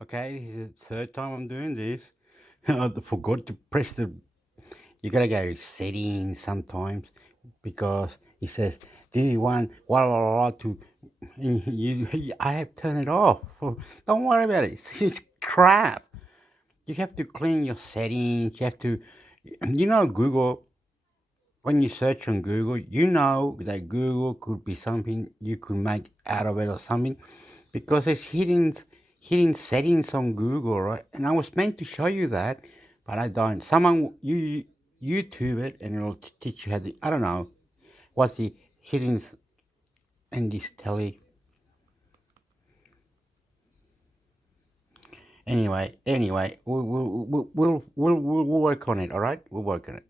Okay, this is the third time I'm doing this. I forgot to press the. You gotta go to settings sometimes because it says, "Do you want to?" I have turned it off. Don't worry about it. It's crap. You have to clean your settings. You have to, Google. When you search on Google, you know that Google could be something you could make out of it or something because there's hidden settings on Google, right? And I was meant to show you that, but I don't. You YouTube it and it'll teach you how to. I don't know what's the hidden in this telly. Anyway, we'll work on it. All right, we'll work on it.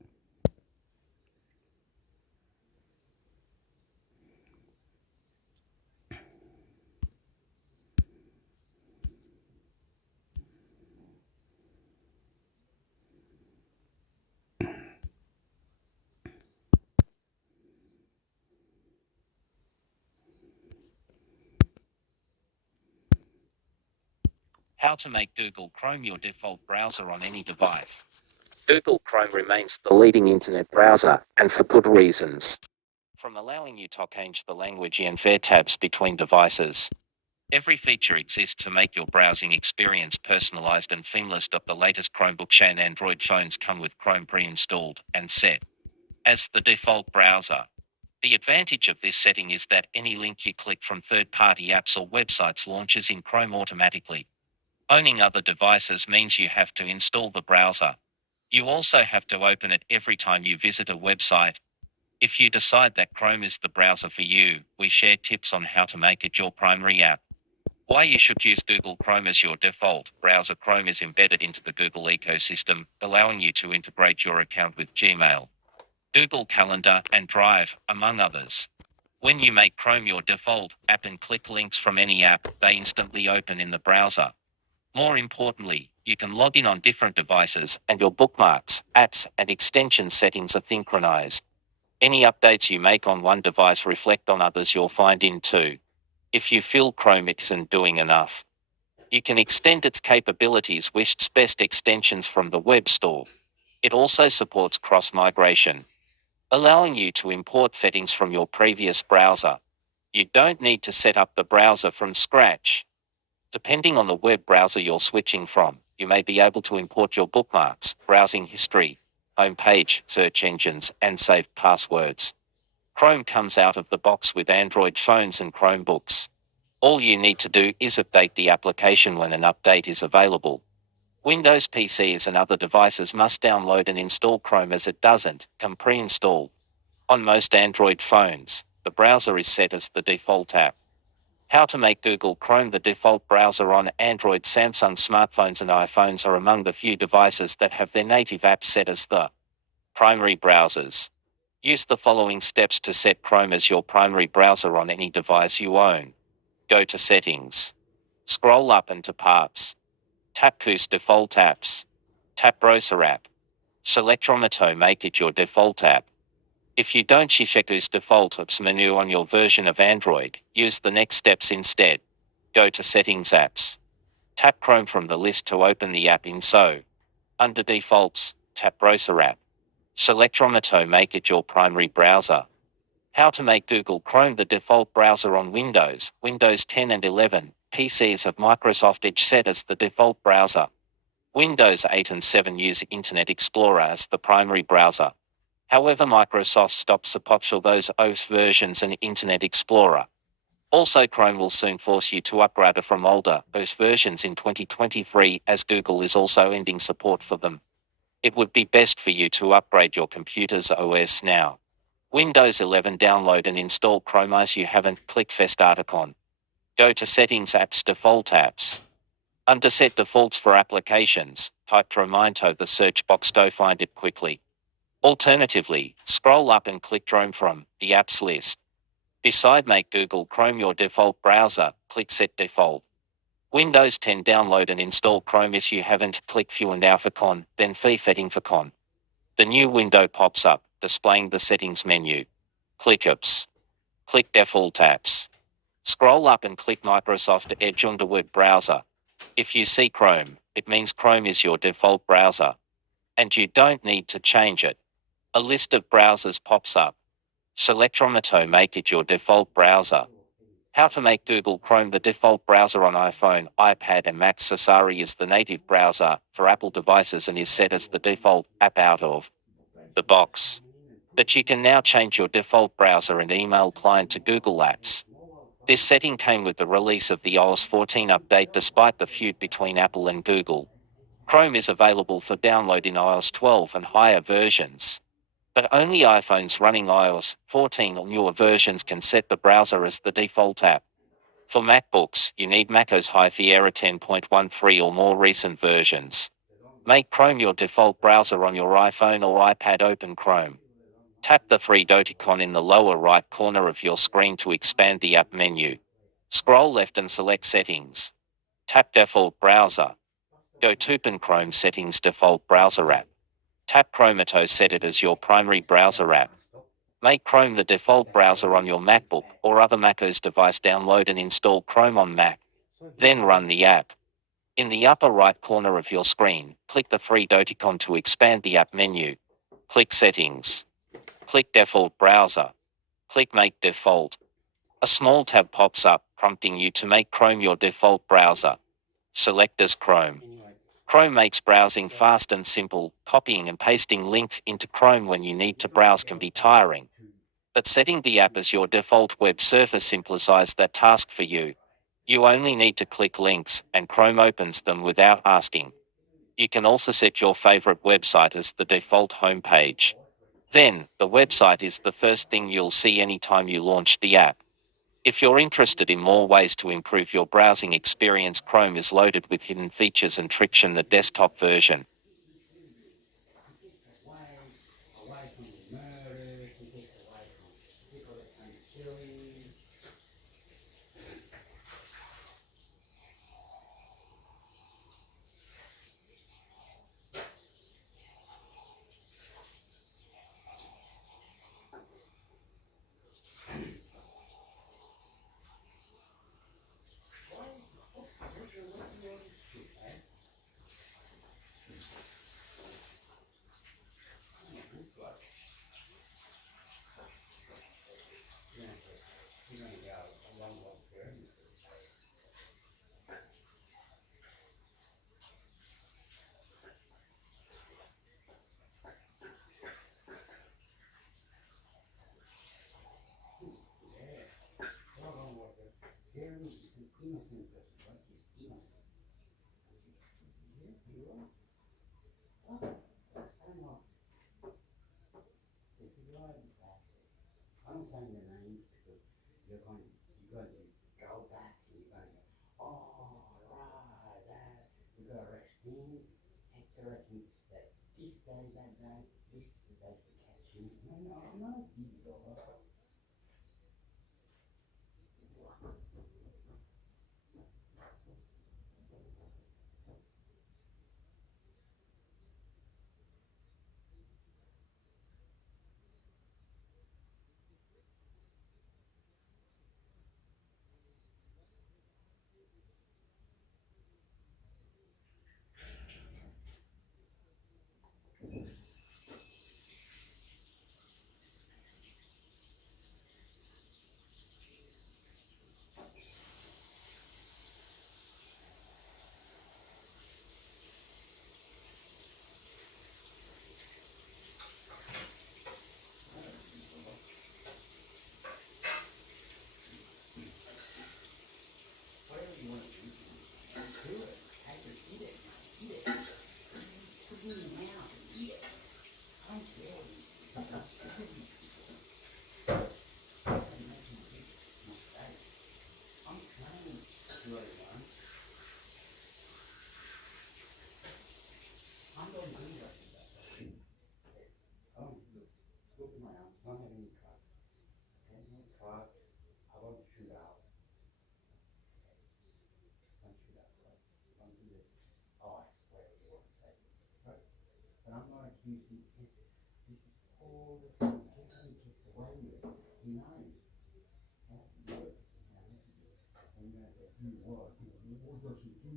How to make Google Chrome your default browser on any device. Google Chrome remains the leading internet browser, and for good reasons. From allowing you to change the language and fair tabs between devices. Every feature exists to make your browsing experience personalized and seamless. The latest Chromebooks and Android phones come with Chrome pre-installed and set as the default browser. The advantage of this setting is that any link you click from third-party apps or websites launches in Chrome automatically. Owning other devices means you have to install the browser. You also have to open it every time you visit a website. If you decide that Chrome is the browser for you, we share tips on how to make it your primary app. Why you should use Google Chrome as your default browser. Chrome is embedded into the Google ecosystem, allowing you to integrate your account with Gmail, Google Calendar, and Drive, among others. When you make Chrome your default app and click links from any app, they instantly open in the browser. More importantly, you can log in on different devices and your bookmarks, apps, and extension settings are synchronized. Any updates you make on one device reflect on others you'll find in two. If you feel Chrome isn't doing enough, you can extend its capabilities with best extensions from the web store. It also supports cross-migration, allowing you to import settings from your previous browser. You don't need to set up the browser from scratch. Depending on the web browser you're switching from, you may be able to import your bookmarks, browsing history, homepage, search engines, and saved passwords. Chrome comes out of the box with Android phones and Chromebooks. All you need to do is update the application when an update is available. Windows PCs and other devices must download and install Chrome as it doesn't come pre-installed. On most Android phones, the browser is set as the default app. How to make Google Chrome the default browser on Android. Samsung smartphones and iPhones are among the few devices that have their native apps set as the primary browsers. Use the following steps to set Chrome as your primary browser on any device you own. Go to Settings. Scroll up into Parts. Tap Choose Default Apps. Tap Browser App. Select Chromato, make it your default app. If you don't check use default apps menu on your version of Android, use the next steps instead. Go to Settings Apps. Tap Chrome from the list to open the app in So. Under Defaults, tap Browser App. Select Chromato, make it your primary browser. How to make Google Chrome the default browser on Windows. Windows 10 and 11 PCs have Microsoft Edge set as the default browser. Windows 8 and 7 use Internet Explorer as the primary browser. However, Microsoft stops support for those OS versions and Internet Explorer. Also, Chrome will soon force you to upgrade from older OS versions in 2023, as Google is also ending support for them. It would be best for you to upgrade your computer's OS now. Windows 11 download and install Chrome as you haven't. Click First icon. Go to Settings Apps Default Apps. Under Set Defaults for Applications, type Chrome into the search box to find it quickly. Alternatively, scroll up and click Chrome from the apps list. Beside Make Google Chrome your default browser, click Set Default. Windows 10 download and install Chrome if you haven't. Click View and Alphacon, then Setting for Con. The new window pops up, displaying the settings menu. Click Apps. Click Default Apps. Scroll up and click Microsoft Edge on the web browser. If you see Chrome, it means Chrome is your default browser, and you don't need to change it. A list of browsers pops up. Select Chrome to make it your default browser. How to make Google Chrome the default browser on iPhone, iPad and Mac. Safari is the native browser for Apple devices and is set as the default app out of the box. But you can now change your default browser and email client to Google Apps. This setting came with the release of the iOS 14 update. Despite the feud between Apple and Google, Chrome is available for download in iOS 12 and higher versions. But only iPhones running iOS 14 or newer versions can set the browser as the default app. For MacBooks, you need macOS High Sierra 10.13 or more recent versions. Make Chrome your default browser on your iPhone or iPad. Open Chrome. Tap the three dot icon in the lower right corner of your screen to expand the app menu. Scroll left and select Settings. Tap Default Browser. Go to Open Chrome Settings Default Browser App. Tap Chrome to set it as your primary browser app. Make Chrome the default browser on your MacBook or other macOS device. Download and install Chrome on Mac. Then run the app. In the upper right corner of your screen, click the three dot icon to expand the app menu. Click Settings. Click Default Browser. Click Make Default. A small tab pops up, prompting you to make Chrome your default browser. Select as Chrome. Chrome makes browsing fast and simple. Copying and pasting links into Chrome when you need to browse can be tiring. But setting the app as your default web surface simplifies that task for you. You only need to click links, and Chrome opens them without asking. You can also set your favorite website as the default homepage. Then, the website is the first thing you'll see anytime you launch the app. If you're interested in more ways to improve your browsing experience, Chrome is loaded with hidden features and tricks in the desktop version. Away from the murders, he gets away from people that come to kill him. You're gonna go a long journey. Yeah. Well, don't worry. Jeremy is an innocent person, right? He's innocent. Yeah, you are. What? I don't know. This is right. I'm saying the name because you're going to go back and you're going to go, oh, right, that, we got to arrest him, Hector, that this day, that day, this is the day to catch him. No, no, I'm not a diva. Whatever you want to do, do it. Take it, eat it, eat it. Put it in your mouth and eat it. I don't care. I'm making a big mistake. I'm trying to learn. I'm going to do that. Oh, look at my arms. Don't have any cuts. Okay, no cuts. I won't shoot out. Don't shoot out. Right? Don't do the ice, whatever you want to say. Right. But I'm not accusing you. This is all the time. Everybody gets away with it. You know. How it works. Now, listen to this. I'm going to say, do what? What does it do?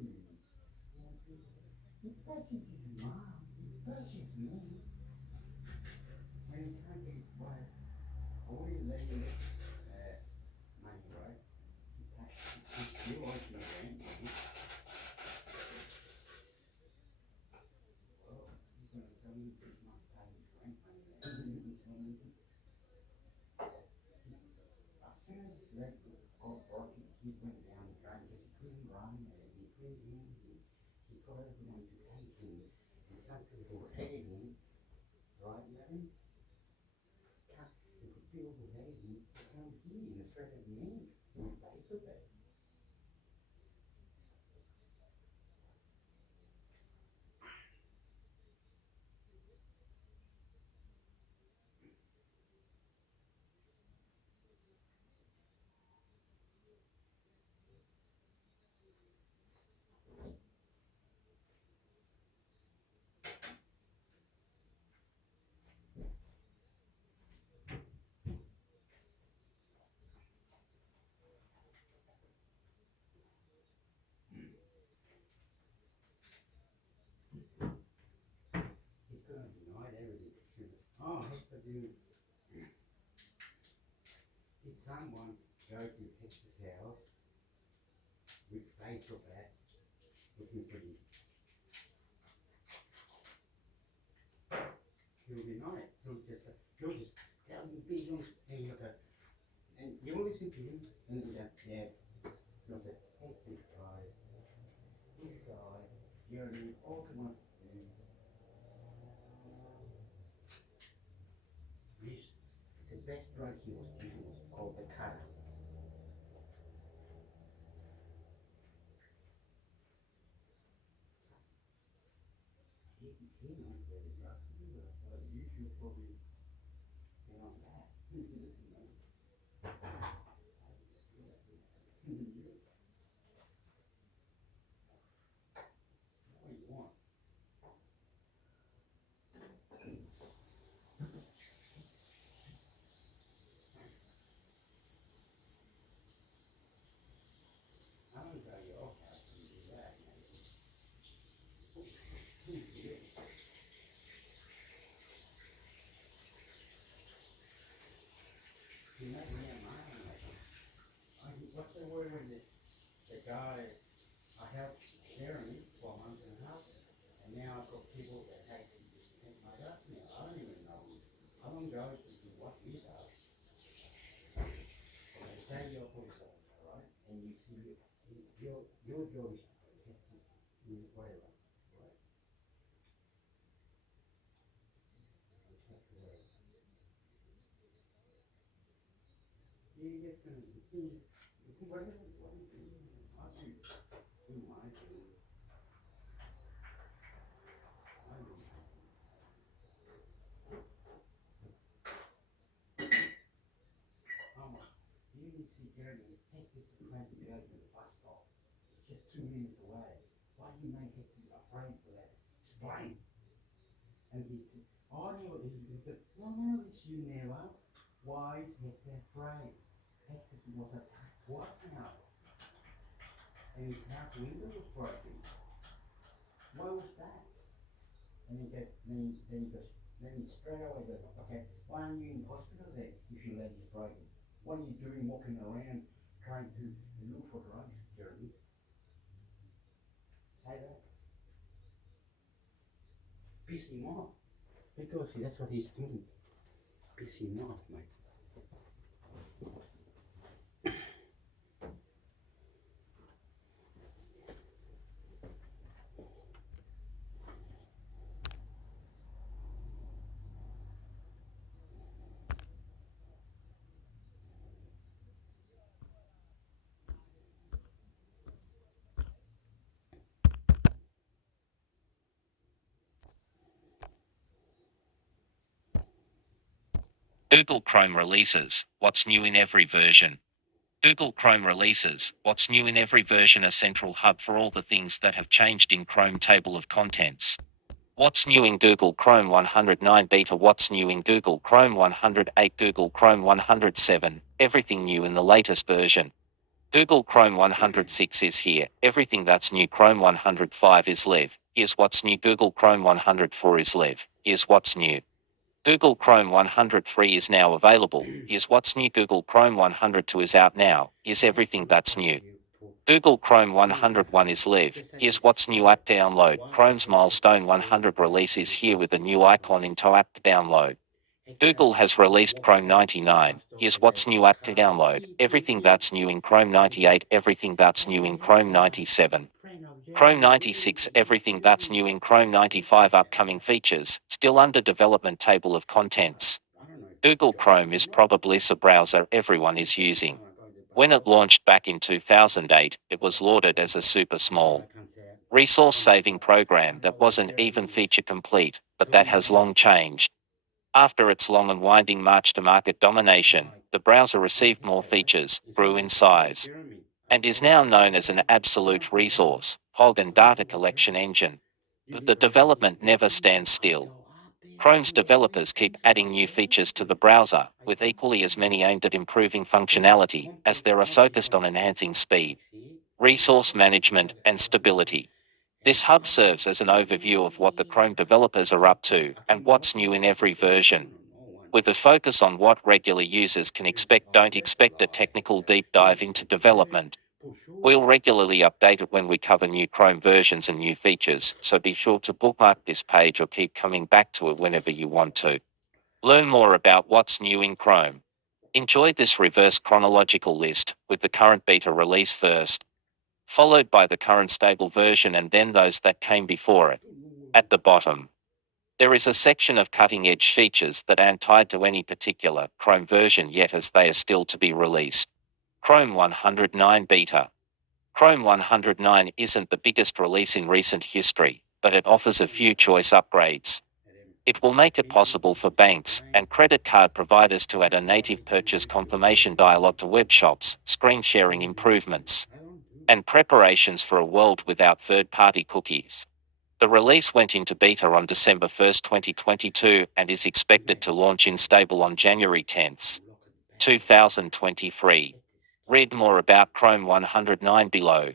He touches his mom. He touches me. When he can't get his wife, only lady money, right? He still owes me rent money. Well, he's gonna tell me this must pay his rent money now. He's gonna tell me as soon as his leg got broken, he went down the drain because he couldn't run and he couldn't do anything. He got everyone to pay him, and some people hated him, right, Larry? The people who hated him came here and threatened me. And they took it. He's gonna deny everything. Oh, hector dude, did someone go to Hector's house with facial back looking for his? He'll deny it. He'll just tell you big on and you go, and you'll listen to him and you go, yeah, you'll say, hey, this guy, Jeremy, all he wants to do is the best drug he was given was called the cutter. He knows where the drug is. You should probably get on that. What you want? I don't go to your house and do that, mate. You know me and mine, what's the word when the guy, I helped Jeremy for a month and a half, and now I've got people that hate my guts now. I don't even know. I don't go to what he does. Okay, say you're a police officer, right? And you see your job is whatever, right? You're just gonna whatever what you do. I do my thing. I do. You need to see Jeremy. Take this and plan to go to the bus stop. It's just 2 minutes away. Why do you make Hector afraid for that? Explain. And he said, oh no, no, it's you never. Why is Hector afraid? Hector was attacked twice now. And his house window was broken. Why was that? And then he straight away goes, okay, why aren't you in hospital then if your leg is broken? What are you doing walking around trying to look for drugs, Jeremy? Say that. Piss him off. Because that's what he's doing. Piss him off, mate. Google Chrome releases what's new in every version. Google Chrome releases what's new in every version, a central hub for all the things that have changed in Chrome table of contents. What's new in Google Chrome 109 beta? What's new in Google Chrome 108? Google Chrome 107, everything new in the latest version. Google Chrome 106 is here. Everything that's new. Chrome 105 is live. Here's what's new. Google Chrome 104 is live. Here's what's new. Google Chrome 103 is now available. Here's what's new. Google Chrome 102 is out now. Here's everything that's new. Google Chrome 101 is live. Here's what's new. App download. Chrome's milestone 100 release is here with a new icon into app download. Google has released Chrome 99. Here's what's new. App to download. Everything that's new in Chrome 98. Everything that's new in Chrome 97. Chrome 96. Everything that's new in Chrome 95. Upcoming features. Still under development. Table of contents. Google Chrome is probably the browser everyone is using. When it launched back in 2008, it was lauded as a super small, resource-saving program that wasn't even feature complete, but that has long changed. After its long and winding march to market domination, the browser received more features, grew in size, and is now known as an absolute resource, hog and data collection engine. But the development never stands still. Chrome's developers keep adding new features to the browser, with equally as many aimed at improving functionality, as there are focused on enhancing speed, resource management, and stability. This hub serves as an overview of what the Chrome developers are up to, and what's new in every version. With a focus on what regular users can expect. Don't expect a technical deep dive into development. We'll regularly update it when we cover new Chrome versions and new features, so be sure to bookmark this page or keep coming back to it whenever you want to. Learn more about what's new in Chrome. Enjoy this reverse chronological list, with the current beta release first, followed by the current stable version and then those that came before it. At the bottom, there is a section of cutting-edge features that aren't tied to any particular Chrome version yet, as they are still to be released. Chrome 109 Beta. Chrome 109 isn't the biggest release in recent history, but it offers a few choice upgrades. It will make it possible for banks and credit card providers to add a native purchase confirmation dialog to web shops, screen sharing improvements, and preparations for a world without third-party cookies. The release went into beta on December 1, 2022, and is expected to launch in stable on January 10, 2023. Read more about Chrome 109 below.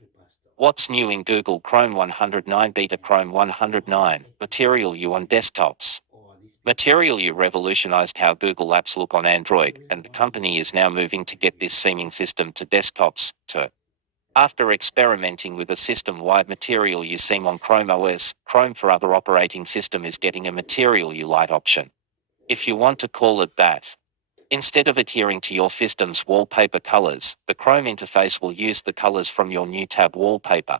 What's new in Google Chrome 109 Beta? Chrome 109, Material U on desktops. Material U revolutionized how Google apps look on Android, and the company is now moving to get this seaming system to desktops, too. After experimenting with a system-wide Material U seam on Chrome OS, Chrome for other operating system is getting a Material U Lite option, if you want to call it that. Instead of adhering to your system's wallpaper colors, the Chrome interface will use the colors from your new tab wallpaper.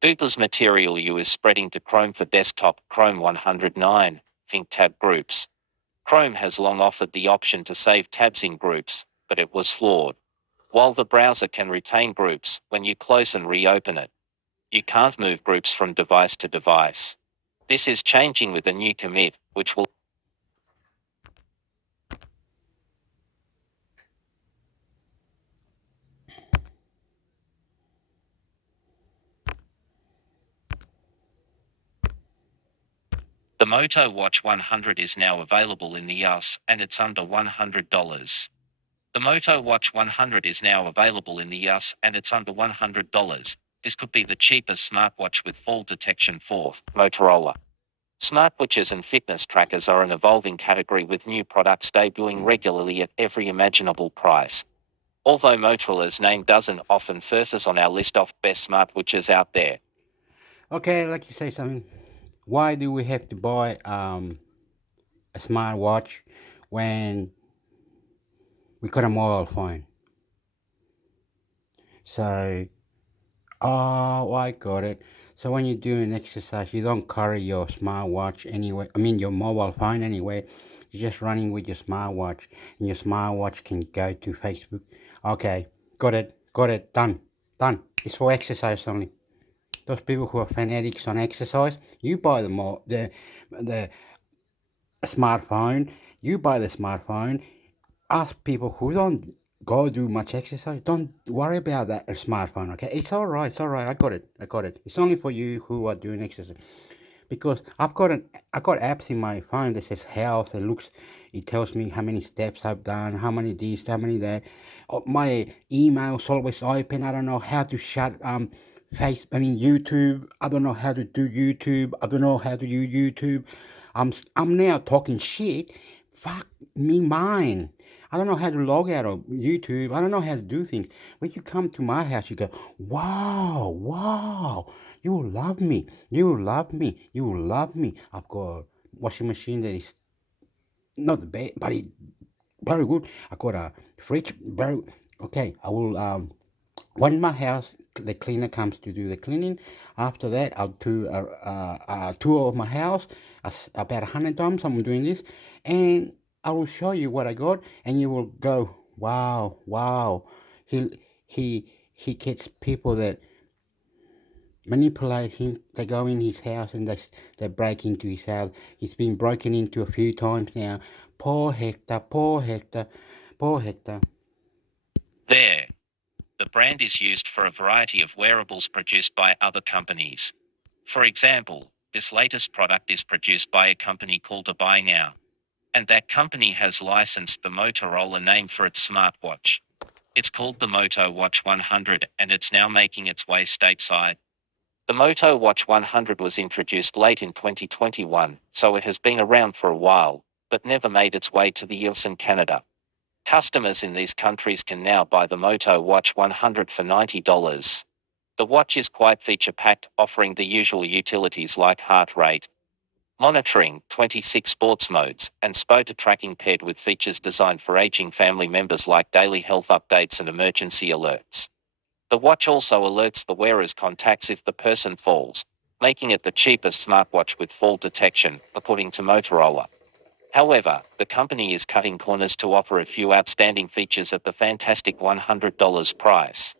Google's Material U is spreading to Chrome for desktop. Chrome 109, Think tab groups. Chrome has long offered the option to save tabs in groups, but it was flawed. While the browser can retain groups, when you close and reopen it, you can't move groups from device to device. This is changing with a new commit, which will. The Moto Watch 100 is now available in the US, and it's under $100. The Moto Watch 100 is now available in the US, and it's under $100. This could be the cheapest smartwatch with fall detection for Motorola. Smartwatches and fitness trackers are an evolving category, with new products debuting regularly at every imaginable price. Although Motorola's name doesn't often surface on our list of best smartwatches out there. Okay, I'd like to say something. Why do we have to buy a smartwatch when we got a mobile phone? So, oh, I got it. So when you're doing exercise, you don't carry your smartwatch anyway. I mean, your mobile phone anyway. You're just running with your smartwatch, and your smartwatch can go to Facebook. Okay, got it, done. It's for exercise only. Those people who are fanatics on exercise, you buy the smartphone. You buy the smartphone. Ask people who don't go do much exercise. Don't worry about that smartphone. Okay, it's all right. It's all right. I got it. It's only for you who are doing exercise. because I got apps in my phone that says health. It tells me how many steps I've done, how many this, how many that. My email's always open. I don't know how to shut YouTube. I don't know how to do YouTube. I don't know how to use YouTube. I'm now talking shit. Fuck me, mine. I don't know how to log out of YouTube. I don't know how to do things. When you come to my house, you go, wow, wow. You will love me. You will love me. You will love me. I've got a washing machine that is not bad, but it very good. I got a fridge. Very okay. I will when my house the cleaner comes to do the cleaning. After that, I'll do a tour of my house about 100 times. I'm doing this, and I will show you what I got, and you will go, wow, wow. He he gets people that manipulate him. They go in his house and they break into his house. He's been broken into a few times now. Poor Hector, poor Hector, poor Hector. There. The brand is used for a variety of wearables produced by other companies. For example, this latest product is produced by a company called Buy Now. And that company has licensed the Motorola name for its smartwatch. It's called the Moto Watch 100 and it's now making its way stateside. The Moto Watch 100 was introduced late in 2021, so it has been around for a while, but never made its way to the US and Canada. Customers in these countries can now buy the Moto Watch 100 for $90. The watch is quite feature-packed, offering the usual utilities like heart rate monitoring, 26 sports modes, and SPOTA tracking paired with features designed for aging family members like daily health updates and emergency alerts. The watch also alerts the wearer's contacts if the person falls, making it the cheapest smartwatch with fall detection, according to Motorola. However, the company is cutting corners to offer a few outstanding features at the fantastic $100 price.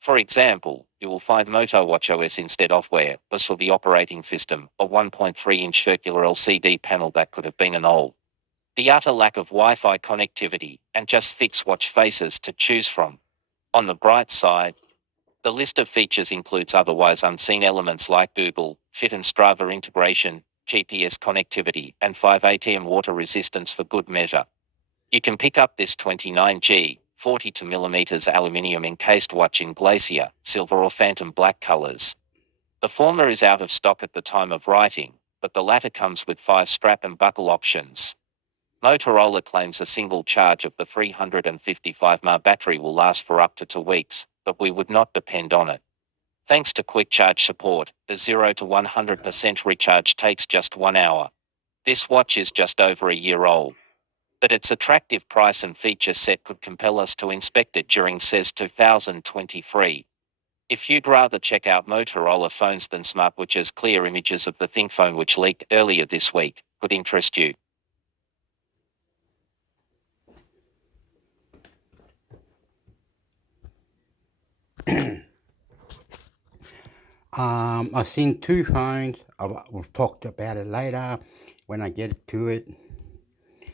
For example, you will find Moto WatchOS instead of Wear OS for the operating system, a 1.3-inch circular LCD panel that could have been an OLED. The utter lack of Wi-Fi connectivity, and just 6 watch faces to choose from. On the bright side, the list of features includes otherwise unseen elements like Google Fit and Strava integration, GPS connectivity, and 5 ATM water resistance for good measure. You can pick up this 29G, 42mm aluminium encased watch in glacier, silver or phantom black colors. The former is out of stock at the time of writing, but the latter comes with 5 strap and buckle options. Motorola claims a single charge of the 355 mAh battery will last for up to 2 weeks, but we would not depend on it. Thanks to quick charge support, the 0 to 100% recharge takes just 1 hour. This watch is just over a year old. But its attractive price and feature set could compel us to inspect it during CES 2023. If you'd rather check out Motorola phones than smartwatches, clear images of the ThinkPhone which leaked earlier this week could interest you. I've seen two phones. We'll talk about it later when I get to it.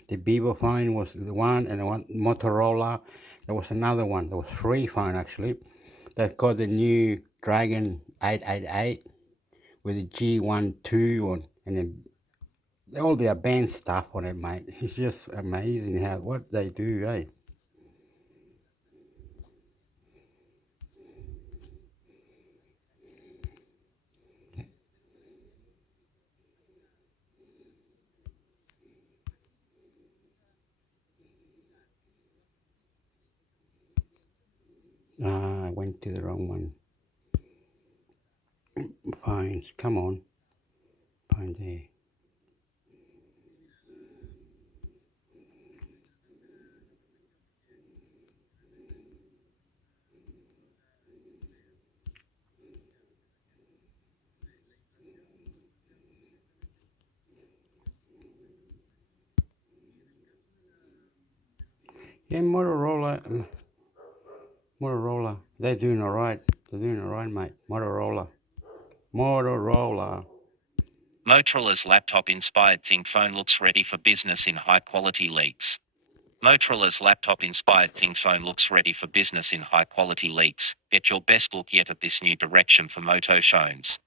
The Vivo phone was the one, and the one Motorola. There was another one. There was three phone actually. They've got the new Dragon 888 with the G12 on, and then all the advanced stuff on it, mate. It's just amazing how what they do, eh? Ah, I went to the wrong one. Phones, come on, phone there. Yeah, Motorola, they're doing all right. They're doing all right, mate. Motorola. Motorola's laptop-inspired ThinkPhone looks ready for business in high-quality leaks. Motorola's laptop-inspired ThinkPhone looks ready for business in high-quality leaks. Get your best look yet at this new direction for Moto phones.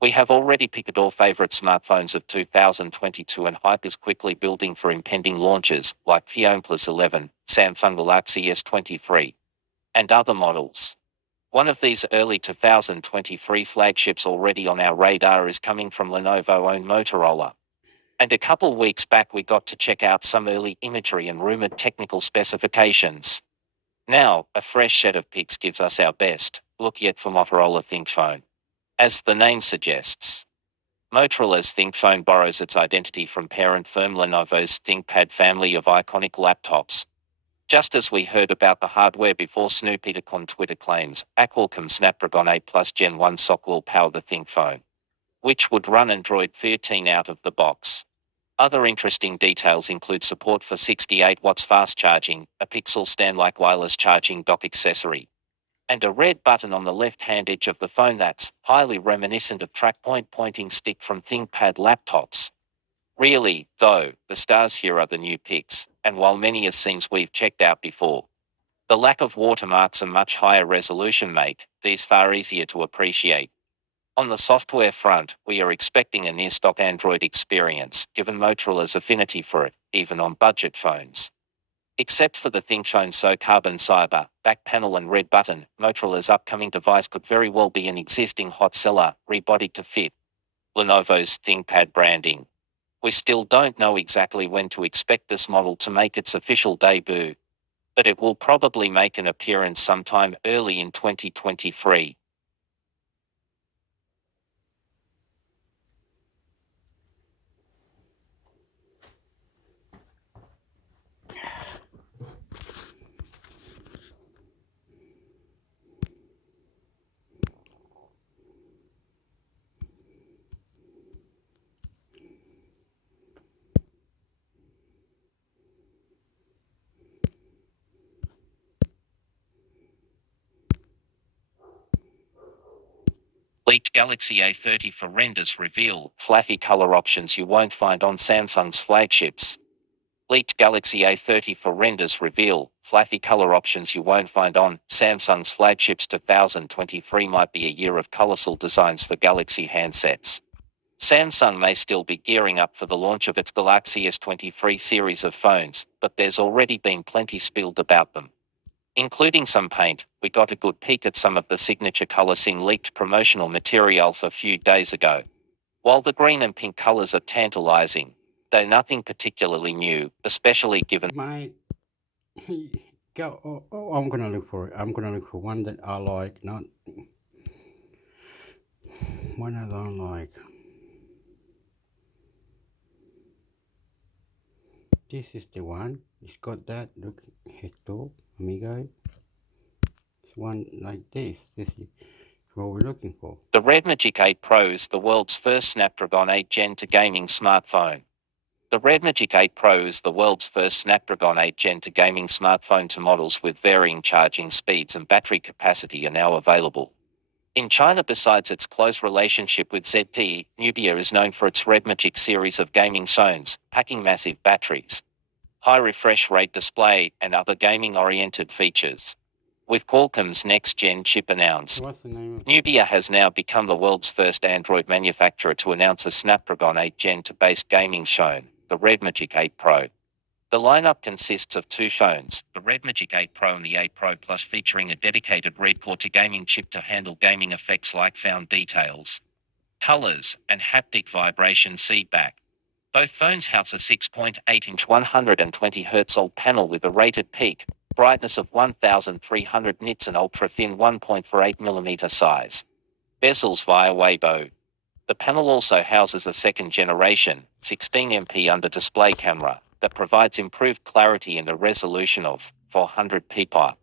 We have already picked our favorite smartphones of 2022 and hype is quickly building for impending launches like OnePlus 11, Samsung Galaxy S23, and other models. One of these early 2023 flagships already on our radar is coming from Lenovo-owned Motorola. And a couple weeks back we got to check out some early imagery and rumored technical specifications. Now, a fresh set of pics gives us our best look yet for Motorola ThinkPhone. As the name suggests, Motorola's ThinkPhone borrows its identity from parent firm Lenovo's ThinkPad family of iconic laptops. Just as we heard about the hardware before, Snoop Dogg on Twitter claims a Qualcomm Snapdragon 8 Plus Gen 1 SoC will power the ThinkPhone, which would run Android 13 out of the box. Other interesting details include support for 68 watts fast charging, a Pixel stand-like wireless charging dock accessory, and a red button on the left-hand edge of the phone that's highly reminiscent of trackpoint pointing stick from ThinkPad laptops. Really, though, the stars here are the new pics, and while many are scenes we've checked out before, the lack of watermarks and much higher resolution make these far easier to appreciate. On the software front, we are expecting a near-stock Android experience, given Motorola's affinity for it, even on budget phones. Except for the ThinkPhone So Carbon Cyber, back panel and red button, Motorola's upcoming device could very well be an existing hot seller, rebodied to fit Lenovo's ThinkPad branding. We still don't know exactly when to expect this model to make its official debut, but it will probably make an appearance sometime early in 2023. Leaked Galaxy A30 for renders reveal fluffy color options you won't find on Samsung's flagships. Leaked Galaxy A30 for renders reveal fluffy color options you won't find on Samsung's flagships. 2023 might be a year of colorful designs for Galaxy handsets. Samsung may still be gearing up for the launch of its Galaxy S23 series of phones, but there's already been plenty spilled about them. Including some paint, we got a good peek at some of the signature colors in leaked promotional material a few days ago. While the green and pink colors are tantalizing, they're nothing particularly new, especially given My go. I'm gonna look for it. I'm gonna look for one that I like, not one I don't like. This is the one. It's got that. Look, hector, amigo. It's one like this. This is what we're looking for. the Red Magic 8 Pro is the world's first Snapdragon 8 Gen 2 gaming smartphone. The Red Magic 8 Pro is the world's first Snapdragon 8 Gen 2 gaming smartphone. To models with varying charging speeds and battery capacity are now available. In China, besides its close relationship with ZTE, Nubia is known for its Red Magic series of gaming phones, packing massive batteries, high refresh rate display, and other gaming-oriented features. With Qualcomm's next-gen chip announced, What's the name of Nubia has now become the world's first Android manufacturer to announce a Snapdragon 8 Gen 2-based gaming phone, the Red Magic 8 Pro. The lineup consists of two phones, the Red Magic 8 Pro and the 8 Pro Plus, featuring a dedicated Red Core 2 gaming chip to handle gaming effects like found details, colors, and haptic vibration feedback. Both phones house a 6.8-inch 120Hz OLED panel with a rated peak brightness of 1300 nits and ultra-thin 1.48mm size bezels via Weibo. The panel also houses a second-generation 16MP under-display camera that provides improved clarity and a resolution of 400 ppi.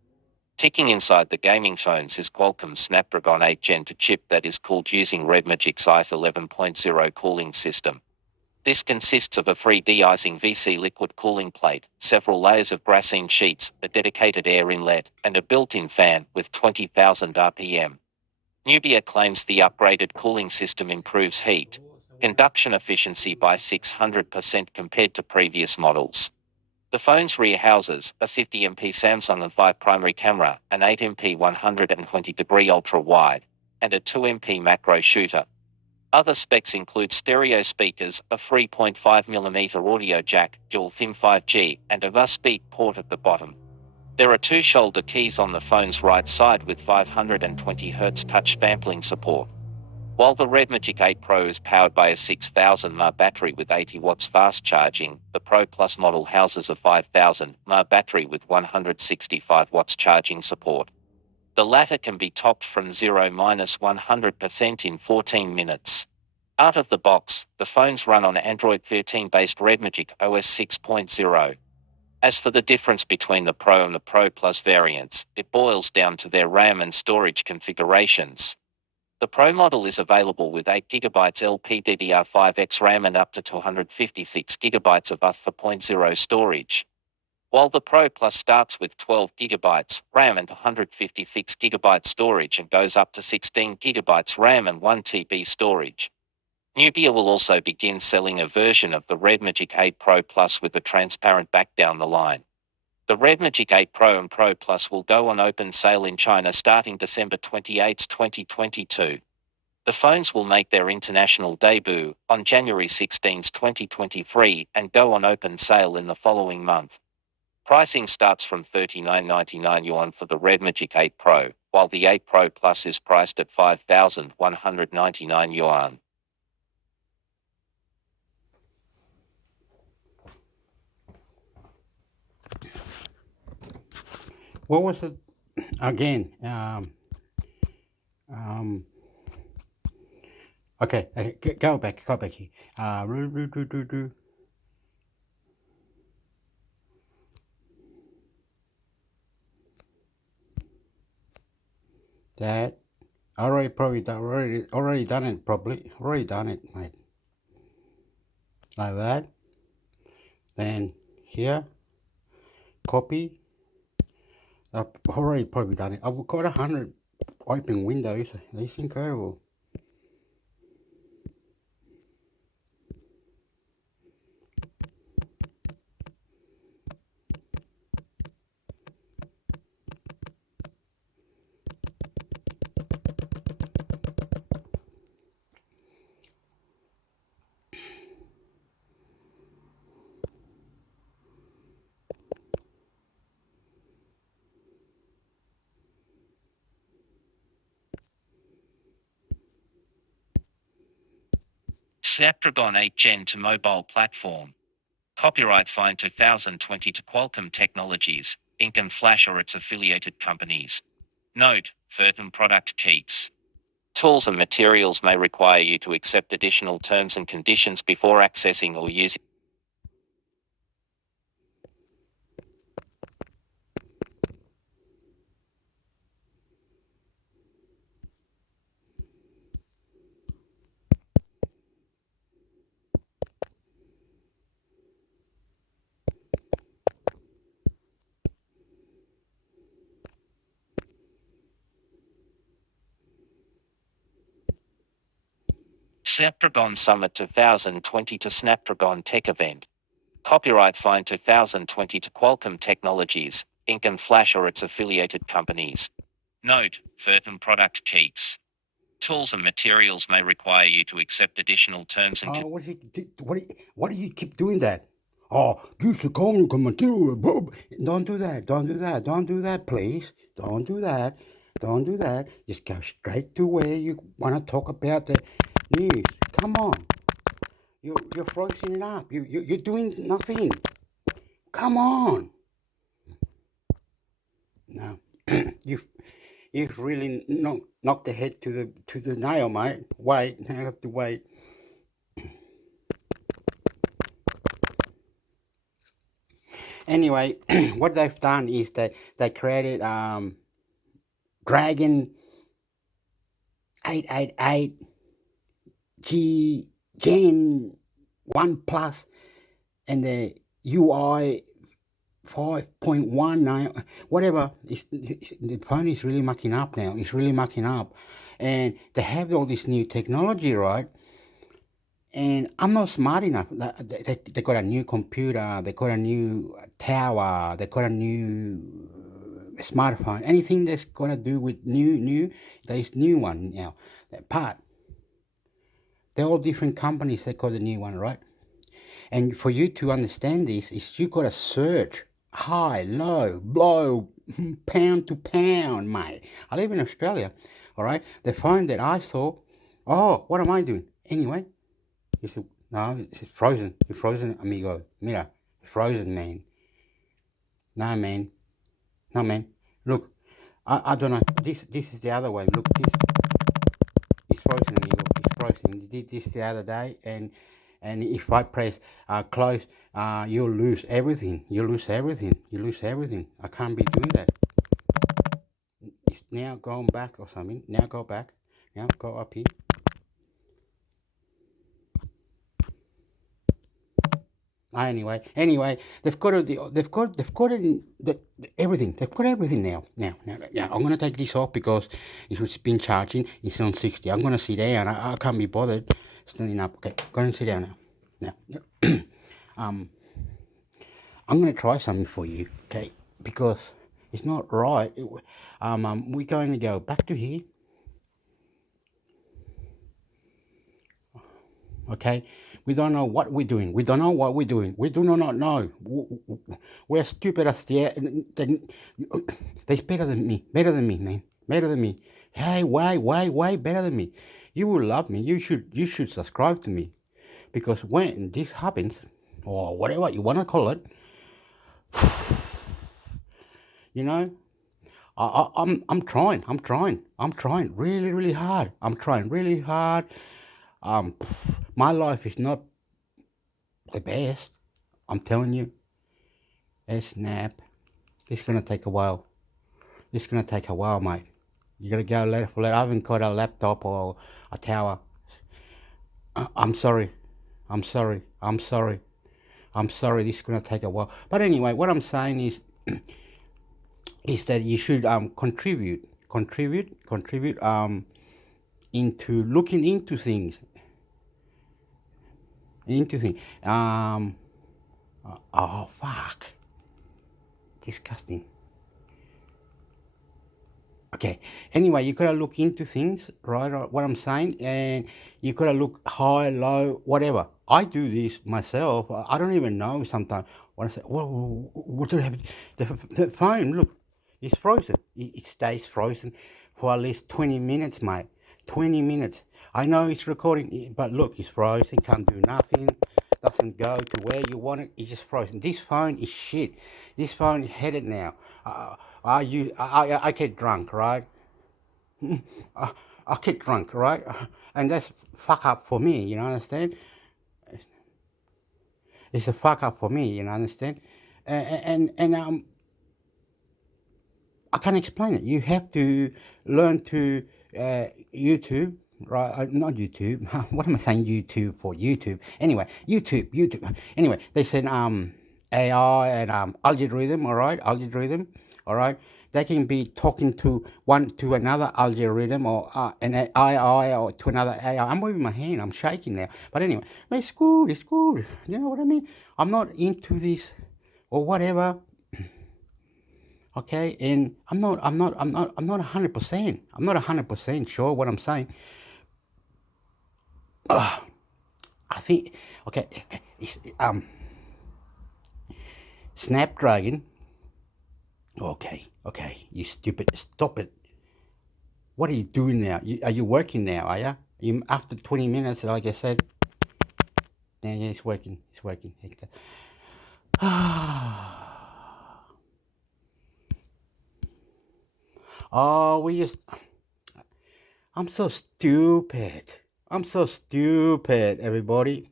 Ticking inside the gaming phones is Qualcomm's Snapdragon 8 Gen 2 chip that is cooled using Red Magic's IF 11.0 cooling system. This consists of a 3D icing VC liquid cooling plate, several layers of graphene sheets, a dedicated air inlet, and a built-in fan with 20,000 RPM. Nubia claims the upgraded cooling system improves heat conduction efficiency by 600% compared to previous models. The phone's rear houses a 50MP Samsung and 5 primary camera, an 8MP 120-degree ultra-wide, and a 2MP macro shooter. Other specs include stereo speakers, a 3.5mm audio jack, dual SIM 5G, and a USB port at the bottom. There are two shoulder keys on the phone's right side with 520Hz touch sampling support. While the Redmagic 8 Pro is powered by a 6000 mAh battery with 80 watts fast charging, the Pro Plus model houses a 5000 mAh battery with 165 watts charging support. The latter can be topped from 0–100% in 14 minutes. Out of the box, the phones run on Android 13-based Redmagic OS 6.0. As for the difference between the Pro and the Pro Plus variants, it boils down to their RAM and storage configurations. The Pro model is available with 8GB LPDDR5X RAM and up to 256GB of UF4.0 storage, while the Pro Plus starts with 12GB RAM and 156GB storage and goes up to 16GB RAM and 1TB storage. Nubia will also begin selling a version of the Redmagic 8 Pro Plus with a transparent back down the line. The Redmagic 8 Pro and Pro Plus will go on open sale in China starting December 28, 2022. The phones will make their international debut on January 16, 2023 and go on open sale in the following month. Pricing starts from 39.99 yuan for the Redmagic 8 Pro, while the 8 Pro Plus is priced at 5,199 yuan. What was it again? Okay, go back here. That already done it, probably already done it, mate. Like that. Then here, copy. I've already probably done it. I've got 100 open windows. It's incredible. Snapdragon 8 Gen 2 mobile platform. Copyright Find 2020 to Qualcomm Technologies, Inc. and Flash or its affiliated companies. Note, certain product keys. Tools and materials may require you to accept additional terms and conditions before accessing or using. Snapdragon Summit 2020 to Snapdragon Tech Event. Copyright Find 2020 to Qualcomm Technologies, Inc. and Flash or its affiliated companies. Note, certain product keys. Tools and materials may require you to accept additional terms and Oh, what do you keep doing that? Oh, use the common material. Don't do that. Don't do that. Don't do that, please. Don't do that. Don't do that. Just go straight to where you want to talk about the news. Come on. You're frozen it up. You're doing nothing. Come on. No, you've really knocked the head to the nail, mate. Wait, I have to wait. Anyway, what they've done is they created Dragon 888 G Gen 1 Plus and the UI 5.1 now, whatever. The phone is really mucking up now. It's really mucking up. And they have all this new technology, right? And I'm not smart enough. They got a new computer, they got a new tower, they got a new smartphone. Anything that's gonna do with new, there's new one now. That part. They're all different companies. They call the new one, right? And for you to understand this, is you got to search high, low, low, pound to pound, mate. I live in Australia, all right? The phone that I saw, oh, what am I doing? Anyway, he said, no, it's frozen. It's frozen, amigo. Mira, it's frozen, man. No, man. No, man. Look, I don't know. This is the other way. Look, this is frozen, amigo. It's frozen. Did this the other day, and if I press close, you'll lose everything. You lose everything. You lose everything. I can't be doing that. It's now going back or something. Now go back. Now go up here. Anyway, they've got it in everything. They've got everything now. Yeah, I'm gonna take this off because it's been charging. It's on 60. I'm gonna sit down. I can't be bothered standing up. Okay, go and sit down now. Now, I'm gonna try something for you. Okay, because it's not right. We're going to go back to here. Okay, we don't know what we're doing. We don't know what we're doing. We do not know. We're stupid as they're better than me, man, better than me. Hey, way better than me. You will love me. You should subscribe to me, because when this happens, or whatever you want to call it, you know, I'm trying really hard. I'm trying really hard. My life is not the best. I'm telling you. Snap. This is gonna take a while. Mate. You gotta go let. I haven't got a laptop or a tower. I'm sorry. This is gonna take a while. But anyway, what I'm saying is that you should contribute into looking into things. Oh fuck. Disgusting. Okay. Anyway, you gotta look into things, right? What I'm saying, and you gotta look high, low, whatever. I do this myself. I don't even know sometimes. When I say, what do I have? The phone, look, it's frozen. It stays frozen for at least 20 minutes, mate. 20 minutes. I know it's recording, but look, it's frozen. Can't do nothing. Doesn't go to where you want it. It's just frozen. This phone is shit. This phone is headed now. I get drunk, right? I get drunk, right? And that's fuck up for me, you know, understand? It's a fuck up for me, you know, understand? And I can't explain it. You have to learn to YouTube, right? Not YouTube. What am I saying? YouTube for YouTube. Anyway, YouTube. Anyway, they said AI and algorithm. All right, algorithm. All right. They can be talking to another algorithm or an AI or to another AI. I'm moving my hand. I'm shaking now. But anyway, it's good. It's good. You know what I mean? I'm not into this or whatever. Okay, and I'm not 100%. I'm not 100% sure what I'm saying. I think okay, it's, Snapdragon. Okay, you stupid, stop it. What are you doing now? Are you working now? Are you? After 20 minutes, like I said. Yeah, it's working. Hector. Oh, I'm so stupid. Everybody.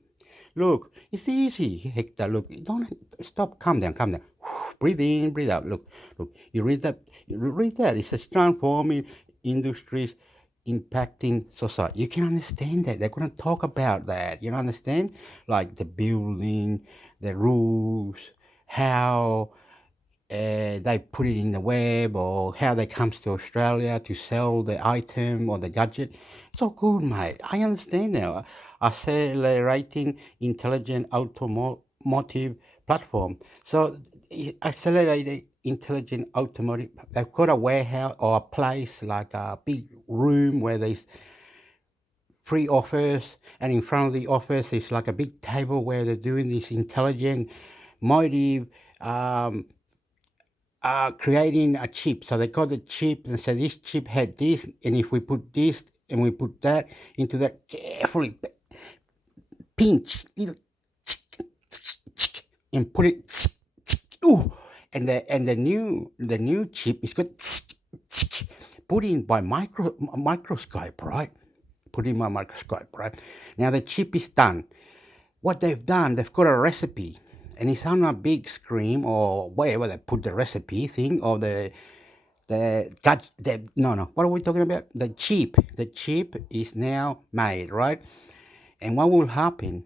Look, it's easy, Hector. Look, don't stop. Calm down. Breathe in, breathe out. Look. You read that. It says transforming industries impacting society. You can understand that. They're going to talk about that. You know, understand? Like the building, the rules, how they put it in the web, or how they comes to Australia to sell the item or the gadget. It's all good, mate. I understand now. Accelerating intelligent automotive platform. So accelerated intelligent automotive. They've got a warehouse or a place like a big room where they free office, and in front of the office is like a big table where they're doing this intelligent motive, um, creating a chip. So they got the chip and said this chip had this, and if we put this and we put that into that carefully pinch little and put it ooh, and the new chip is got put in by microscope, right? Put in by microscope, right? Now the chip is done. What they've done, they've got a recipe, and it's on a big screen or wherever they put the recipe thing or no, what are we talking about? The chip is now made, right? And what will happen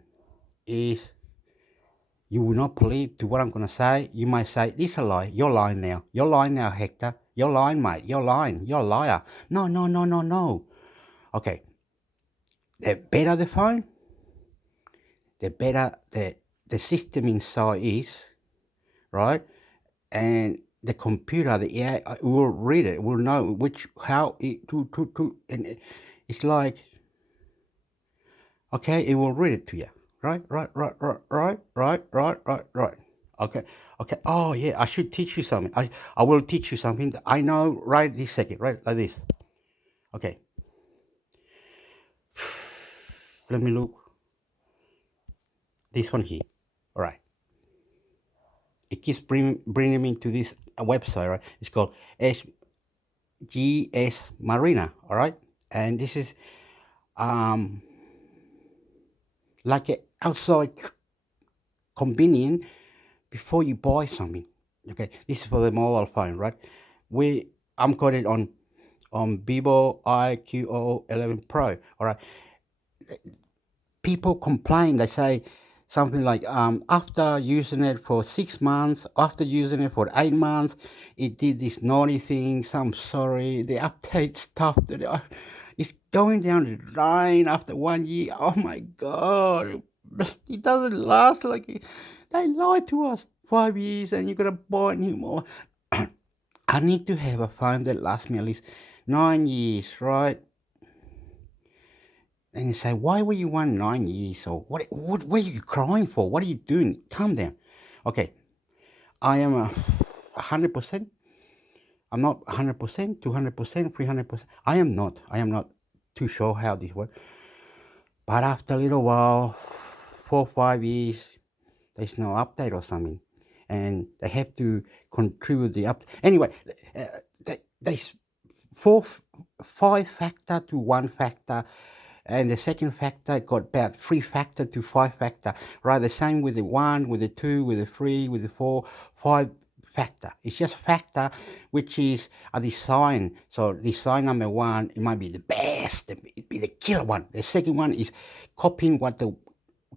is you will not believe to what I'm going to say. You might say, this is a lie. You're lying now. You're lying now, Hector. You're lying, mate. You're lying. You're a liar. No, no, no, no, no. Okay. The better the phone, the better the system inside is, right? And the computer, the AI will read it, will know how it, and it's like, okay, it will read it to you. Right, right, right, right, right, right, right, right, right. Okay, okay. Oh yeah, I should teach you something. I will teach you something that I know right this second, right, like this. Okay. Let me look. This one here. All right. It keeps bringing me to this website, right? It's called SGS Marina, all right? And this is um like an outside convenient before you buy something. Okay, this is for the mobile phone, right? I'm got it on Vivo IQO 11 Pro. All right, people complain. They say something like, after using it for 6 months, after using it for 8 months, it did this naughty thing. So I'm sorry, the update stuff that it's going down the drain after 1 year. Oh my god, it doesn't last like they lied to us. 5 years and you're gonna buy a new more. I need to have a phone that lasts me at least 9 years, right? And you say, why were you 9 years? Or what are you crying for? What are you doing? Calm down. Okay, I am 100%. I'm not 100%, 200%, 300%. I am not. I am not too sure how this works. But after a little while, 4 or 5 years, there's no update or something. And they have to contribute the update. Anyway, there's five factor to one factor, and the second factor got about 3 factor to 5 factor, right? The same with the 1, with the 2, with the 3, with the 4, 5 factor. It's just factor, which is a design. So design number 1, it might be the best, it be the killer one. The second one is copying what the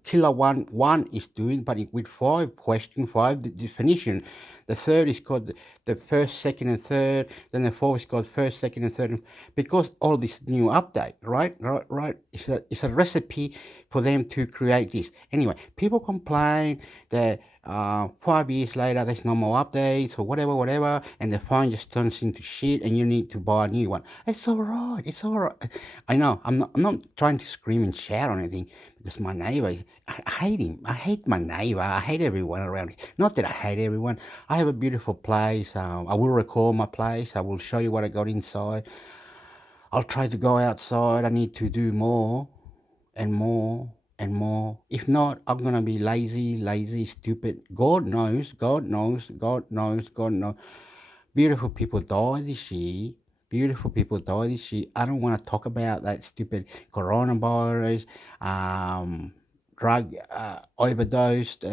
killer one is doing, but with 5 question, 5 definition. The third is called the first, second, and third. Then the fourth is called first, second, and third. Because all this new update, right? It's a recipe for them to create this. Anyway, people complain that 5 years later there's no more updates or whatever, and the phone just turns into shit, and you need to buy a new one. It's all right. It's all right. I know. I'm not trying to scream and shout or anything, because my neighbor, I hate him. I hate my neighbor. I hate everyone around here. Not that I hate everyone. I have a beautiful place. I will record my place. I will show you what I got inside. I'll try to go outside. I need to do more and more and more. If not, I'm going to be lazy, stupid. God knows, God knows, God knows, God knows. Beautiful people die this year. Beautiful people die this year. I don't want to talk about that stupid coronavirus, drug overdosed,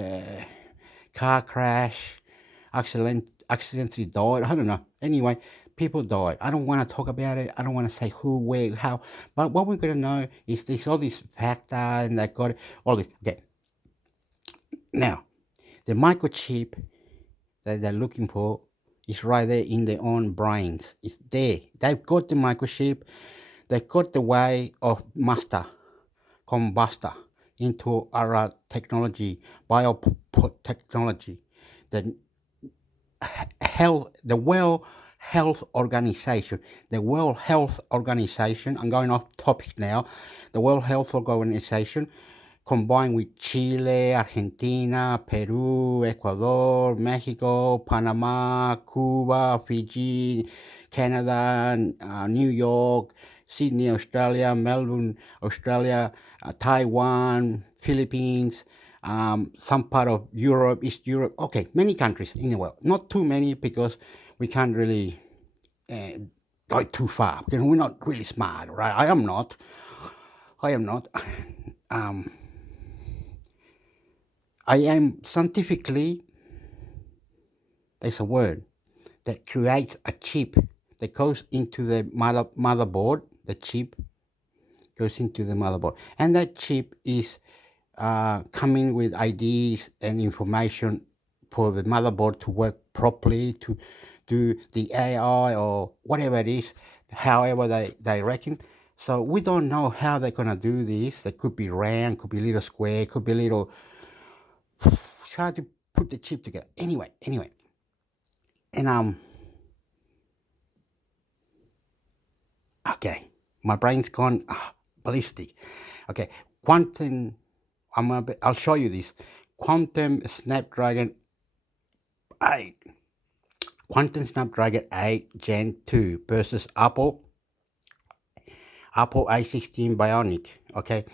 car crash, accidentally died. I don't know. Anyway, people died. I don't want to talk about it. I don't want to say who, where, how. But what we're going to know is there's all this factor and they got all this. Okay. Now, the microchip that they're looking for is right there in their own brains. It's there. They've got the microchip. They've got the way of master, combuster into our technology, biotechnology, the health, the well Health Organization. The World Health Organization, I'm going off topic now. The World Health Organization, combined with Chile, Argentina, Peru, Ecuador, Mexico, Panama, Cuba, Fiji, Canada, New York, Sydney, Australia, Melbourne, Australia, Taiwan, Philippines, some part of Europe, East Europe. Okay, many countries in the world. Not too many because we can't really uh, go too far because we're not really smart, right? I am not. I am not. Um, I am scientifically, there's a word that creates a chip that goes into the motherboard. The chip goes into the motherboard, and that chip is coming with ideas and information for the motherboard to work properly, to do the AI or whatever it is, however they reckon. So we don't know how they're gonna do this. They could be round, could be little square, could be little. Try to put the chip together. Anyway, and okay, my brain's gone ballistic. Okay, quantum. I'll show you this. Quantum Snapdragon 8. Quantum Snapdragon 8 Gen 2 versus Apple A16 Bionic. Okay.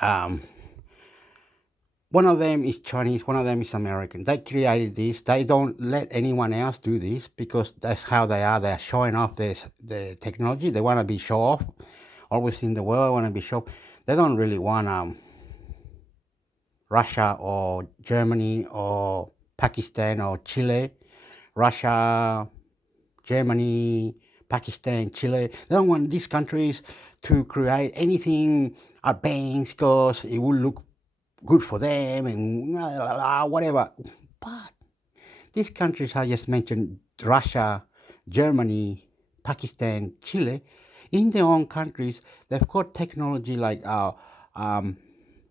Um, one of them is Chinese, one of them is American. They created this. They don't let anyone else do this because that's how they are. They're showing off the technology. They want to be show off. Always in the world want to be show. They don't really want Russia or Germany or Pakistan or Chile. Russia, Germany, Pakistan, Chile. They don't want these countries to create anything advanced because it will look good for them and whatever. But these countries I just mentioned, Russia, Germany, Pakistan, Chile, in their own countries, they've got technology like um,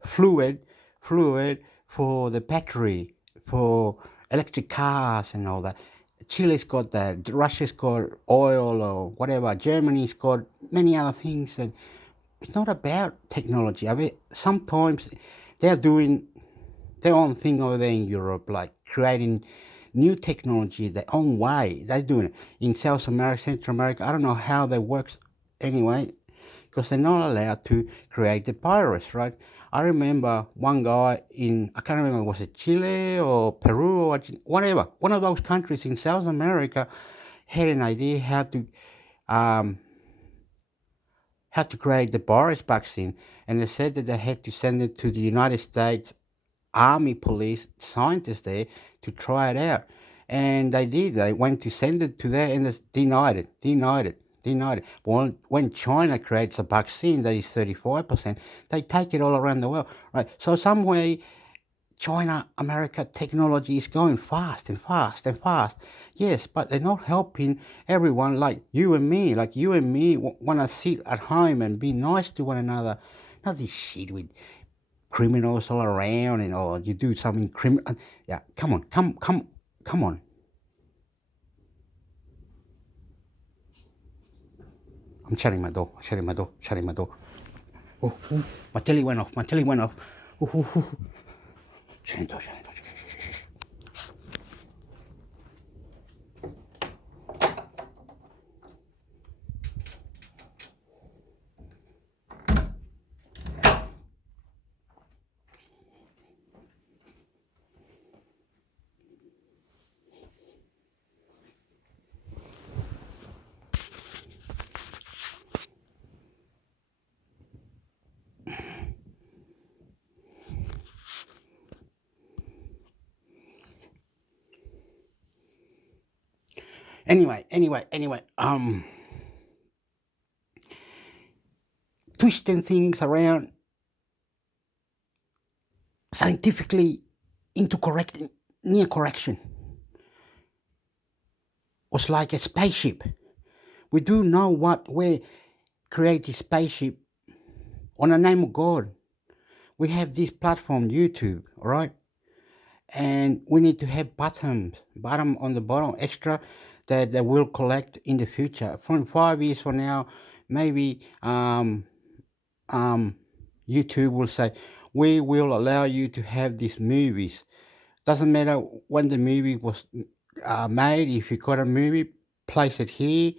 fluid for the battery, for electric cars and all that. Chile's got that, Russia's got oil or whatever, Germany's got many other things. And it's not about technology. I mean, sometimes they're doing their own thing over there in Europe, like creating new technology their own way. They're doing it in South America, Central America. I don't know how that works anyway, because they're not allowed to create the virus, right? I remember one guy in, I can't remember, was it Chile or Peru or whatever, one of those countries in South America had an idea um, how to create the virus vaccine. And they said that they had to send it to the United States Army police scientists there to try it out. And they did. They went to send it to there and they denied it. Well, when China creates a vaccine that is 35%, they take it all around the world, right? So some way, China, America technology is going fast and fast and fast. Yes, but they're not helping everyone like you and me. Like you and me want to sit at home and be nice to one another. Not this shit with criminals all around and or you do something criminal. Yeah, come on. I'm shutting my door. Oh, my telly went off. Shutting door. Anyway, twisting things around scientifically into correcting near correction was like a spaceship. We do know what we create a spaceship on the name of God. We have this platform, YouTube, all right? And we need to have bottom on the bottom extra that will collect in the future. From 5 years from now, maybe um, YouTube will say, we will allow you to have these movies. Doesn't matter when the movie was made. If you got a movie, place it here.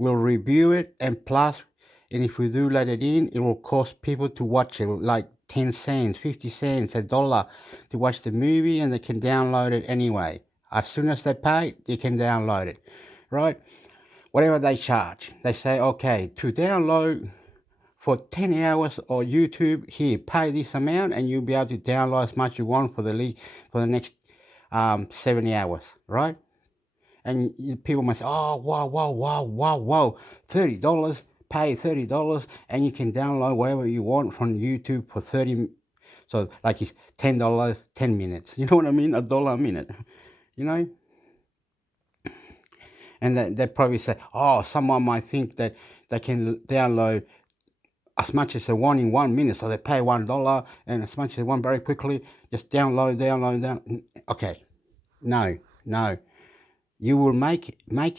We'll review it, and plus, and if we do let it in, it will cost people to watch it, like 10 cents, 50 cents, a dollar to watch the movie, and they can download it anyway. As soon as they pay, they can download it, right? Whatever they charge. They say, okay, to download for 10 hours or YouTube, here, pay this amount, and you'll be able to download as much you want for for the next 70 hours, right? And people might say, oh, wow, wow, wow, wow, wow, $30, pay $30, and you can download whatever you want from YouTube for 30. So like it's $10, 10 minutes. You know what I mean? $1 a minute, you know? And they probably say, oh, someone might think that they can download as much as they want in 1 minute. So they pay $1 and as much as they want very quickly, just download. Okay, no. You will make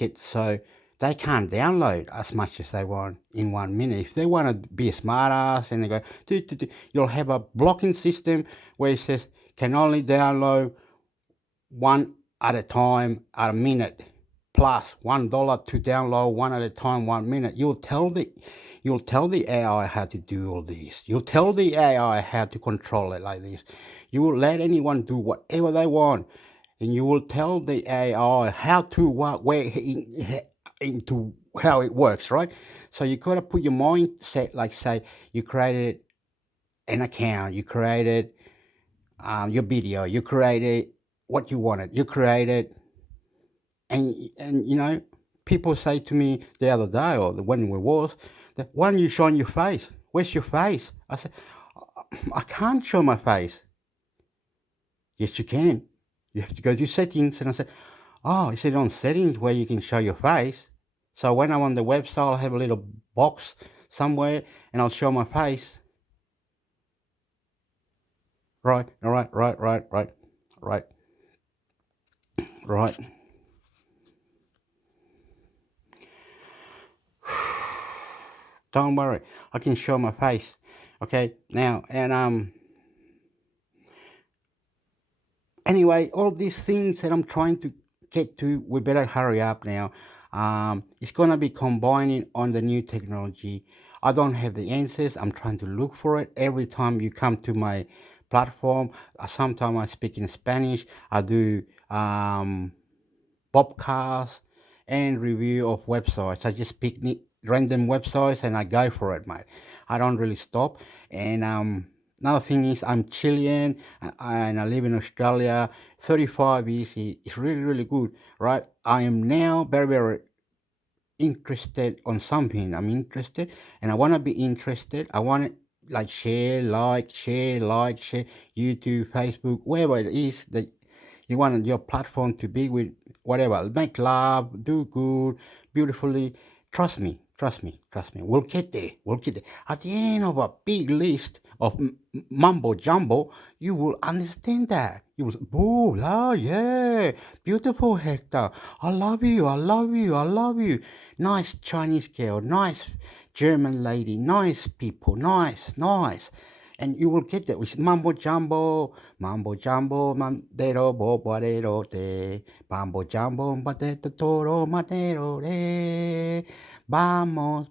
it so they can't download as much as they want in 1 minute. If they want to be a smart ass and they go, you'll have a blocking system where it says can only download one at a time at a minute, plus $1 to download one at a time 1 minute. You'll tell the AI how to do all this. You'll tell the AI how to control it like this. You will let anyone do whatever they want, and you will tell the AI how to into how it works, right? So you gotta put your mindset, like say you created an account, you created your video, you created what you wanted, you created, and people say to me the other day or when we was that why don't you show your face? Where's your face? I said I can't show my face. Yes, you can. You have to go to settings, and I said, oh, is it on settings where you can show your face? So when I'm on the website, I'll have a little box somewhere, and I'll show my face. Right. Don't worry, I can show my face. Okay, now, and anyway, all these things that I'm trying to get to, we better hurry up now. It's gonna be combining on the new technology. I don't have the answers. I'm trying to look for it. Every time you come to my platform, sometimes I speak in Spanish. I do podcasts and review of websites. I just pick random websites and I go for it, mate. I don't really stop. And another thing is I'm Chilean and I live in Australia. 35 years is really, really good, right? I am now very, very interested on something. I'm interested and I want to be interested. I want to like share, share YouTube, Facebook, wherever it is that you want your platform to be with, whatever. Make love, do good, beautifully. Trust me. We'll get there. We'll get there. At the end of a big list of mumbo jumbo, you will understand that. You will say, oh, yeah, beautiful Hector. I love you. I love you. I love you. Nice Chinese girl. Nice German lady. Nice people. Nice. And you will get that with mambo jumbo, mandero, bobarero, de, mambo jumbo, batete, toro, madero, de. Vamos,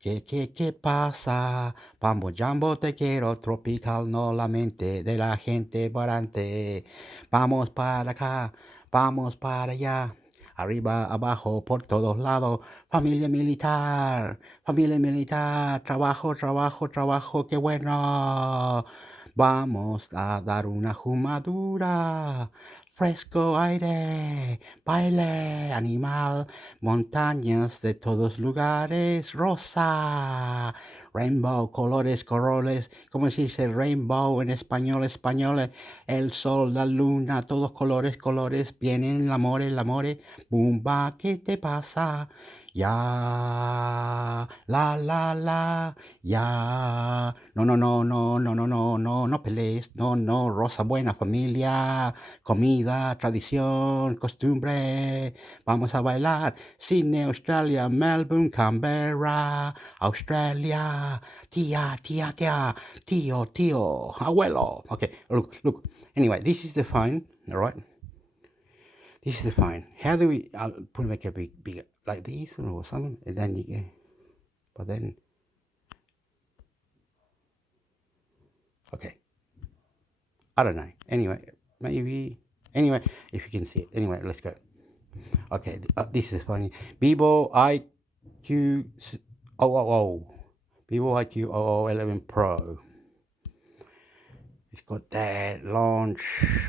¿qué pasa? Mambo jumbo, te quiero, tropical, no la mente de la gente barante. Vamos para acá, vamos para allá. Arriba, abajo, por todos lados. Familia militar, trabajo, qué bueno. Vamos a dar una jumadura. Fresco aire, baile, animal, montañas de todos lugares, rosa, rainbow, colores, ¿cómo se dice rainbow en español? El sol, la luna, todos colores, vienen el amor, bumba, ¿qué te pasa? Ya, la, ya. No, no, no, no, no, no, no, no, no pelees. No, no, Rosa buena familia. Comida, tradición, costumbre. Vamos a bailar. Sydney, Australia, Melbourne, Canberra, Australia. Tía, tía, tía. Tío, tío. Abuelo. Okay, look. Anyway, this is the phone, all right? This is the phone. How do we put make it big like this or something? And then you get, but then, okay. I don't know. Anyway, maybe. Anyway, if you can see it. Anyway, let's go. Okay, this is funny. Vivo IQ 000. Vivo IQ 0011 Pro. It's got that launch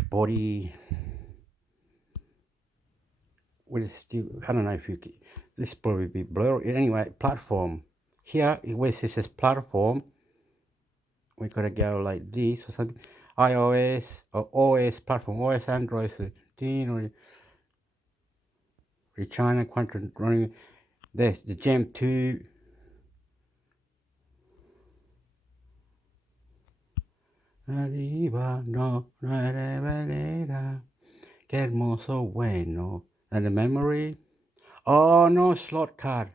body. With still, I don't know if you can, this probably be blurry. Anyway, platform. Here, where it says platform, we gotta go like this or something. iOS or OS platform, OS, Android 13 or China quantum running. There's the Gem 2. Arriba, no, qué hermoso, bueno. And the memory. Oh, no slot card.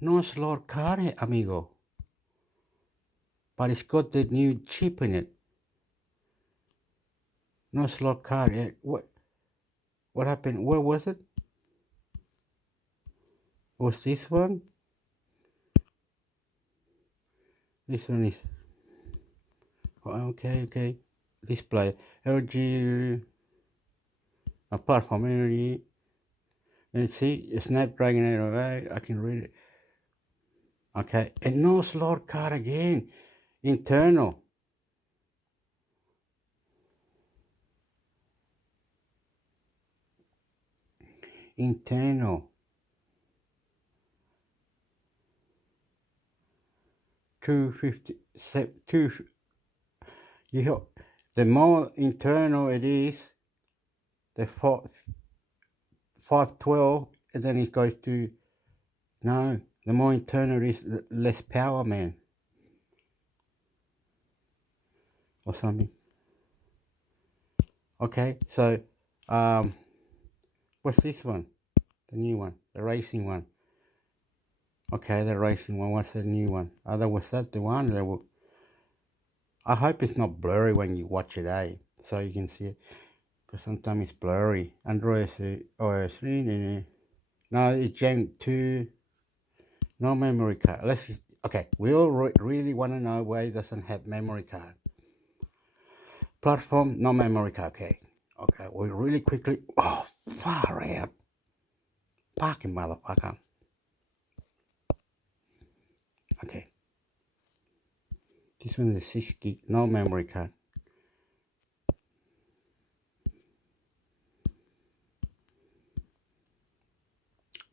No slot card, amigo. But it's got the new chip in it. No slot card. Yeah. What happened? Where was it? Was this one? This one is okay. Display LG platform energy. And see Snapdragon 808. I can read it. Okay, and no slot card again. Internal. Internal. 250. The more internal it is, the 512, and then it goes to no. The more internal it is, the less power, man, or something. Okay, so what's this one? The new one, the racing one. Okay, the racing one. What's the new one? Was that the one? I hope it's not blurry when you watch it, so you can see it. Because sometimes it's blurry. Android OS 3. No, it's Gen 2. No memory card. Okay, we all really want to know why it doesn't have memory card. Platform, no memory card. Okay, we really quickly. Oh, far out. Fucking motherfucker. Okay. This one is 6 gig, no memory card.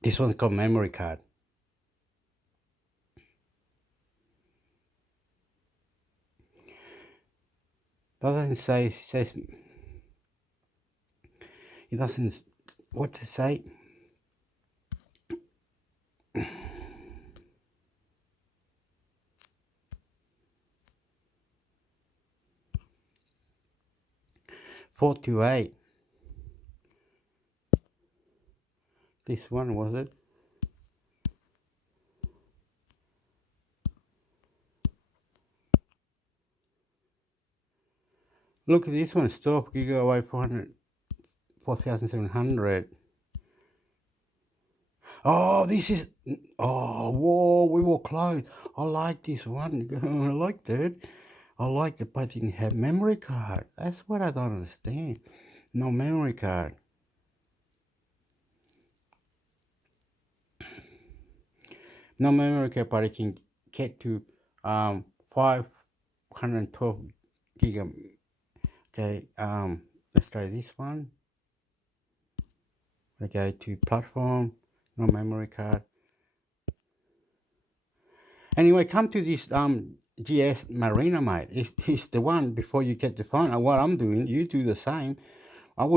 This one's called memory card. Doesn't say, it says, it doesn't, what to say? Four to eight. This one was it? Look at this one, stop gigabyte 4,700. Oh, this is. Oh, whoa, we were close. I like this one. I like that. I like it, but it didn't have memory card. That's what I don't understand. No memory card. No memory card, but it can get to 512 gigabytes. Okay, let's try this one. Okay, to platform, no memory card. Anyway, come to this GS Marina, mate. It's the one before you get the phone. And what I'm doing, you do the same. I'll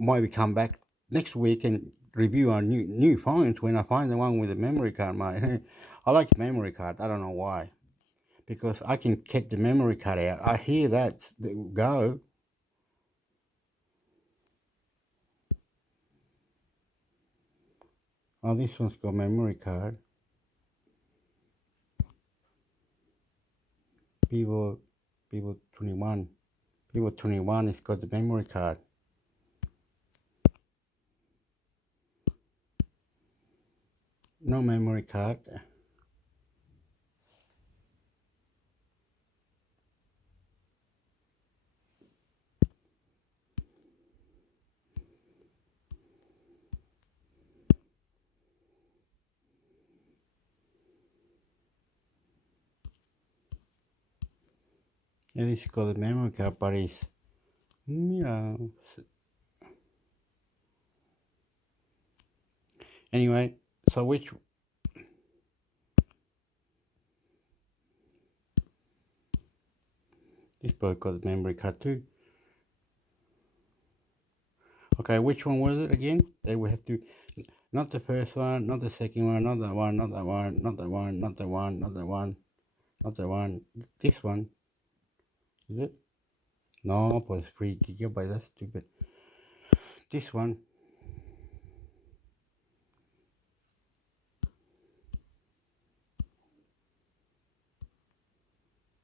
maybe come back next week and review on new phones when I find the one with the memory card, mate. I like memory card. I don't know why. Because I can get the memory card out. I hear that go. Oh, this one's got memory card. Vivo 21. Vivo 21 has got the memory card. No memory card. Yeah, this has got the memory card, but it's, anyway, so which, this boy got the memory card too. Okay, which one was it again? They will have to, not the first one, not the second one, not that one, not that one, not that one, not that one, not that one, not that one. This one, is it? No, pues 3 GB, that's stupid. This one.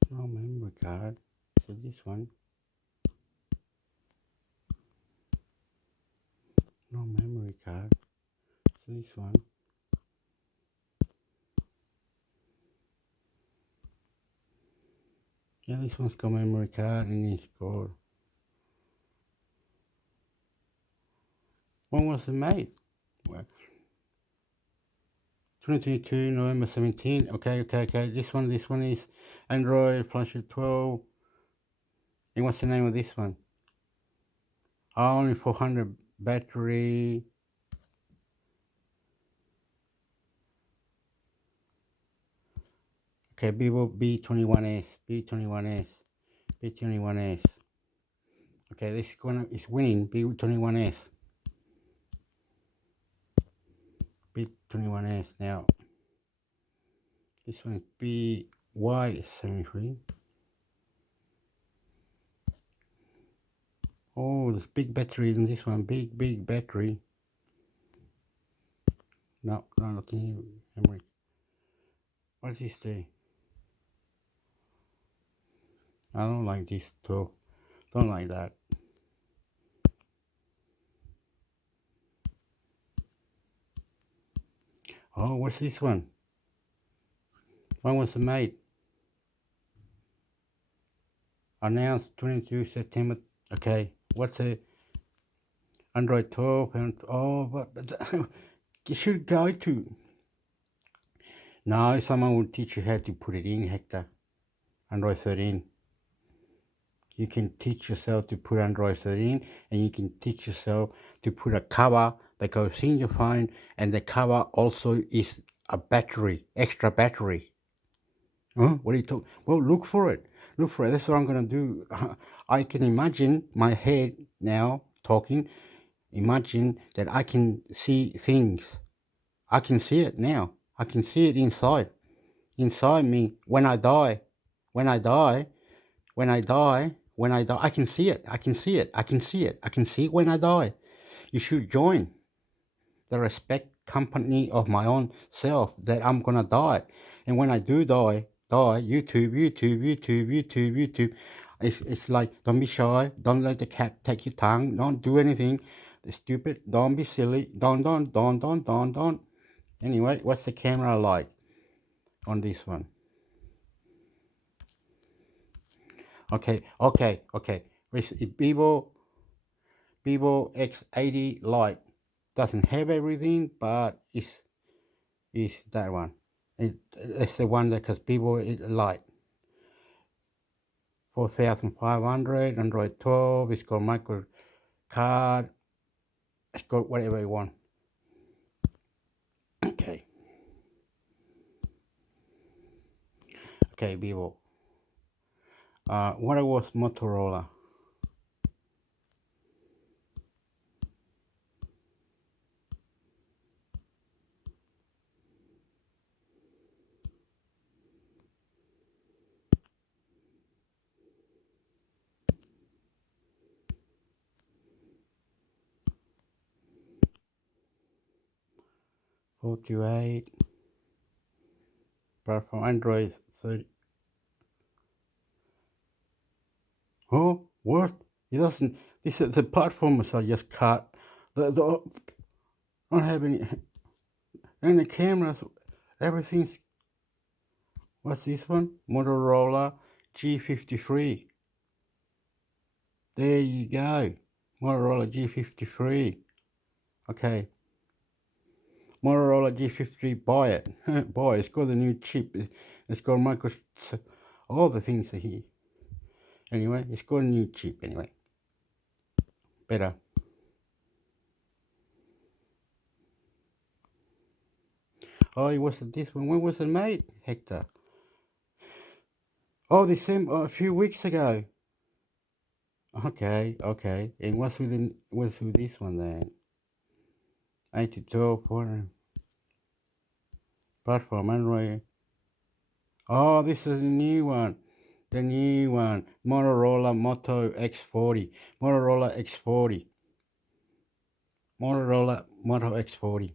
No memory card. So this one. No memory card. So this one. Yeah, this one's got memory card and it's got. When was it made? Well, 2022, November 17. Okay. This one is Android Flash 12. And what's the name of this one? Only 400 battery. Okay, Vivo B21s. B21s. B21s. Okay, this is it's winning. B21s. B21s now. This one is BY73. Oh, there's big battery in this one. Big battery. No, nothing here. Memory. What's this say? I don't like this 12. Don't like that. Oh, what's this one? When was it made? Announced 22 September. Okay, what's a Android 12? And oh, but you should go to. No, someone will teach you how to put it in, Hector. Android 13. You can teach yourself to put Android 13, and you can teach yourself to put a cover that goes in your phone, and the cover also is a battery, extra battery. Huh? What are you talking? Well, look for it. Look for it. That's what I'm gonna do. I can imagine my head now talking. Imagine that I can see things. I can see it now. I can see it inside me. When I die, when I die, when I die, when I die, I can see it. I can see it. I can see it. I can see it when I die. You should join the respect company of my own self that I'm gonna die. And when I do die, YouTube. It's like, don't be shy. Don't let the cat take your tongue. Don't do anything stupid. Don't be silly. Don't. Anyway, what's the camera like on this one? Okay. It's Vivo X80 Lite. Doesn't have everything, but it's that one. It's the one that, because Vivo Lite. 4,500, Android 12, it's got micro card, it's got whatever you want. Okay, Vivo. What was Motorola? 48. Platform Android 30. Oh, what? It doesn't. This is the platforms are just cut. The don't have any. And the cameras, everything's. What's this one? Motorola G53. There you go. Motorola G53. Okay. Motorola G53. Buy it. Buy it. It's got a new chip. It's got Microsoft. All the things are here. Anyway, it's got a new chip. Anyway, better. Oh, it was this one. When was it made, Hector? Oh, December, a few weeks ago. Okay, okay. And what's with this one then? 8 to 12 platform Android. Oh, this is the new one. The new one. Motorola Moto X40. Motorola X40. Motorola Moto X40.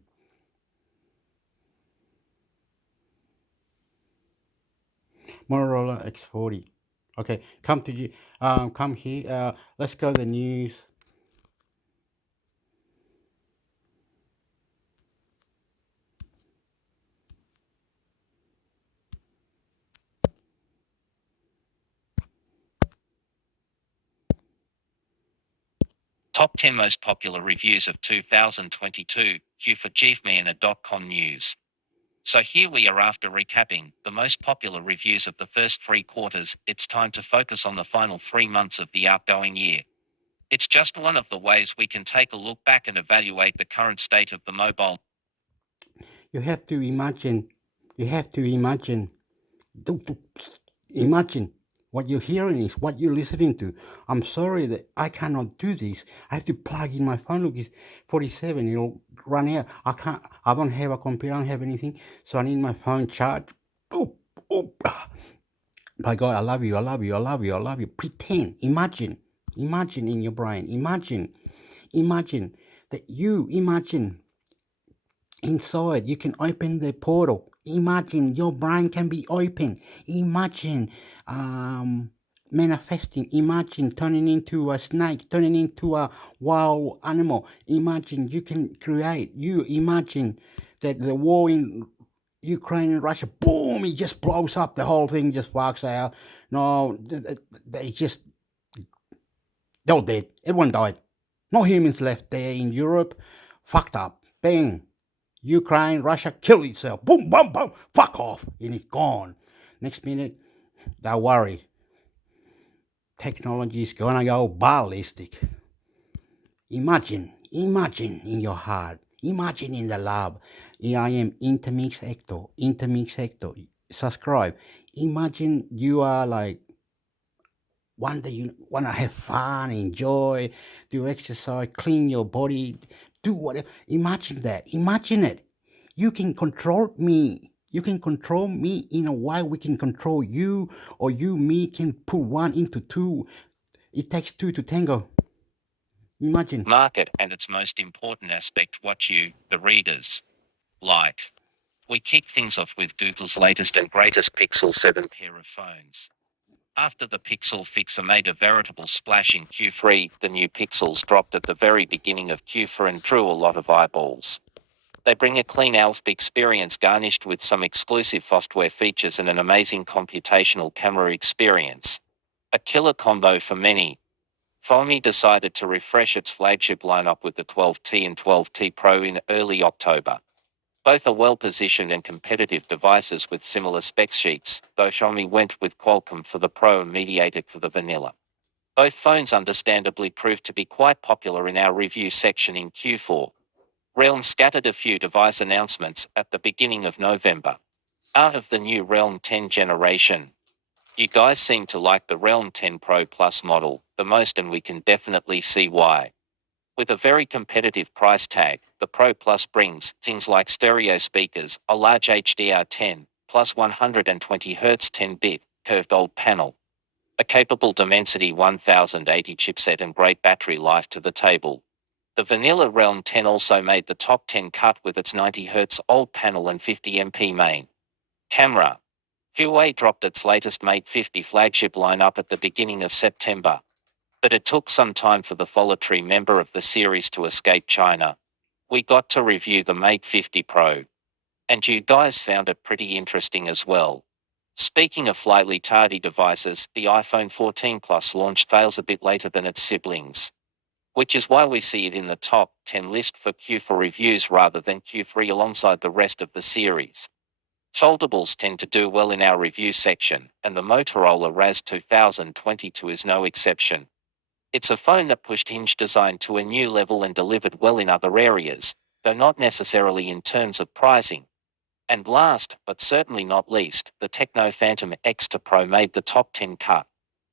Motorola X40. Okay, come to you. Come here. Let's go to the news. Top 10 most popular reviews of 2022, Q for GFMeana.com news. So here we are after recapping the most popular reviews of the first 3 quarters. It's time to focus on the final 3 months of the outgoing year. It's just one of the ways we can take a look back and evaluate the current state of the mobile. You have to imagine. You have to imagine. Imagine what you're hearing is what you're listening to. I'm sorry that I cannot do this. I have to plug in my phone. Look, it's 47. It'll run out. I can't. I don't have a computer. I don't have anything. So I need my phone charged. Oh, oh. My God, I love you. I love you. I love you. I love you. Pretend. Imagine. Imagine in your brain. Imagine. Imagine that you imagine inside you can open the portal. Imagine your brain can be open. Imagine manifesting. Imagine turning into a snake, turning into a wild animal. Imagine you can create. You imagine that the war in Ukraine and Russia, boom, it just blows up. The whole thing just walks out. No, they just, they're all dead. Everyone died. No humans left there in Europe. Fucked up. Bang. Ukraine, Russia killed itself. Boom, boom, boom. Fuck off. And it's gone. Next minute, don't worry. Technology is gonna go ballistic. Imagine in your heart. Imagine in the lab. I am intermix hector. Intermix hector. Subscribe. Imagine you are like one day you want to have fun, enjoy, do exercise, clean your body, do whatever. Imagine that. Imagine it. You can control me. You can control me in a way we can control you, or you, me can put one into two. It takes two to tango. Imagine. Market and its most important aspect, what you, the readers, like. We kick things off with Google's latest and greatest Pixel 7 pair of phones. After the Pixel fixer made a veritable splash in Q3, the new Pixels dropped at the very beginning of Q4 and drew a lot of eyeballs. They bring a clean ALF experience garnished with some exclusive software features and an amazing computational camera experience. A killer combo for many. Xiaomi decided to refresh its flagship lineup with the 12T and 12T Pro in early October. Both are well-positioned and competitive devices with similar spec sheets, though Xiaomi went with Qualcomm for the Pro and MediaTek for the Vanilla. Both phones understandably proved to be quite popular in our review section in Q4. Realm scattered a few device announcements at the beginning of November. Out of the new Realm 10 generation, you guys seem to like the Realm 10 Pro Plus model the most, and we can definitely see why. With a very competitive price tag, the Pro Plus brings things like stereo speakers, a large HDR10, plus 120Hz 10-bit, curved OLED panel, a capable Dimensity 1080 chipset and great battery life to the table. The Vanilla Realm 10 also made the top 10 cut with its 90Hz old panel and 50MP main camera. Huawei dropped its latest Mate 50 flagship lineup at the beginning of September, but it took some time for the solitary member of the series to escape China. We got to review the Mate 50 Pro, and you guys found it pretty interesting as well. Speaking of slightly tardy devices, the iPhone 14 Plus launch fails a bit later than its siblings, which is why we see it in the top 10 list for Q4 reviews rather than Q3 alongside the rest of the series. Foldables tend to do well in our review section, and the Motorola Razr 2022 is no exception. It's a phone that pushed hinge design to a new level and delivered well in other areas, though not necessarily in terms of pricing. And last, but certainly not least, the Techno Phantom Extra Pro made the top 10 cut.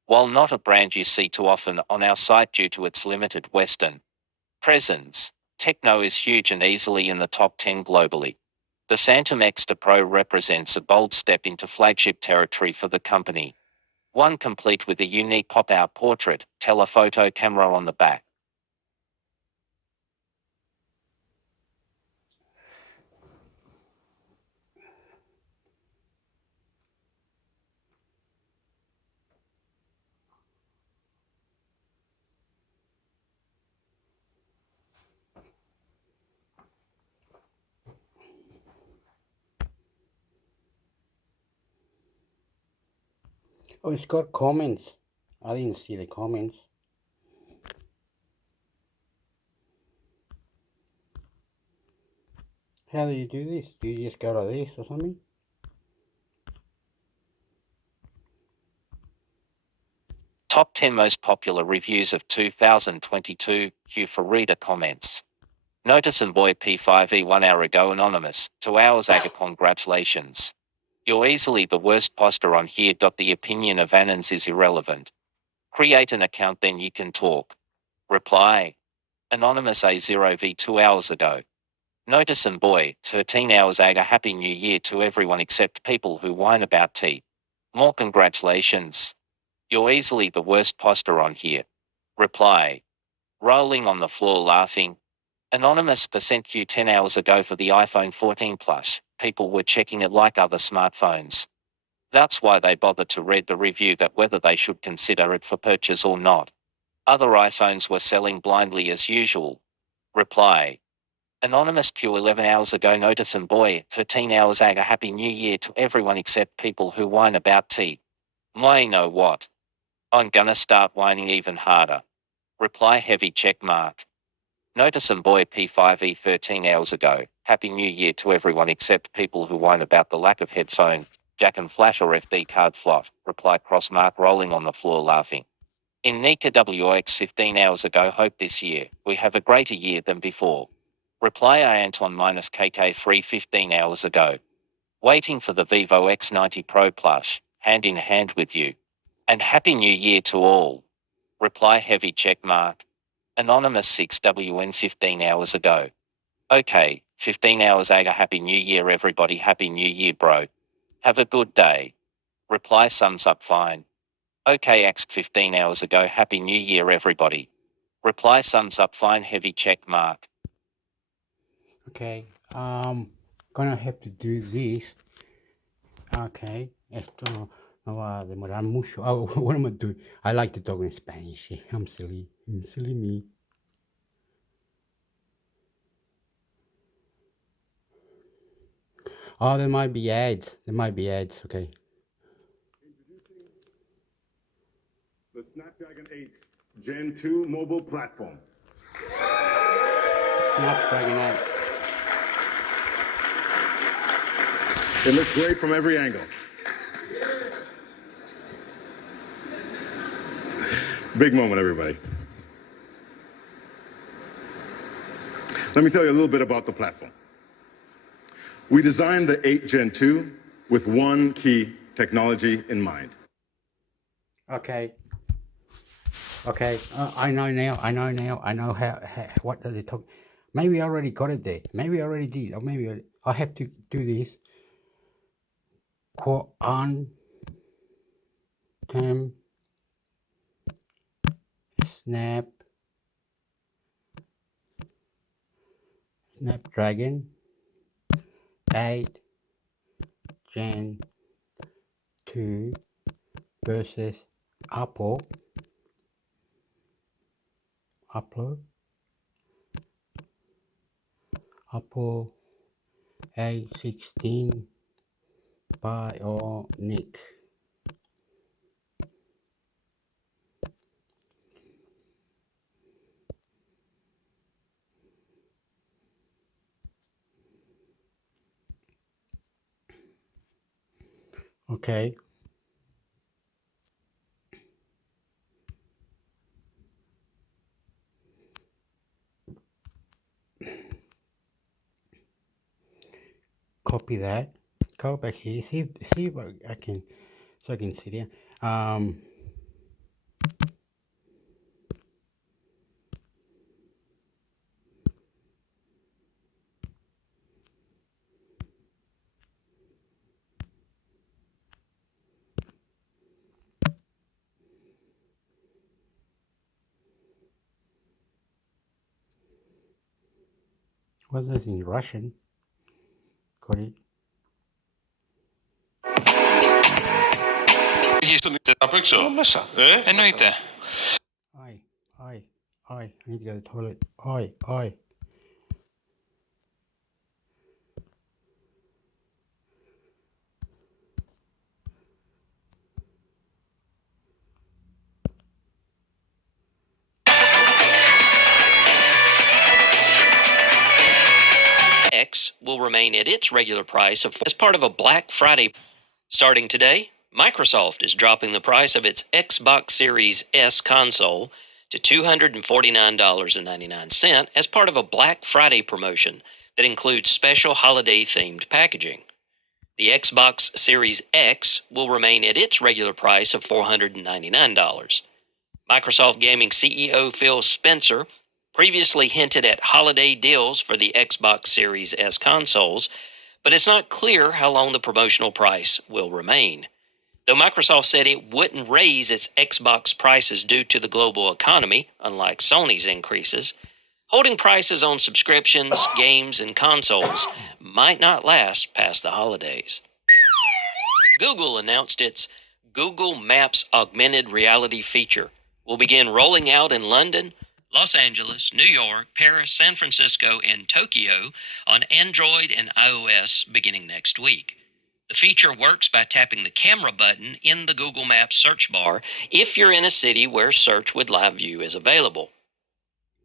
While not a brand you see too often on our site due to its limited Western presence, Techno is huge and easily in the top 10 globally. The Phantom Extra Pro represents a bold step into flagship territory for the company, one complete with a unique pop-out portrait telephoto camera on the back. Oh, it's got comments. I didn't see the comments. How do you do this? Do you just go to this or something? Top 10 most popular reviews of 2022, Q for reader comments. Notice and boy P5E 1 hour ago anonymous, 2 hours ago congratulations. You're easily the worst poster on here. The opinion of Anons is irrelevant. Create an account then you can talk. Reply. Anonymous A0V 2 hours ago. Notice and boy, 13 hours ago Happy New Year to everyone except people who whine about tea. More congratulations. You're easily the worst poster on here. Reply. Rolling on the floor laughing. Anonymous %Q 10 hours ago for the iPhone 14 Plus, people were checking it like other smartphones. That's why they bothered to read the review that whether they should consider it for purchase or not. Other iPhones were selling blindly as usual. Reply. Anonymous Q 11 hours ago notice and boy, 13 hours ago Happy New Year to everyone except people who whine about tea. I know what. I'm gonna start whining even harder. Reply heavy check mark. Notice and boy P5E 13 hours ago, Happy New Year to everyone except people who whine about the lack of headphone, jack and flash or FD card slot. Reply cross mark rolling on the floor laughing. In Nika WX 15 hours ago hope this year, we have a greater year than before. Reply I Anton minus KK3 15 hours ago. Waiting for the Vivo X90 Pro Plus, hand in hand with you. And Happy New Year to all. Reply heavy check mark. Anonymous 6WN 15 hours ago. Okay, 15 hours ago Happy New Year everybody Happy New Year bro. Have a good day. Reply sums up fine. Okay Ax 15 hours ago Happy New Year everybody. Reply sums up fine heavy check mark. Okay. Gonna have to do this. Okay. Esto no va a demorar mucho. Oh, what am I doing? I like to talk in Spanish. I'm silly. I'm silly me. Oh, there might be ads. There might be ads. Okay. Introducing the Snapdragon 8 Gen 2 mobile platform. Snapdragon 8. It looks great from every angle. Big moment, everybody. Let me tell you a little bit about the platform. We designed the 8 Gen 2 with one key technology in mind. Okay. Okay. I know now. I know now. I know how what do they talk. Maybe I already got it there. Maybe I already did. Or maybe I have to do this. Quantum snap Snapdragon 8 Gen 2 versus Apple Apple Apple A16 Bionic. Okay, copy that. Go back here. See if I can, so I can see there. What's this in Russian? Got it. Απ' έξω. Μέσα. Εννοείται. I need to go to the toilet. I. X will remain at its regular price as part of a Black Friday. Starting today, Microsoft is dropping the price of its Xbox Series S console to $249.99 as part of a Black Friday promotion that includes special holiday-themed packaging. The Xbox Series X will remain at its regular price of $499. Microsoft Gaming CEO Phil Spencer previously hinted at holiday deals for the Xbox Series S consoles, but it's not clear how long the promotional price will remain. Though Microsoft said it wouldn't raise its Xbox prices due to the global economy, unlike Sony's increases, holding prices on subscriptions, games, and consoles might not last past the holidays. Google announced its Google Maps augmented reality feature will begin rolling out in London, Los Angeles, New York, Paris, San Francisco, and Tokyo on Android and iOS beginning next week. The feature works by tapping the camera button in the Google Maps search bar if you're in a city where search with live view is available.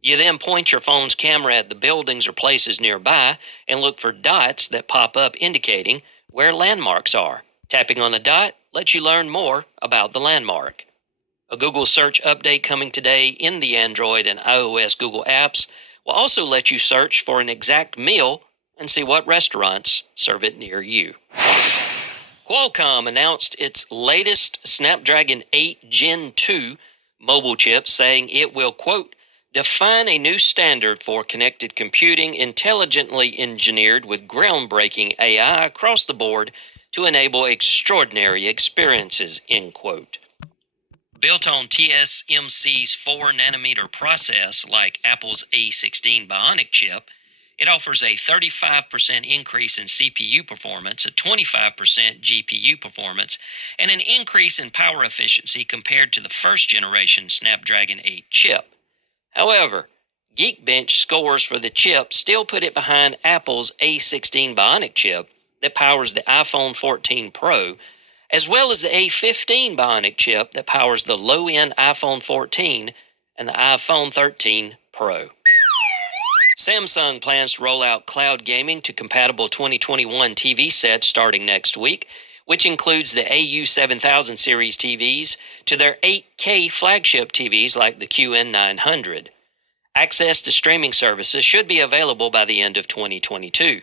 You then point your phone's camera at the buildings or places nearby and look for dots that pop up indicating where landmarks are. Tapping on a dot lets you learn more about the landmark. A Google search update coming today in the Android and iOS Google apps will also let you search for an exact meal and see what restaurants serve it near you. Qualcomm announced its latest Snapdragon 8 Gen 2 mobile chip, saying it will, quote, define a new standard for connected computing intelligently engineered with groundbreaking AI across the board to enable extraordinary experiences, end quote. Built on TSMC's 4-nanometer process like Apple's A16 Bionic chip, it offers a 35% increase in CPU performance, a 25% GPU performance, and an increase in power efficiency compared to the first-generation Snapdragon 8 chip. However, Geekbench scores for the chip still put it behind Apple's A16 Bionic chip that powers the iPhone 14 Pro, as well as the A15 Bionic chip that powers the low-end iPhone 14 and the iPhone 13 Pro. Samsung plans to roll out cloud gaming to compatible 2021 TV sets starting next week, which includes the AU7000 series TVs to their 8K flagship TVs like the QN900. Access to streaming services should be available by the end of 2022.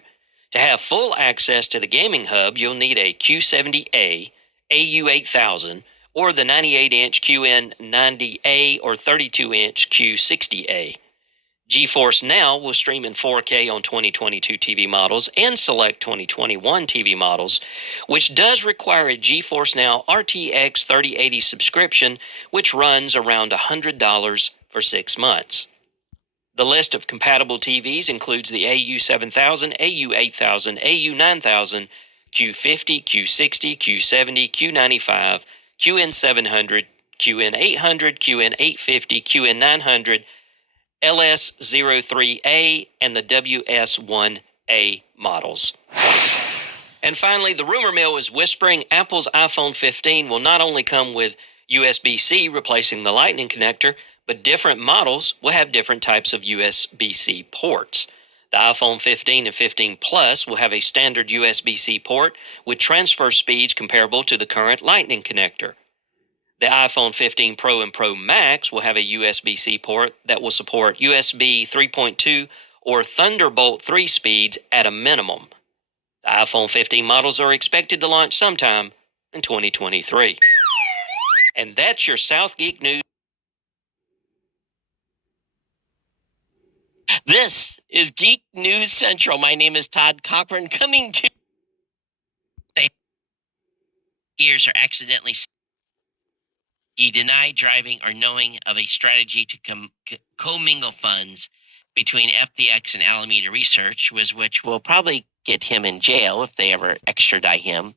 To have full access to the gaming hub, you'll need a Q70A, AU8000, or the 98-inch QN90A or 32-inch Q60A. GeForce Now will stream in 4K on 2022 TV models and select 2021 TV models, which does require a GeForce Now RTX 3080 subscription, which runs around $100 for 6 months. The list of compatible TVs includes the AU7000, AU8000, AU9000, Q50, Q60, Q70, Q95, QN700, QN800, QN850, QN900, LS03A, and the WS1A models. And finally, the rumor mill is whispering Apple's iPhone 15 will not only come with USB-C replacing the Lightning connector, but different models will have different types of USB-C ports. The iPhone 15 and 15 Plus will have a standard USB-C port with transfer speeds comparable to the current Lightning connector. The iPhone 15 Pro and Pro Max will have a USB-C port that will support USB 3.2 or Thunderbolt 3 speeds at a minimum. The iPhone 15 models are expected to launch sometime in 2023. And that's your South Geek News. This is Geek News Central. My name is Todd Cochran, coming to ears are accidentally. He denied driving or knowing of a strategy to commingle funds between FTX and Alameda Research, which will probably get him in jail if they ever extradite him.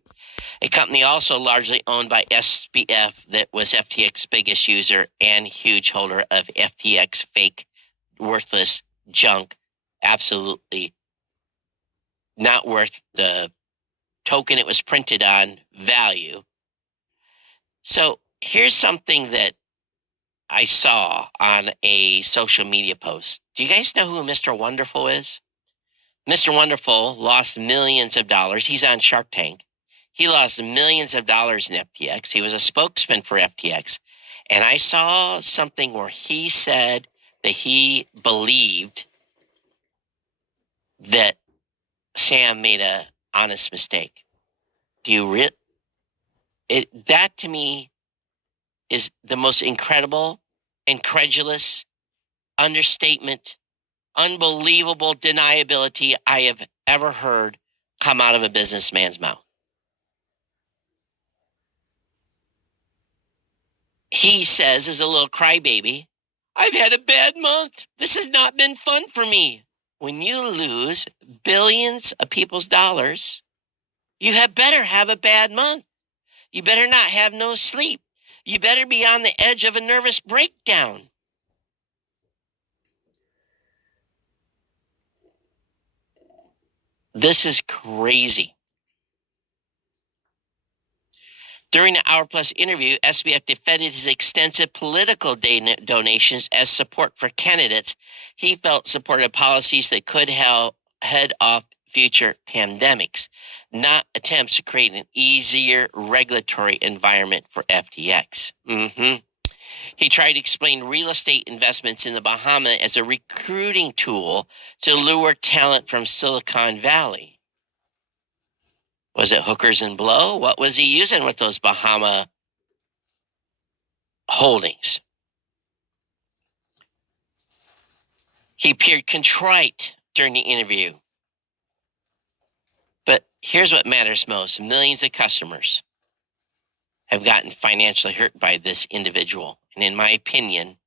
A company also largely owned by SBF that was FTX's biggest user and huge holder of FTX fake, worthless junk, absolutely not worth the token it was printed on value. So here's something that I saw on a social media post. Do you guys know who Mr. Wonderful is? Mr. Wonderful lost millions of dollars. He's on Shark Tank. He lost millions of dollars in FTX. He was a spokesman for FTX. And I saw something where he said that he believed that Sam made an honest mistake. Do you that to me is the most incredible, incredulous, understatement, unbelievable deniability I have ever heard come out of a businessman's mouth. He says, as a little crybaby, I've had a bad month. This has not been fun for me. When you lose billions of people's dollars, you had better have a bad month. You better not have no sleep. You better be on the edge of a nervous breakdown. This is crazy. During the Hour Plus interview, SBF defended his extensive political donations as support for candidates he felt supported policies that could help head off future pandemics, not attempts to create an easier regulatory environment for FTX. He tried to explain real estate investments in the Bahamas as a recruiting tool to lure talent from Silicon Valley. Was it hookers and blow? What was he using with those Bahama holdings? He appeared contrite during the interview. But here's what matters most. Millions of customers have gotten financially hurt by this individual. And in my opinion,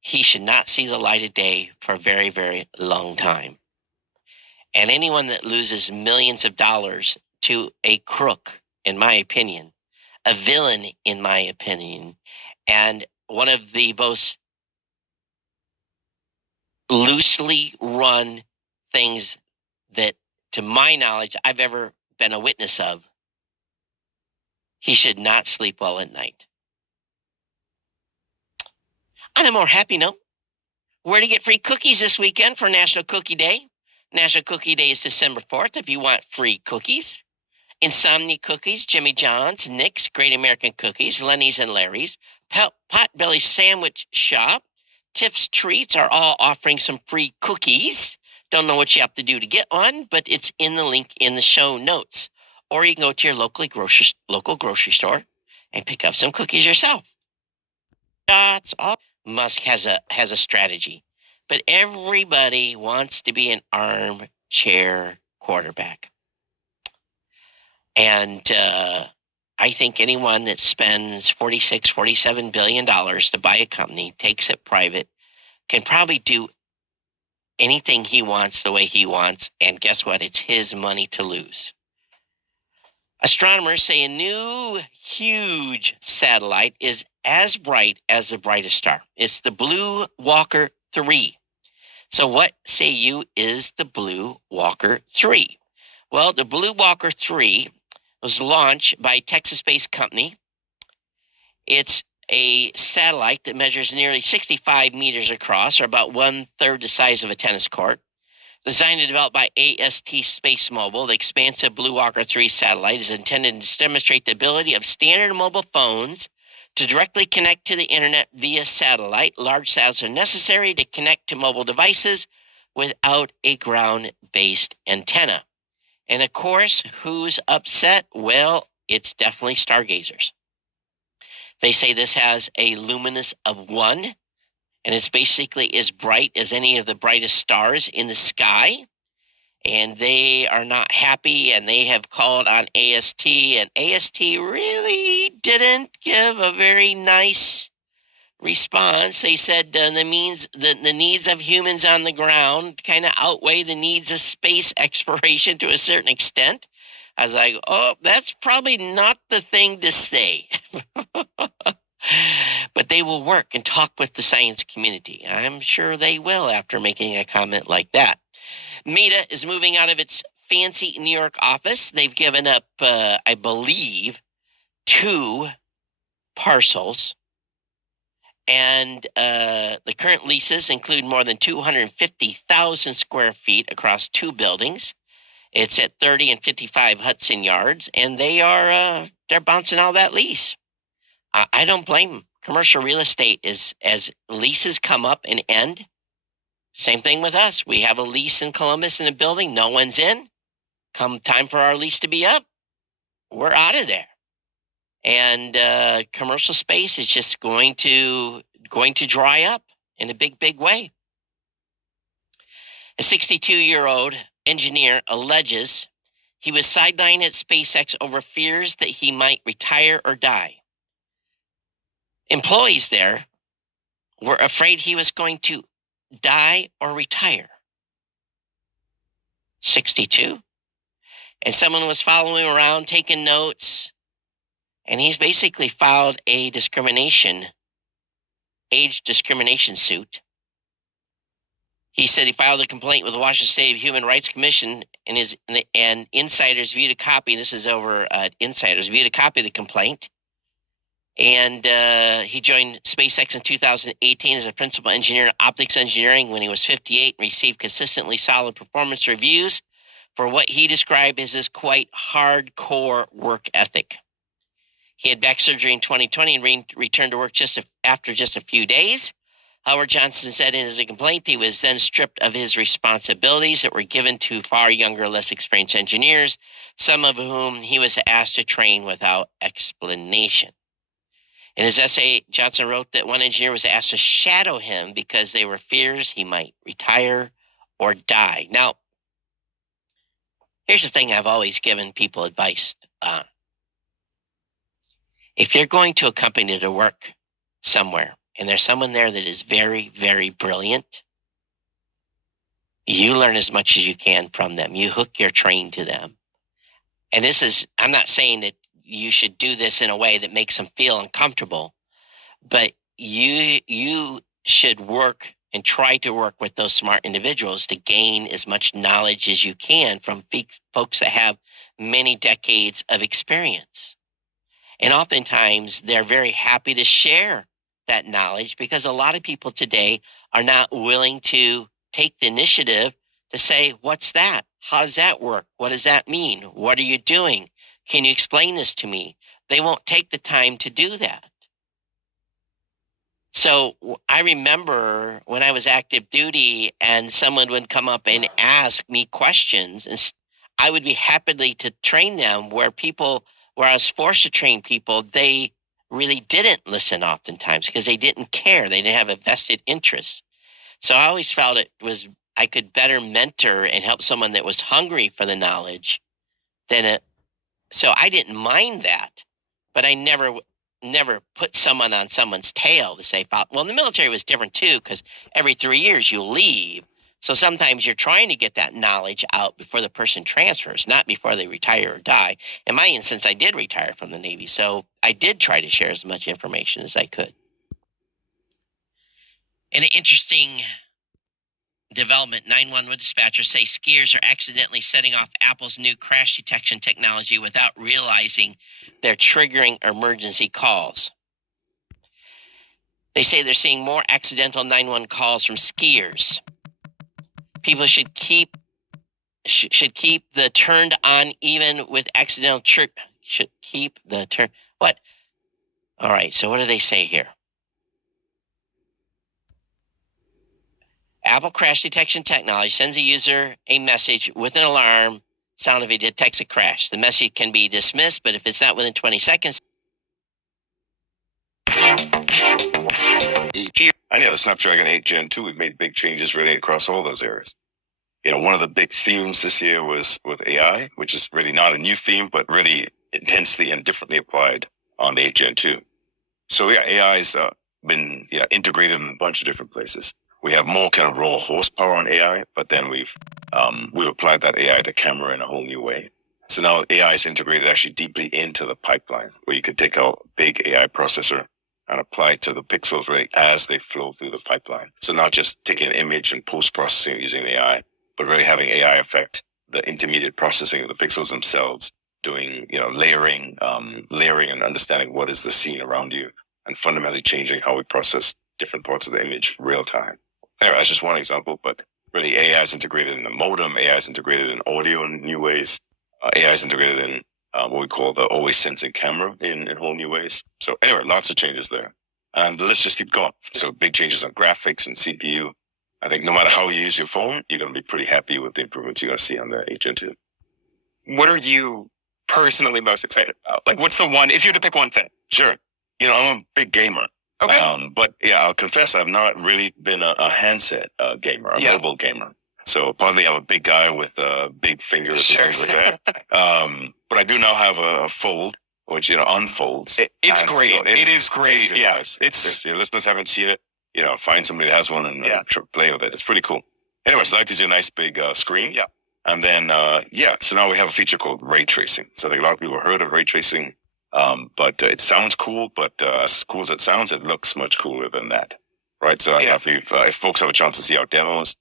he should not see the light of day for a very, very long time. And anyone that loses millions of dollars to a crook, in my opinion, a villain, in my opinion, and one of the most loosely run things that, to my knowledge, I've ever been a witness of, he should not sleep well at night. On a more happy note, where to get free cookies this weekend for National Cookie Day? National Cookie Day is December 4th if you want free cookies. Insomnia Cookies, Jimmy John's, Nick's, Great American Cookies, Lenny's and Larry's, Potbelly Sandwich Shop, Tiff's Treats are all offering some free cookies. Don't know what you have to do to get one, but it's in the link in the show notes. Or you can go to your local grocery store and pick up some cookies yourself. That's all. Musk has a strategy, but everybody wants to be an armchair quarterback. And I think anyone that spends $47 billion to buy a company, takes it private, can probably do anything he wants the way he wants, and guess what? It's his money to lose. Astronomers say a new huge satellite is as bright as the brightest star. It's the Blue Walker 3. So what, say you, is the Blue Walker 3? Well, the Blue Walker 3 was launched by a Texas-based company. It's a satellite that measures nearly 65 meters across, or about 1/3 the size of a tennis court. Designed and developed by AST Space Mobile, the expansive Blue Walker 3 satellite is intended to demonstrate the ability of standard mobile phones to directly connect to the internet via satellite. Large satellites are necessary to connect to mobile devices without a ground-based antenna. And of course, who's upset? Well, it's definitely stargazers. They say this has a luminance of 1, and it's basically as bright as any of the brightest stars in the sky. And they are not happy, and they have called on AST, and AST really didn't give a very nice response. They said the needs of humans on the ground kind of outweigh the needs of space exploration to a certain extent. I was like, oh, that's probably not the thing to say. But they will work and talk with the science community. I'm sure they will after making a comment like that. Meta is moving out of its fancy New York office. They've given up, I believe, 2 parcels. And the current leases include more than 250,000 square feet across 2 buildings. It's at 30 and 55 Hudson Yards, and they're bouncing out that lease. I don't blame them. Commercial real estate is, as leases come up and end, same thing with us. We have a lease in Columbus in a building. No one's in. Come time for our lease to be up, we're out of there. And commercial space is just going to dry up in a big, big way. A 62-year-old engineer alleges he was sidelined at SpaceX over fears that he might retire or die. Employees there were afraid he was going to die or retire. 62. And someone was following him around, taking notes. And he's basically filed a age discrimination suit. He said he filed a complaint with the Washington State Human Rights Commission, and Insiders viewed a copy. This is over Insiders viewed a copy of the complaint. And he joined SpaceX in 2018 as a principal engineer in optics engineering when he was 58 and received consistently solid performance reviews for what he described as his quite hardcore work ethic. He had back surgery in 2020 and returned to work after just a few days. Howard Johnson said in his complaint he was then stripped of his responsibilities that were given to far younger, less experienced engineers, some of whom he was asked to train without explanation. In his essay, Johnson wrote that one engineer was asked to shadow him because they were fears he might retire or die. Now, here's the thing I've always given people advice on. If you're going to a company to work somewhere and there's someone there that is very, very brilliant, you learn as much as you can from them. You hook your train to them. And I'm not saying that you should do this in a way that makes them feel uncomfortable, but you should work and try to work with those smart individuals to gain as much knowledge as you can from folks that have many decades of experience. And oftentimes they're very happy to share that knowledge because a lot of people today are not willing to take the initiative to say, what's that? How does that work? What does that mean? What are you doing? Can you explain this to me? They won't take the time to do that. So I remember when I was active duty and someone would come up and ask me questions, and I would be happy to train them where I was forced to train people, they really didn't listen oftentimes because they didn't care. They didn't have a vested interest. So I always felt I could better mentor and help someone that was hungry for the knowledge so I didn't mind that, but I never put someone on someone's tail to say, well, in the military was different too, because every 3 years you leave. So sometimes you're trying to get that knowledge out before the person transfers, not before they retire or die. In my instance, I did retire from the Navy, so I did try to share as much information as I could. An interesting development, 911 dispatchers say skiers are accidentally setting off Apple's new crash detection technology without realizing they're triggering emergency calls. They say they're seeing more accidental 911 calls from skiers. People should keep the turned on even with accidental should keep the turn. What? All right, so what do they say here? Apple crash detection technology sends a user a message with an alarm sound if it detects a crash. The message can be dismissed, but if it's not within 20 seconds. And yeah, the Snapdragon 8 Gen 2, we've made big changes really across all those areas. One of the big themes this year was with AI, which is really not a new theme, but really intensely and differently applied on the 8 Gen 2. So yeah, AI's been integrated in a bunch of different places. We have more kind of raw horsepower on AI, but then we've applied that AI to camera in a whole new way. So now AI is integrated actually deeply into the pipeline, where you could take a big AI processor and apply it to the pixels right as they flow through the pipeline. So not just taking an image and post-processing using AI, but really having AI affect the intermediate processing of the pixels themselves, doing layering and understanding what is the scene around you, and fundamentally changing how we process different parts of the image real time. Anyway, that's just one example, but really AI is integrated in the modem, AI is integrated in audio in new ways, AI is integrated in what we call the always sensing camera in whole new ways. So anyway, lots of changes there. And let's just keep going. So big changes on graphics and CPU. I think no matter how you use your phone, you're going to be pretty happy with the improvements you're going to see on the 8 Gen 2. What are you personally most excited about? Like, what's the one, if you had to pick one thing? Sure. I'm a big gamer. Okay. But yeah, I'll confess I've not really been a handset gamer, a mobile gamer. So partly I'm a big guy with big fingers and things like that. But I do now have a Fold, which unfolds. It's great. It is great. Yeah. If your listeners haven't seen it, find somebody that has one and play with it. It's pretty cool. Anyway, so that gives you a nice big screen. Yeah. And then so now we have a feature called ray tracing. So I think a lot of people have heard of ray tracing. But it sounds cool, but as cool as it sounds, it looks much cooler than that, right? So if folks have a chance to see our demos,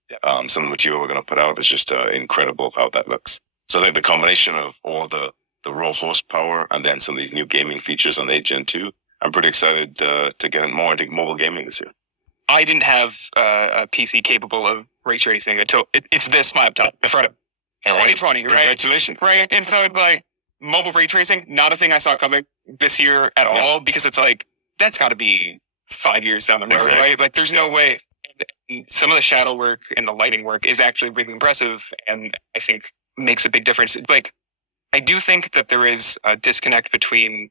some of which we're going to put out, is just incredible how that looks. So I think the combination of all the raw horsepower and then some of these new gaming features on the 8 Gen 2, I'm pretty excited to get more into mobile gaming this year. I didn't have a PC capable of ray tracing until it's this laptop in front of me. 2020, right? Congratulations. Right, and so like, mobile ray tracing, not a thing I saw coming this year at all, because it's like, that's got to be 5 years down the road, right? Like, there's no way. Some of the shadow work and the lighting work is actually really impressive, and I think makes a big difference. Like, I do think that there is a disconnect between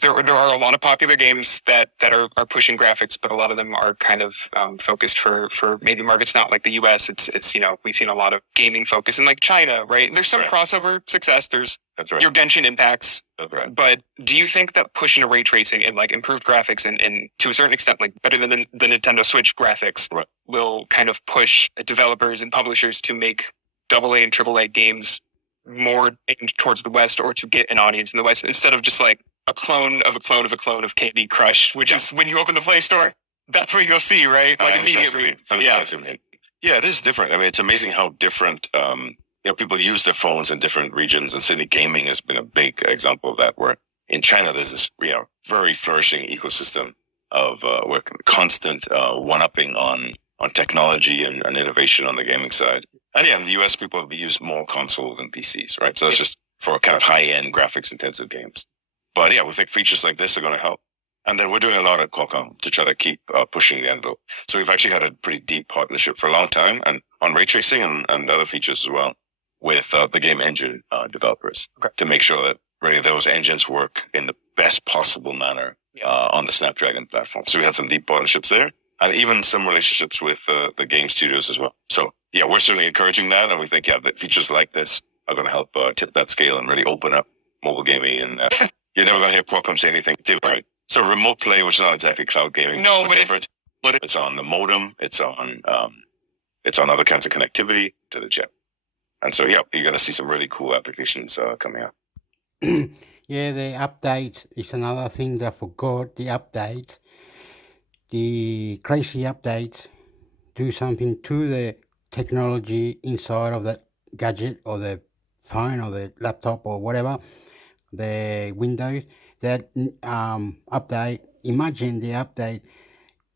there are a lot of popular games that are pushing graphics, but a lot of them are kind of focused for maybe markets not like the US. It's we've seen a lot of gaming focus in like China, right? There's some crossover success. There's your Genshin impacts. But do you think that pushing a ray tracing and like improved graphics and to a certain extent like better than the Nintendo Switch graphics will kind of push developers and publishers to make AA and AAA games more aimed towards the West, or to get an audience in the West, instead of just like a clone of a clone of a clone of Candy Crush, which is when you open the Play Store, that's what you'll see, right? Like immediately. Yeah, it is different. I mean, it's amazing how different people use their phones in different regions, and Sydney gaming has been a big example of that, where in China there's this very flourishing ecosystem of where constant one-upping on technology and innovation on the gaming side. And yeah, in the US, people have used more consoles than PCs, right? So that's just for kind of high-end graphics-intensive games. But yeah, we think features like this are going to help. And then we're doing a lot at Qualcomm to try to keep pushing the envelope. So we've actually had a pretty deep partnership for a long time, and on ray tracing and other features as well, with the game engine developers to make sure that really those engines work in the best possible manner on the Snapdragon platform. So we have some deep partnerships there, and even some relationships with the game studios as well. So yeah, we're certainly encouraging that, and we think that features like this are going to help tip that scale and really open up mobile gaming. And you're never going to hear Qualcomm say anything different. Right? So remote play, which is not exactly cloud gaming, no, but it's on the modem, it's on It's on other kinds of connectivity to the chip. And so, yeah, you're going to see some really cool applications coming up. Yeah, the updates is another thing that I forgot. The updates, the crazy updates, do something to the technology inside of the gadget or the phone or the laptop or whatever, the Windows. That update, imagine the update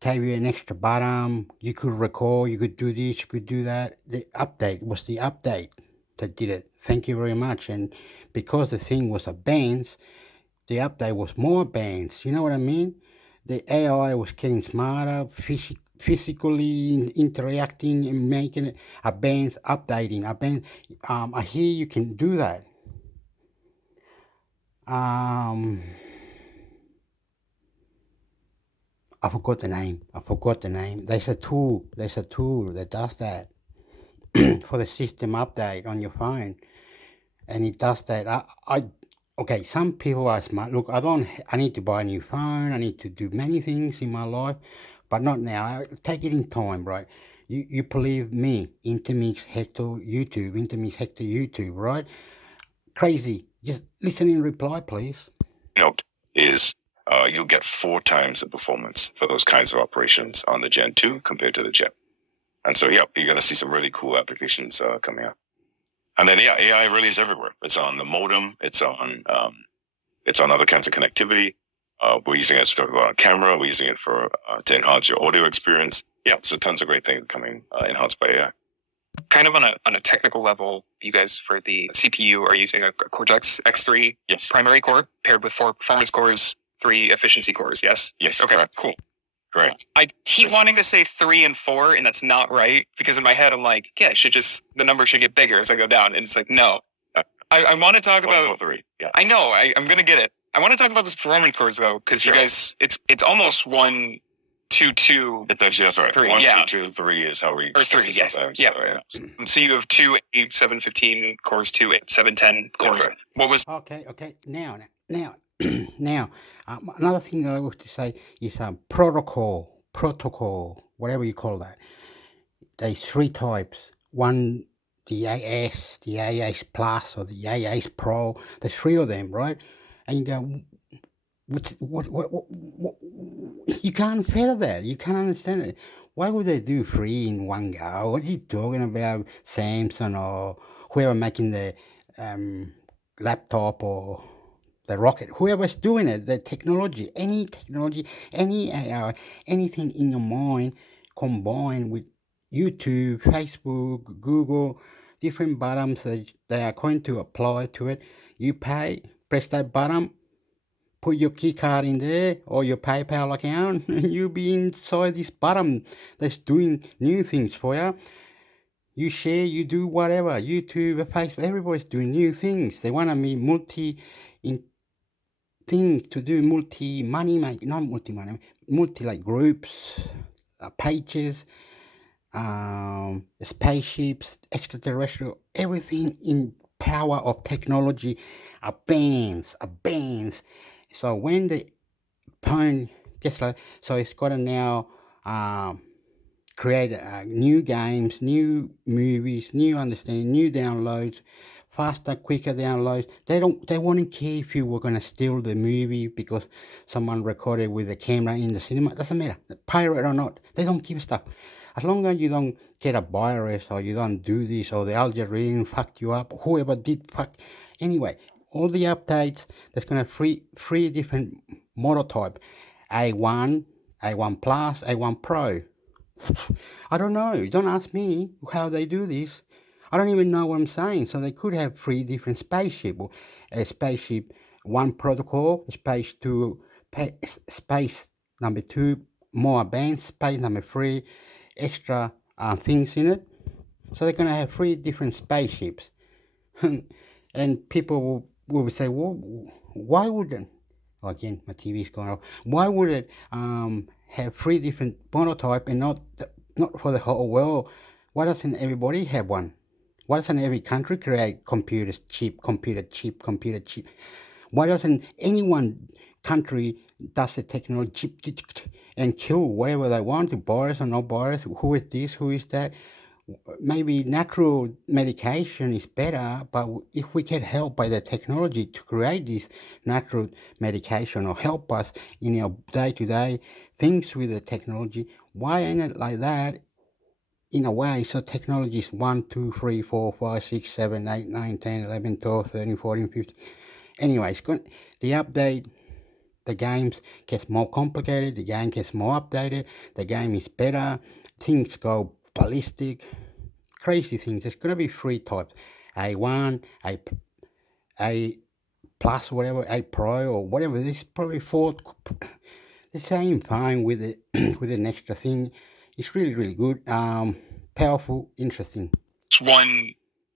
gave you an extra button, you could record, you could do this, you could do that. The update was the update that did it. Thank you very much. And because the thing was advanced, the update was more advanced. You know what I mean? The AI was getting smarter, physically interacting and making it advanced, updating, advanced. I hear you can do that. I forgot the name. There's a tool that does that for the system update on your phone, and it does that. Okay, some people are smart. Look, I need to buy a new phone. I need to do many things in my life, but not now. I take it in time, right? You believe me? Intermix, hector, YouTube, right? Crazy. Just listen and reply, please. Note is you'll get 4 times the performance for those kinds of operations on the Gen 2 compared to the chip. And so, yeah, you're going to see some really cool applications coming up. And then, yeah, AI really is everywhere. It's on the modem. It's on other kinds of connectivity. We're using it to go on camera. We're using it for to enhance your audio experience. Yeah, so tons of great things coming enhanced by AI. Kind of on a technical level, you guys for the CPU are using a Cortex X3 primary core paired with 4 performance cores, 3 efficiency cores. Yes. Yes. Okay. Correct. Cool. Correct. I keep wanting to say 3 and 4, and that's not right because in my head I'm like, yeah, the number should get bigger as I go down, and it's like, no. I want to talk about 3. Yeah. I know. I'm gonna get it. I want to talk about those performance cores though, because you guys, it's almost 1, 2, 2. That's right. 3. 1, yeah. 2, 2, 3 is how we. Or 3. Yes. Yeah. So you have 2 715 cores, 2 710 cores. Right. What was? Okay. Now, now, another thing that I want to say is protocol, whatever you call that. There's 3 types. One, the AS Plus, or the AS Pro. There's 3 of them, right? And you go, what you can't fail that. You can't understand it. Why would they do 3 in one go? What are you talking about? Samsung or whoever making the laptop or the rocket, whoever's doing it, the technology, any AI, anything in your mind combined with YouTube, Facebook, Google, different buttons that they are going to apply to it. You pay, press that button, put your key card in there or your PayPal account, and you'll be inside this button that's doing new things for you. You share, you do whatever. YouTube, Facebook, everybody's doing new things. They want to be things to do, multi-money, not multi-money, multi-like groups, pages, spaceships, extraterrestrial, everything in power of technology advance. So when the phone gets like, so it's got to now create new games, new movies, new understanding, new downloads, faster, quicker downloads. They won't care if you were going to steal the movie because someone recorded with a camera in the cinema. It doesn't matter, pirate or not. They don't give a stuff. As long as you don't get a virus or you don't do this or the algorithm fucked you up, whoever did fuck. Anyway, all the updates, there's going to three different model type. A1, A1 Plus, A1 Pro. I don't know. Don't ask me how they do this. I don't even know what I'm saying. So they could have 3 different spaceship. A spaceship 1 protocol, space 2, space number 2 more advanced, space number 3 extra things in it. So they're going to have 3 different spaceships. And people will say, well, why would it? Oh, again, my TV's going off. Why would it have 3 different monotype and not for the whole world? Why doesn't everybody have one? Why doesn't every country create computer chip? Why doesn't any one country does the technology chip and kill whatever they want, virus or no virus? Who is this? Who is that? maybe natural medication is better, but if we get help by the technology to create this natural medication or help us in our day-to-day things with the technology, why ain't it like that in a way? So technology is 1, 2, 3, 4, 5, 6, 7, 8, 9, 10, 11, 12, 13, 14, 15. Anyway, the update, the games gets more complicated, the game gets more updated, the game is better, things go ballistic, crazy things. There's going to be 3 types: A1, A plus, whatever, A Pro or whatever. There's probably 4. The same fine with it with an extra thing. It's really, really good. Powerful, interesting. It's 1,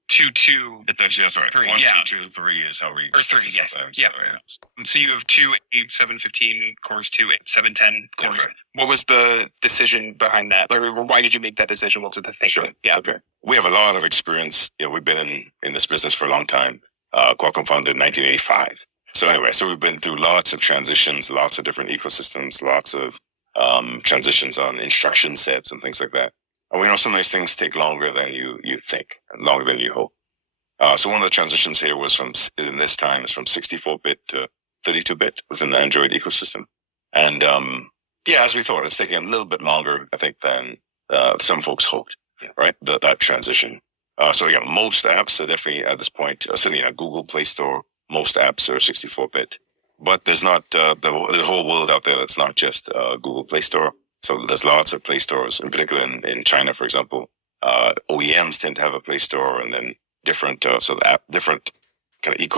2, 2. It's actually, that's right. 3, 1, yeah. 2, 2, 3 is how we. Or 3, yes. Sometimes, Yeah. so, So you have 2 715 cores, 2 710 cores. That's right. What was the decision behind that? Or why did you make that decision? What was the thinking? Sure. Yeah. Okay. We have a lot of experience. We've been in this business for a long time. Qualcomm founded in 1985. So anyway, we've been through lots of transitions, lots of different ecosystems, lots of transitions on instruction sets and things like that. And we know some of these things take longer than you think, and longer than you hope. So one of the transitions here was from 64-bit to 32-bit within the Android ecosystem. And as we thought, it's taking a little bit longer, I think, than some folks hoped, right? That transition. So most apps are definitely at this point, sitting in a Google Play Store, most apps are 64-bit. But there's not there's a whole world out there that's not just Google Play Store. So there's lots of Play Stores, in particular in China, for example. OEMs tend to have a Play Store, and then different different kind of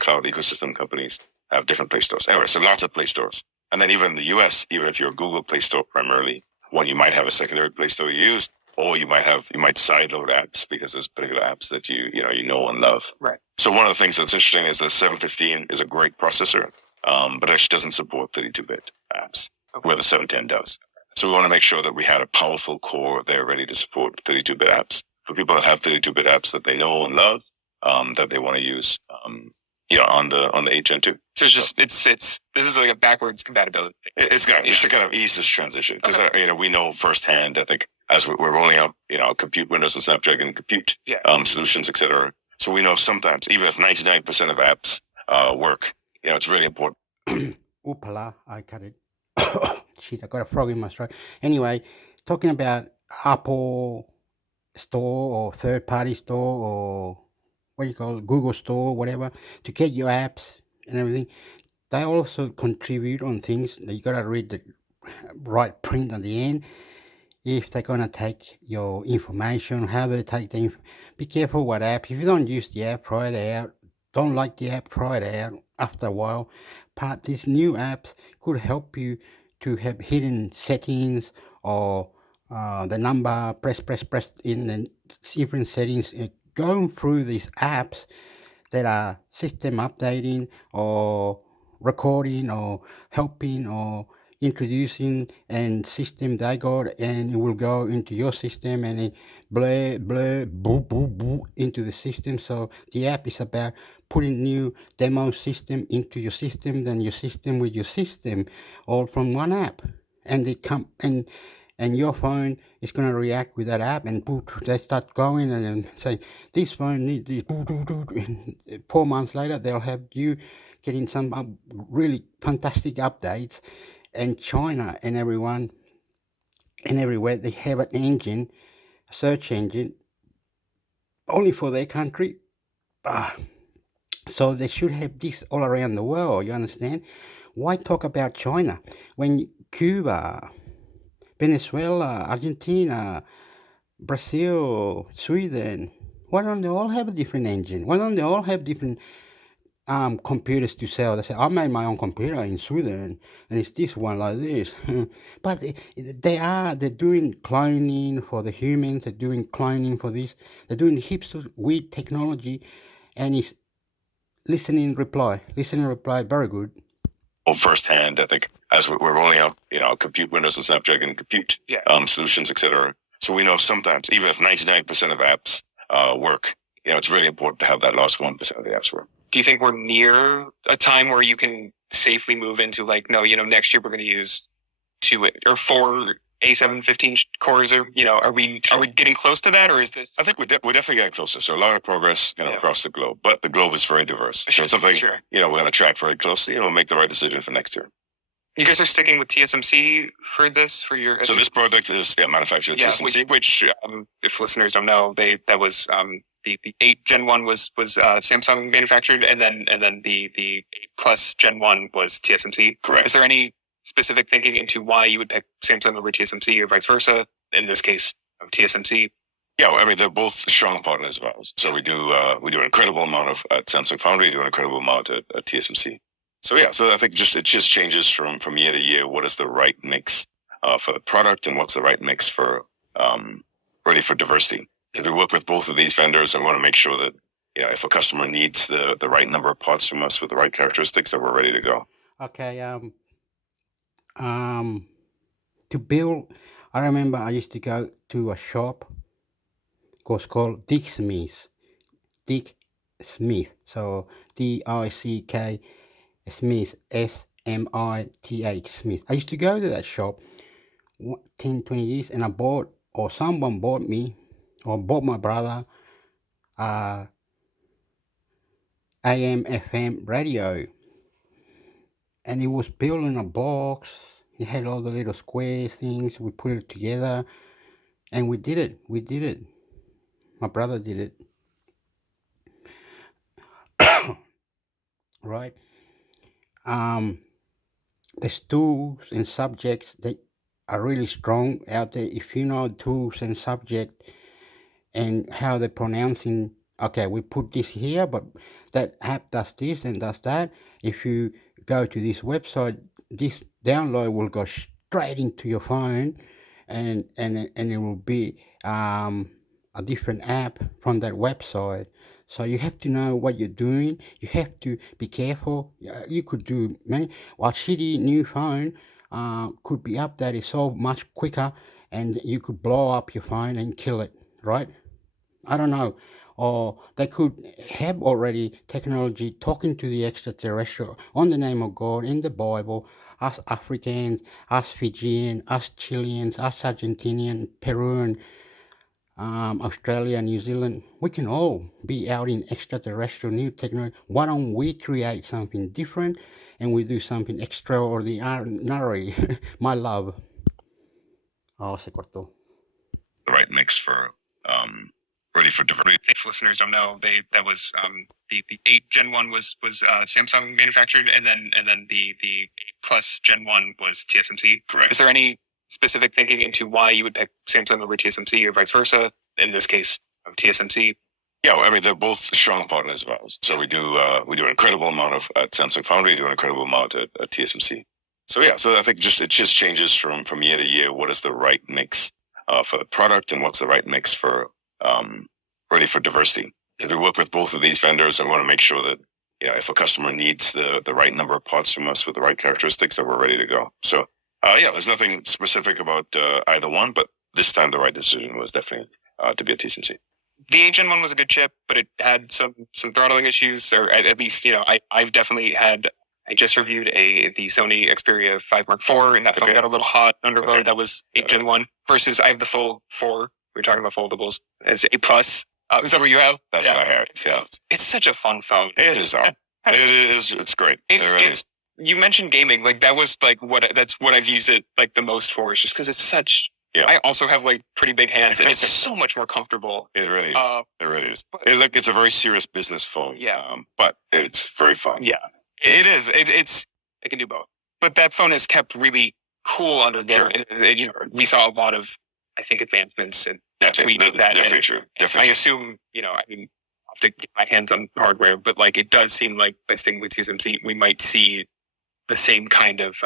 cloud ecosystem companies have different Play Stores. Anyway, so lots of Play Stores. And then even in the US, even if you're a Google Play Store primarily, you might have a secondary Play Store you use, or you might sideload apps because there's particular apps that you know and love. Right. So one of the things that's interesting is the 715 is a great processor, but actually doesn't support 32-bit apps, where the 710 does. So we want to make sure that we had a powerful core there ready to support 32-bit apps for people that have 32-bit apps that they know and love, that they want to use, on the 8 Gen 2. So it's just this is like a backwards compatibility thing. It's got just to kind of ease this transition because we know firsthand. I think as we're rolling out compute Windows and Snapdragon compute solutions, etc. So we know sometimes even if 99% of apps work, it's really important. Oopala, I cut it. Shit, I got a frog in my throat. Anyway, talking about Apple Store or third-party store or what you call it, Google Store, whatever, to get your apps and everything, they also contribute on things that you got to read the right print at the end. If they're going to take your information, how they take the be careful what app. If you don't use the app, try it out. Don't like the app, try it out after a while. But these new apps could help you to have hidden settings or the number, press in the different settings. Going through these apps that are system updating or recording or helping or introducing and system they got, and it will go into your system and it blur boo into the system. So the app is about putting new demo system into your system, then your system with your system, all from one app, and they come and your phone is going to react with that app, and they start going and then say this phone needs this, and 4 months later they'll have you getting some really fantastic updates. And China and everyone and everywhere, they have an engine, a search engine, only for their country. So they should have this all around the world, you understand? Why talk about China when Cuba, Venezuela, Argentina, Brazil, Sweden, why don't they all have a different engine? Why don't they all have different computers to sell? They say, I made my own computer in Sweden and it's this one like this. But they're doing cloning for the humans, they're doing cloning for this, they're doing heaps of weird technology, and it's listening reply, very good. Well, firsthand, I think, as we're rolling out, compute Windows and Snapdragon compute solutions, etc. So we know sometimes, even if 99% of apps work, it's really important to have that last 1% of the apps work. Do you think we're near a time where you can safely move into next year we're going to use 4 A715 cores are, are we getting close to that, or is this? I think we're definitely getting closer. So a lot of progress, across the globe, but the globe is very diverse. So Sure, it's something, sure. we're going to track very closely, and we'll make the right decision for next year. You guys are sticking with TSMC for your. So this product is manufactured at TSMC. Which if listeners don't know, that was the 8 Gen 1 was Samsung manufactured, and then the 8 Plus Gen 1 was TSMC. Correct. Is there any specific thinking into why you would pick Samsung over TSMC or vice versa? In this case, TSMC. Yeah, I mean, they're both strong partners of ours. So we do an incredible amount at Samsung Foundry, do an incredible amount at TSMC. So yeah, so I think it just changes from year to year. What is the right mix for the product, and what's the right mix for ready for diversity? We work with both of these vendors, and we want to make sure that if a customer needs the right number of parts from us with the right characteristics, that we're ready to go. Okay. To build, I remember I used to go to a shop. It was called Dick Smith. So DICK Smith, SMITH Smith. I used to go to that shop 10, 20 years, and someone bought me, or bought my brother, AM FM radio. And it was built in a box. It had all the little square things. We put it together, and we did it. My brother did it. Right? There's tools and subjects that are really strong out there. If you know tools and subject and how they're pronouncing, okay, we put this here, but that app does this and does that. If you go to this website, this download will go straight into your phone, and it will be a different app from that website. So you have to know what you're doing. You have to be careful. You could do many. While shitty new phone could be updated so much quicker, and you could blow up your phone and kill it, right? I don't know. Or they could have already technology talking to the extraterrestrial on the name of God in the Bible. Us Africans, us Fijian, us Chileans, us Argentinian, Peruvian, Australia, New Zealand, we can all be out in extraterrestrial new technology. Why don't we create something different, and we do something extraordinary? My love. Oh, se cortó. The right mix for ready for diversity. If listeners don't know, that was the 8 Gen 1 was Samsung manufactured, and then the 8 Plus Gen 1 was TSMC. Correct. Is there any specific thinking into why you would pick Samsung over TSMC or vice versa? In this case, TSMC. Yeah, I mean, they're both strong partners of ours. So we do an incredible amount at Samsung Foundry, do an incredible amount at TSMC. So yeah, so I think it just changes from year to year. What is the right mix for the product, and what's the right mix for ready for diversity? We work with both of these vendors, and we want to make sure that if a customer needs the right number of parts from us with the right characteristics, that we're ready to go. So there's nothing specific about either one, but this time the right decision was definitely to be at TSMC. The 8 Gen 1 was a good chip, but it had some throttling issues, or at least, I've definitely had. I just reviewed the Sony Xperia 5 Mark IV, and that phone got a little hot under load. Okay. That was 8 Gen 1 versus I have the full 4. We were talking about foldables. It's 8 Plus. Is that what you have? That's what I have. Yeah. It's such a fun phone. It is. It is. It's great. You mentioned gaming. Like that was like that's what I've used it like the most for. It's just because it's such. Yeah. I also have like pretty big hands, and it's so much more comfortable. It really is. It really is. It's a very serious business phone. Yeah. But it's very fun. Yeah. It is. It can do both. But that phone is kept really cool under there. Sure. We saw a lot of, I think, advancements in that. I assume, I mean, I'll have to get my hands on hardware, but like it does seem like by sticking with TSMC, we might see the same kind of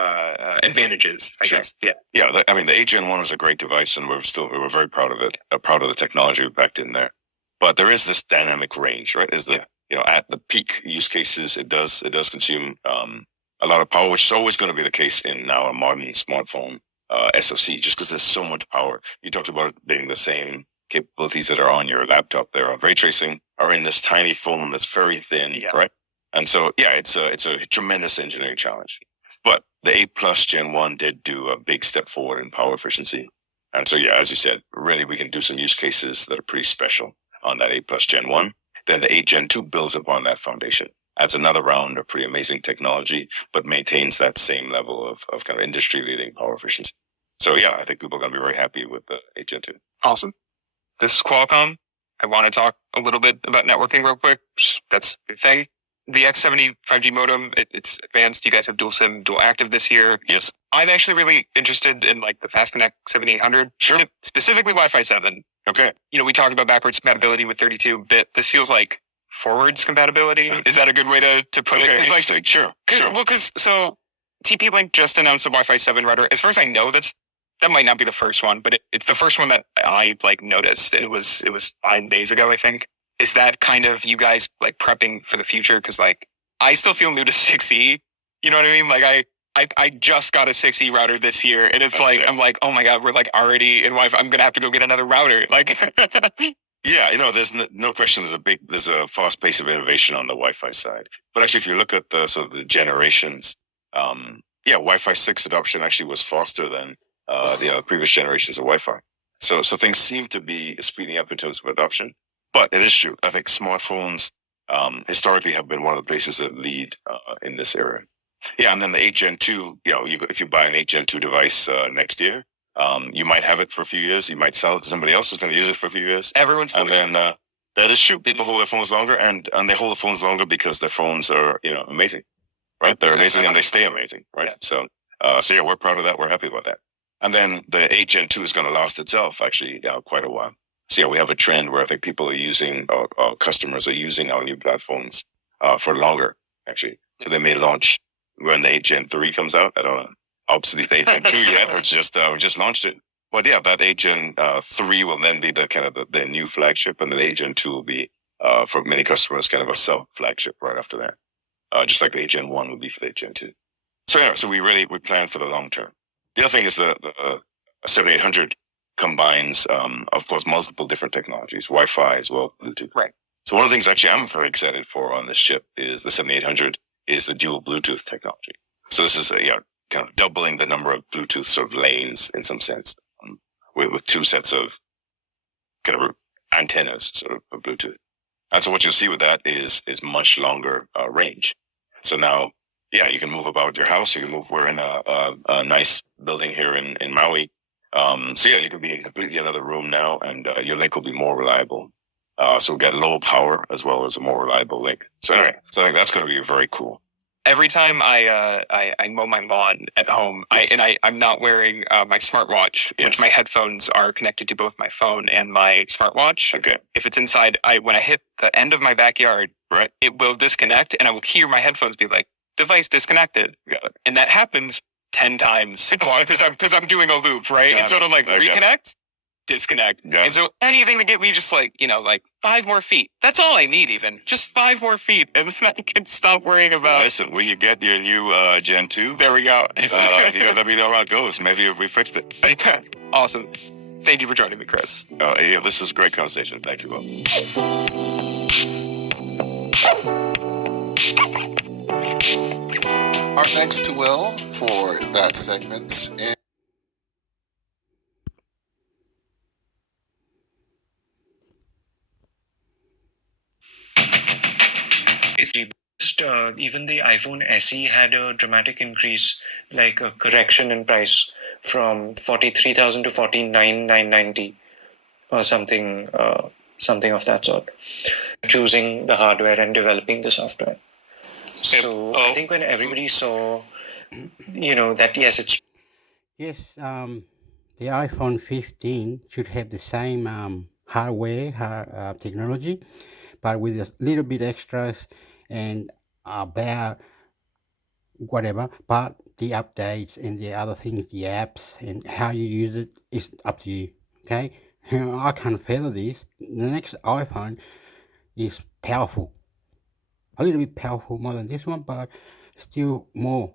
advantages, I guess. Yeah. Yeah. I mean, the 8 Gen 1 was a great device, and we were very proud of it, proud of the technology we backed in there. But there is this dynamic range, right? At the peak use cases, it does consume a lot of power, which is always going to be the case in now a modern smartphone SoC, just because there's so much power. You talked about it being the same capabilities that are on your laptop there. Ray tracing are in this tiny phone that's very thin, right? And so, yeah, it's a tremendous engineering challenge. But the 8 Plus Gen 1 did do a big step forward in power efficiency. And so, yeah, as you said, really we can do some use cases that are pretty special on that 8 Plus Gen 1. Then the 8 Gen 2 builds upon that foundation, adds another round of pretty amazing technology, but maintains that same level of kind of industry-leading power efficiency. So, yeah, I think people are going to be very happy with the 8 Gen 2. Awesome. This is Qualcomm. I want to talk a little bit about networking real quick. That's the thing. The X70 5G modem, it's advanced. You guys have dual SIM, dual active this year. Yes. I'm actually really interested in like the Fast Connect 7800. Sure. Specifically Wi-Fi 7. Okay. You know, we talked about backwards compatibility with 32-bit. This feels like forwards compatibility. Is that a good way to put it? It's like, sure. Well, because so TP-Link just announced a Wi-Fi 7 router. As far as I know, that might not be the first one, but it's the first one that I like noticed. It was 5 days ago, I think. Is that kind of you guys like prepping for the future? Because like I still feel new to 6E. You know what I mean? Like I just got a 6E router this year, and it's like I'm like, oh my god, we're like already in Wi-Fi. I'm gonna have to go get another router. Like, yeah, there's no question. There's a fast pace of innovation on the Wi-Fi side. But actually, if you look at the sort of the generations, Wi-Fi 6 adoption actually was faster than the previous generations of Wi-Fi. So things seem to be speeding up in terms of adoption. But it is true. I think smartphones historically have been one of the places that lead in this area. Yeah, and then the 8 Gen 2, if you buy an 8 Gen 2 device next year, you might have it for a few years. You might sell it to somebody else who's going to use it for a few years. And then that is true. People hold their phones longer, and they hold the phones longer because their phones are, amazing, right? They're amazing and they stay amazing, right? Yeah. So we're proud of that. We're happy about that. And then the 8 Gen 2 is going to last itself, actually, quite a while. So we have a trend where I think people are using, our customers are using our new platforms for longer, actually. So they may launch when the 8 Gen 3 comes out. I don't know. Obviously, the 8 Gen 2 yet, we just launched it. But yeah, that 8 Gen 3 will then be the kind of the new flagship, and the 8 Gen 2 will be, for many customers, kind of a sub-flagship right after that. Just like the 8 Gen 1 would be for the 8 Gen 2. So we plan for the long term. The other thing is the 7800 combines, of course, multiple different technologies, Wi-Fi as well, Bluetooth. Right. So one of the things actually I'm very excited for on this chip is the 7800 is the dual Bluetooth technology. So this is kind of doubling the number of Bluetooth sort of lanes in some sense, with 2 sets of kind of antennas sort of for Bluetooth. And so what you'll see with that is much longer range. So now, you can move about your house. You can move. We're in a nice building here in Maui. You can be in completely another room now, and your link will be more reliable. So we'll get low power as well as a more reliable link. So anyway, I think that's going to be very cool. Every time I mow my lawn at home, I'm not wearing my smartwatch, which my headphones are connected to both my phone and my smartwatch. Okay. If it's inside, when I hit the end of my backyard, right, it will disconnect, and I will hear my headphones be like, "Device disconnected." Got it. And that happens 10 times because I'm doing a loop, right? And so it'll reconnect, disconnect. And so anything to get me just like 5 more feet. That's all I need, even just 5 more feet, and then I can stop worrying about. Listen, when you get your new Gen 2, there we go. let me know how it goes. Maybe we fixed it. Awesome. Thank you for joining me, Chris. This is a great conversation. Thank you both. Our thanks to Will for that segment. And even the iPhone SE had a dramatic increase, like a correction in price from 43,000 to 49,990 or something of that sort, choosing the hardware and developing the software. So I think when everybody saw, that yes, it's... Yes, the iPhone 15 should have the same hardware technology, but with a little bit extras and about whatever. But the updates and the other things, the apps and how you use it is up to you. Okay, I can't feather this. The next iPhone is powerful, a little bit powerful more than this one, but still more.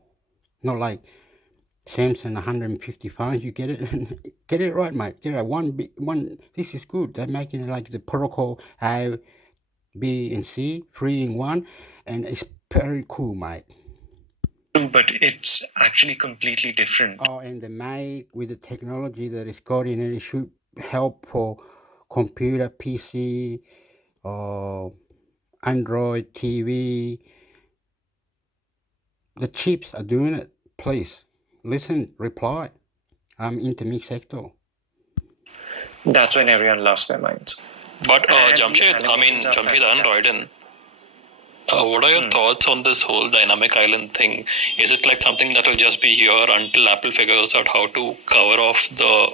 Not like Samsung 150 phones. You get it, get it right, mate. Get it one. This is good. They're making it like the protocol A, B, and C, 3 in 1, and it's very cool, mate. True, but it's actually completely different. Oh, and the mic with the technology that is got in it, it should help for computer, PC, or Android TV. The chips are doing it. Please listen, reply. I'm intermix hector. That's when everyone lost their minds. But And the Jamshed, animations are Jamshed and fantastic. Royden, what are your thoughts on this whole dynamic island thing? Is it like something that will just be here until Apple figures out how to cover off the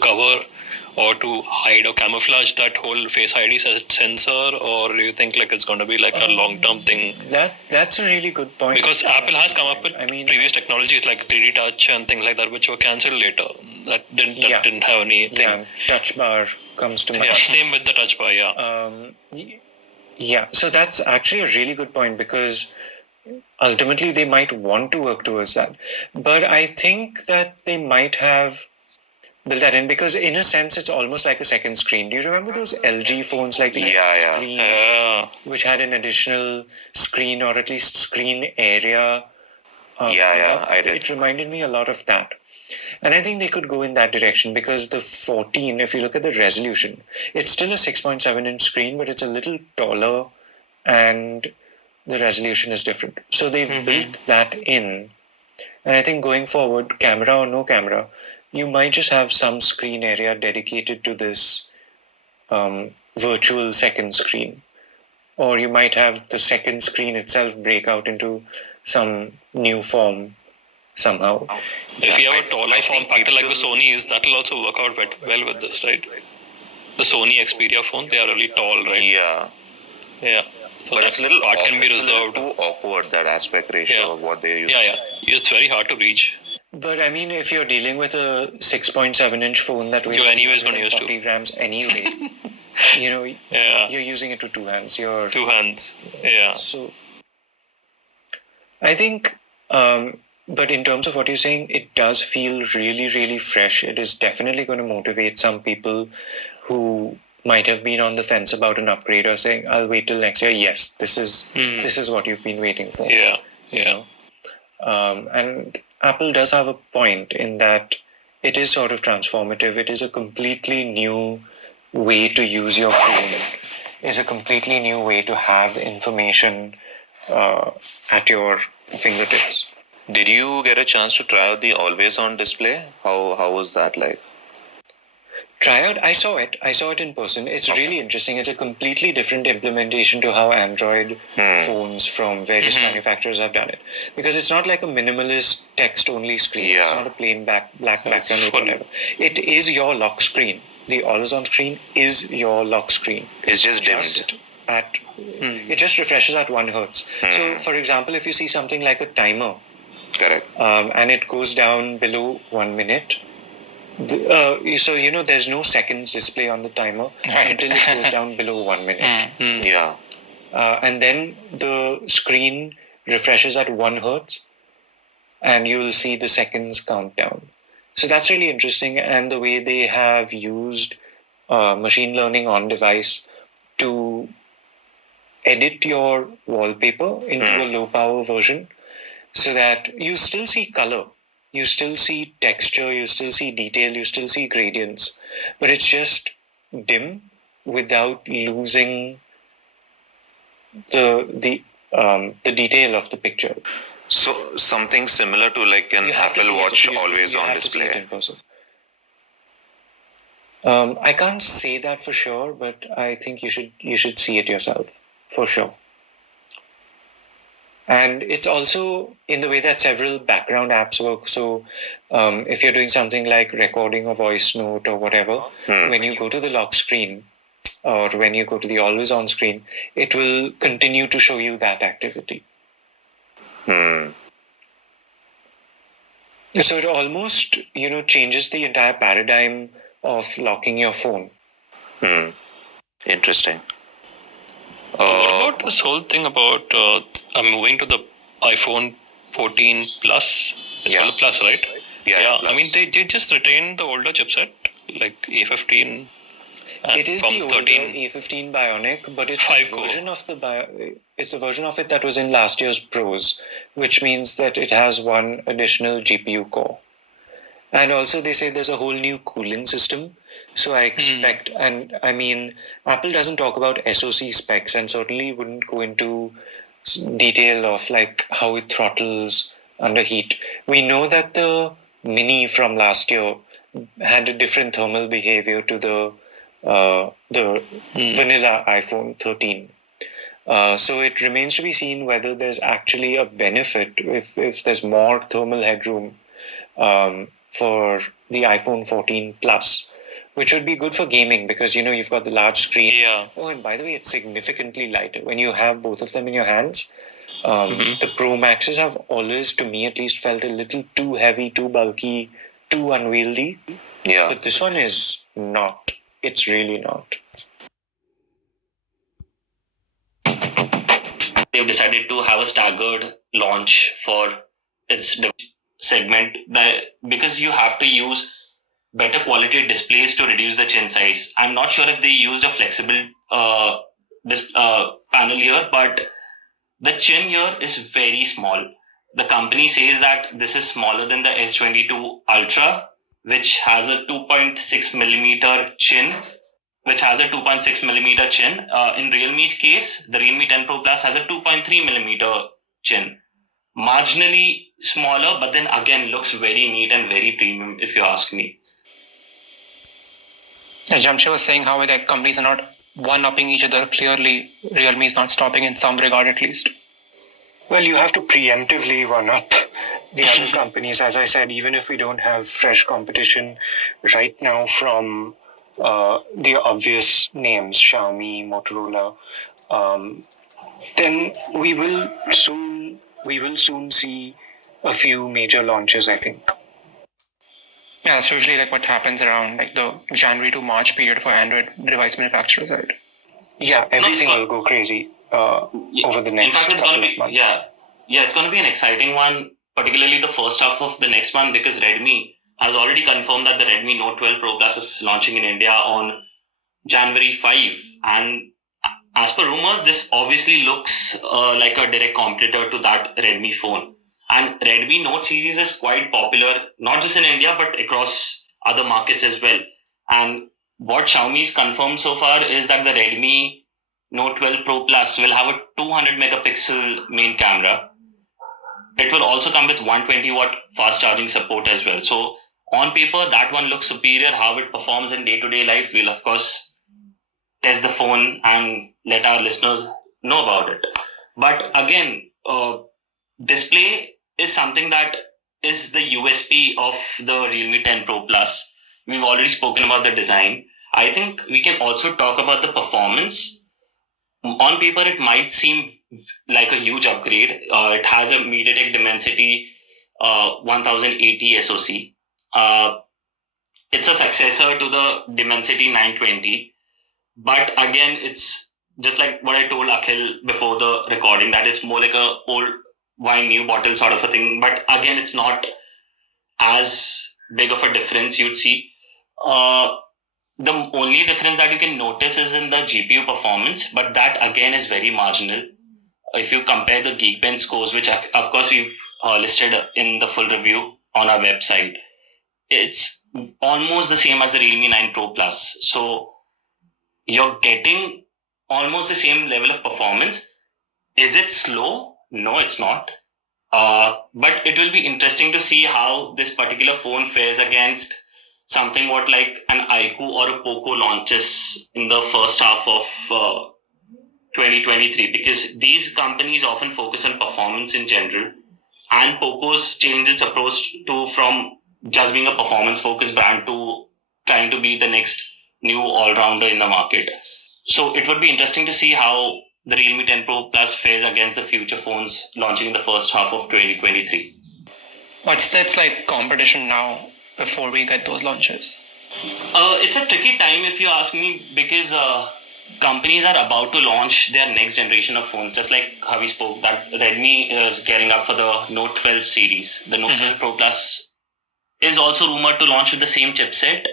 cover, or to hide or camouflage that whole Face ID sensor, or do you think like it's going to be like a long-term thing? That's a really good point. Because Apple has come up with previous technologies like 3D touch and things like that, which were cancelled later. That didn't have anything. Yeah, touch bar comes to mind. Yeah, same with the touch bar. Yeah. Yeah, so that's actually a really good point, because ultimately they might want to work towards that. But I think that they might have built that in, because in a sense it's almost like a second screen. Do you remember those LG phones like the screen, which had an additional screen, or at least screen area? I did. It reminded me a lot of that. And I think they could go in that direction, because the 14, if you look at the resolution, it's still a 6.7 inch screen, but it's a little taller and the resolution is different. So they've built that in. And I think going forward, camera or no camera, you might just have some screen area dedicated to this virtual second screen. Or you might have the second screen itself break out into some new form somehow. If you have a taller form factor like the Sony's, that will also work out well with this, right? The Sony Xperia phone, they are really tall, right? Yeah. So but that it's a little part can be reserved. Too awkward, that aspect ratio of what they use. Yeah. It's very hard to reach. But I mean, if you're dealing with a 6.7 inch phone that weighs You're anyways going to use 40 grams anyway, you're using it with two hands. Two hands. Yeah. So I think, but in terms of what you're saying, it does feel really, really fresh. It is definitely going to motivate some people who might have been on the fence about an upgrade, or saying, I'll wait till next year. Yes, this is what you've been waiting for. Yeah. And Apple does have a point in that it is sort of transformative. It is a completely new way to use your phone. It's a completely new way to have information at your fingertips. Did you get a chance to try out the always-on display? How was that like? Try out? I saw it in person. It's really interesting. It's a completely different implementation to how Android phones from various manufacturers have done it. Because it's not like a minimalist text-only screen. It's not a plain black background or whatever. It is your lock screen. The always-on screen is your lock screen. It's just dimmed. It just refreshes at 1 hertz. So, for example, if you see something like a timer, correct, and it goes down below 1 minute, so there's no seconds display on the timer until it goes down below 1 minute. And then the screen refreshes at 1 hertz, and you'll see the seconds count down. So that's really interesting, and the way they have used machine learning on device to edit your wallpaper into a low power version, so that you still see color, you still see texture, you still see detail, you still see gradients, but it's just dim without losing the detail of I So something similar to like an Apple Watch always on display. I can't say that for sure, but I think you should see it yourself for sure. And it's also in the way that several background apps work. So if you're doing something like recording a voice note or whatever, when you go to the lock screen or when you go to the always on screen, it will continue to show you that activity. So it almost, changes the entire paradigm of locking your phone. Interesting. What about this whole thing about moving to the iPhone 14 Plus? It's called the Plus, right? Yeah. I mean, they just retain the older chipset, like A15. It is from the older 13. A15 Bionic, but it's a 5-core. version of it's a version of it that was in last year's Pros, which means that it has one additional GPU core. And also they say there's a whole new cooling system. So I expect, and I mean, Apple doesn't talk about SoC specs and certainly wouldn't go into detail of like how it throttles under heat. We know that the Mini from last year had a different thermal behavior to the vanilla iPhone 13. So it remains to be seen whether there's actually a benefit if there's more thermal headroom for the iPhone 14 Plus, which would be good for gaming because you've got the large screen. Yeah. Oh, and by the way, it's significantly lighter when you have both of them in your hands. The Pro Maxes have always, to me at least, felt a little too heavy, too bulky, too unwieldy. Yeah. But this one is not. It's really not. They've decided to have a staggered launch for its segment because you have to use better quality displays to reduce the chin size. I'm not sure if they used a flexible panel here, but the chin here is very small. The company says that this is smaller than the S22 Ultra, which has a 2.6 millimeter chin. In Realme's case, the Realme 10 Pro Plus has a 2.3 millimeter chin. Marginally smaller, but then again looks very neat and very premium, if you ask me. Jamshid was saying how the companies are not one-upping each other. Clearly, Realme is not stopping in some regard at least. Well, you have to preemptively one-up the other companies. As I said, even if we don't have fresh competition right now from the obvious names, Xiaomi, Motorola, then we will soon see a few major launches, I think. Yeah, it's usually like what happens around like the January to March period for Android device manufacturers, right? Yeah, everything will go crazy over the next couple of months. Yeah, it's going to be an exciting one, particularly the first half of the next month, because Redmi has already confirmed that the Redmi Note 12 Pro Plus is launching in India on January 5. And as per rumors, this obviously looks like a direct competitor to that Redmi phone. And Redmi Note series is quite popular, not just in India, but across other markets as well. And what Xiaomi's confirmed so far is that the Redmi Note 12 Pro Plus will have a 200 megapixel main camera. It will also come with 120 watt fast charging support as well. So on paper, that one looks superior. How it performs in day-to-day life, we'll of course test the phone and let our listeners know about it. But again, display is something that is the USP of the Realme 10 Pro Plus. We've already spoken about the design. I think we can also talk about the performance. On paper, it might seem like a huge upgrade. It has a MediaTek Dimensity 1080 SoC. It's a successor to the Dimensity 920. But again, it's just like what I told Akhil before the recording, that it's more like a old wine, new bottle sort of a thing. But again, it's not as big of a difference you'd see. The only difference that you can notice is in the GPU performance, but that again is very marginal. If you compare the Geekbench scores, which of course we've listed in the full review on our website, it's almost the same as the Realme 9 Pro Plus. So you're getting almost the same level of performance. Is it slow? No, it's not. But it will be interesting to see how this particular phone fares against something what like an iQOO or a Poco launches in the first half of 2023, because these companies often focus on performance in general, and Poco's changed its approach from just being a performance focused brand to trying to be the next new all-rounder in the market. So it would be interesting to see how the Realme 10 Pro Plus fares against the future phones launching in the first half of 2023. What's its like competition now before we get those launches? It's a tricky time if you ask me, because companies are about to launch their next generation of phones, just like how we spoke that Redmi is gearing up for the Note 12 series. The Note 12 Pro Plus is also rumored to launch with the same chipset.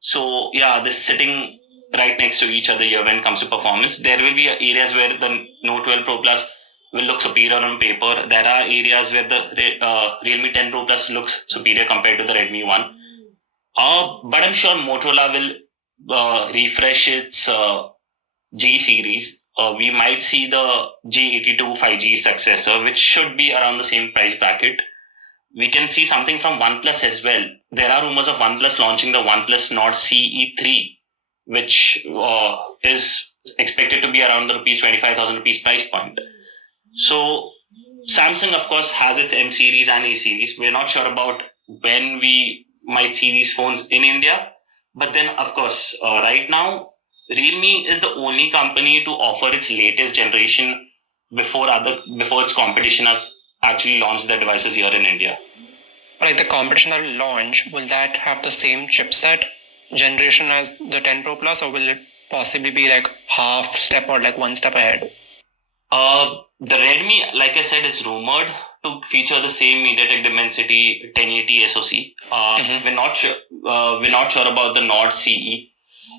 So yeah, this sitting right next to each other here when it comes to performance. There will be areas where the Note 12 Pro Plus will look superior on paper. There are areas where the Realme 10 Pro Plus looks superior compared to the Redmi 1. But I'm sure Motorola will refresh its G series. We might see the G82 5G successor, which should be around the same price bracket. We can see something from OnePlus as well. There are rumors of OnePlus launching the OnePlus Nord CE3, which is expected to be around the 25,000 rupees price point. So Samsung, of course, has its M series and A series. We're not sure about when we might see these phones in India. But then, of course, right now, Realme is the only company to offer its latest generation before its competition has actually launched their devices here in India. Like the competition that will launch, will that have the same chipset generation as the 10 Pro Plus, or will it possibly be like half step or like one step ahead? The Redmi, like I said, is rumored to feature the same MediaTek Dimensity 1080 SoC. We're not sure. We're not sure about the Nord CE.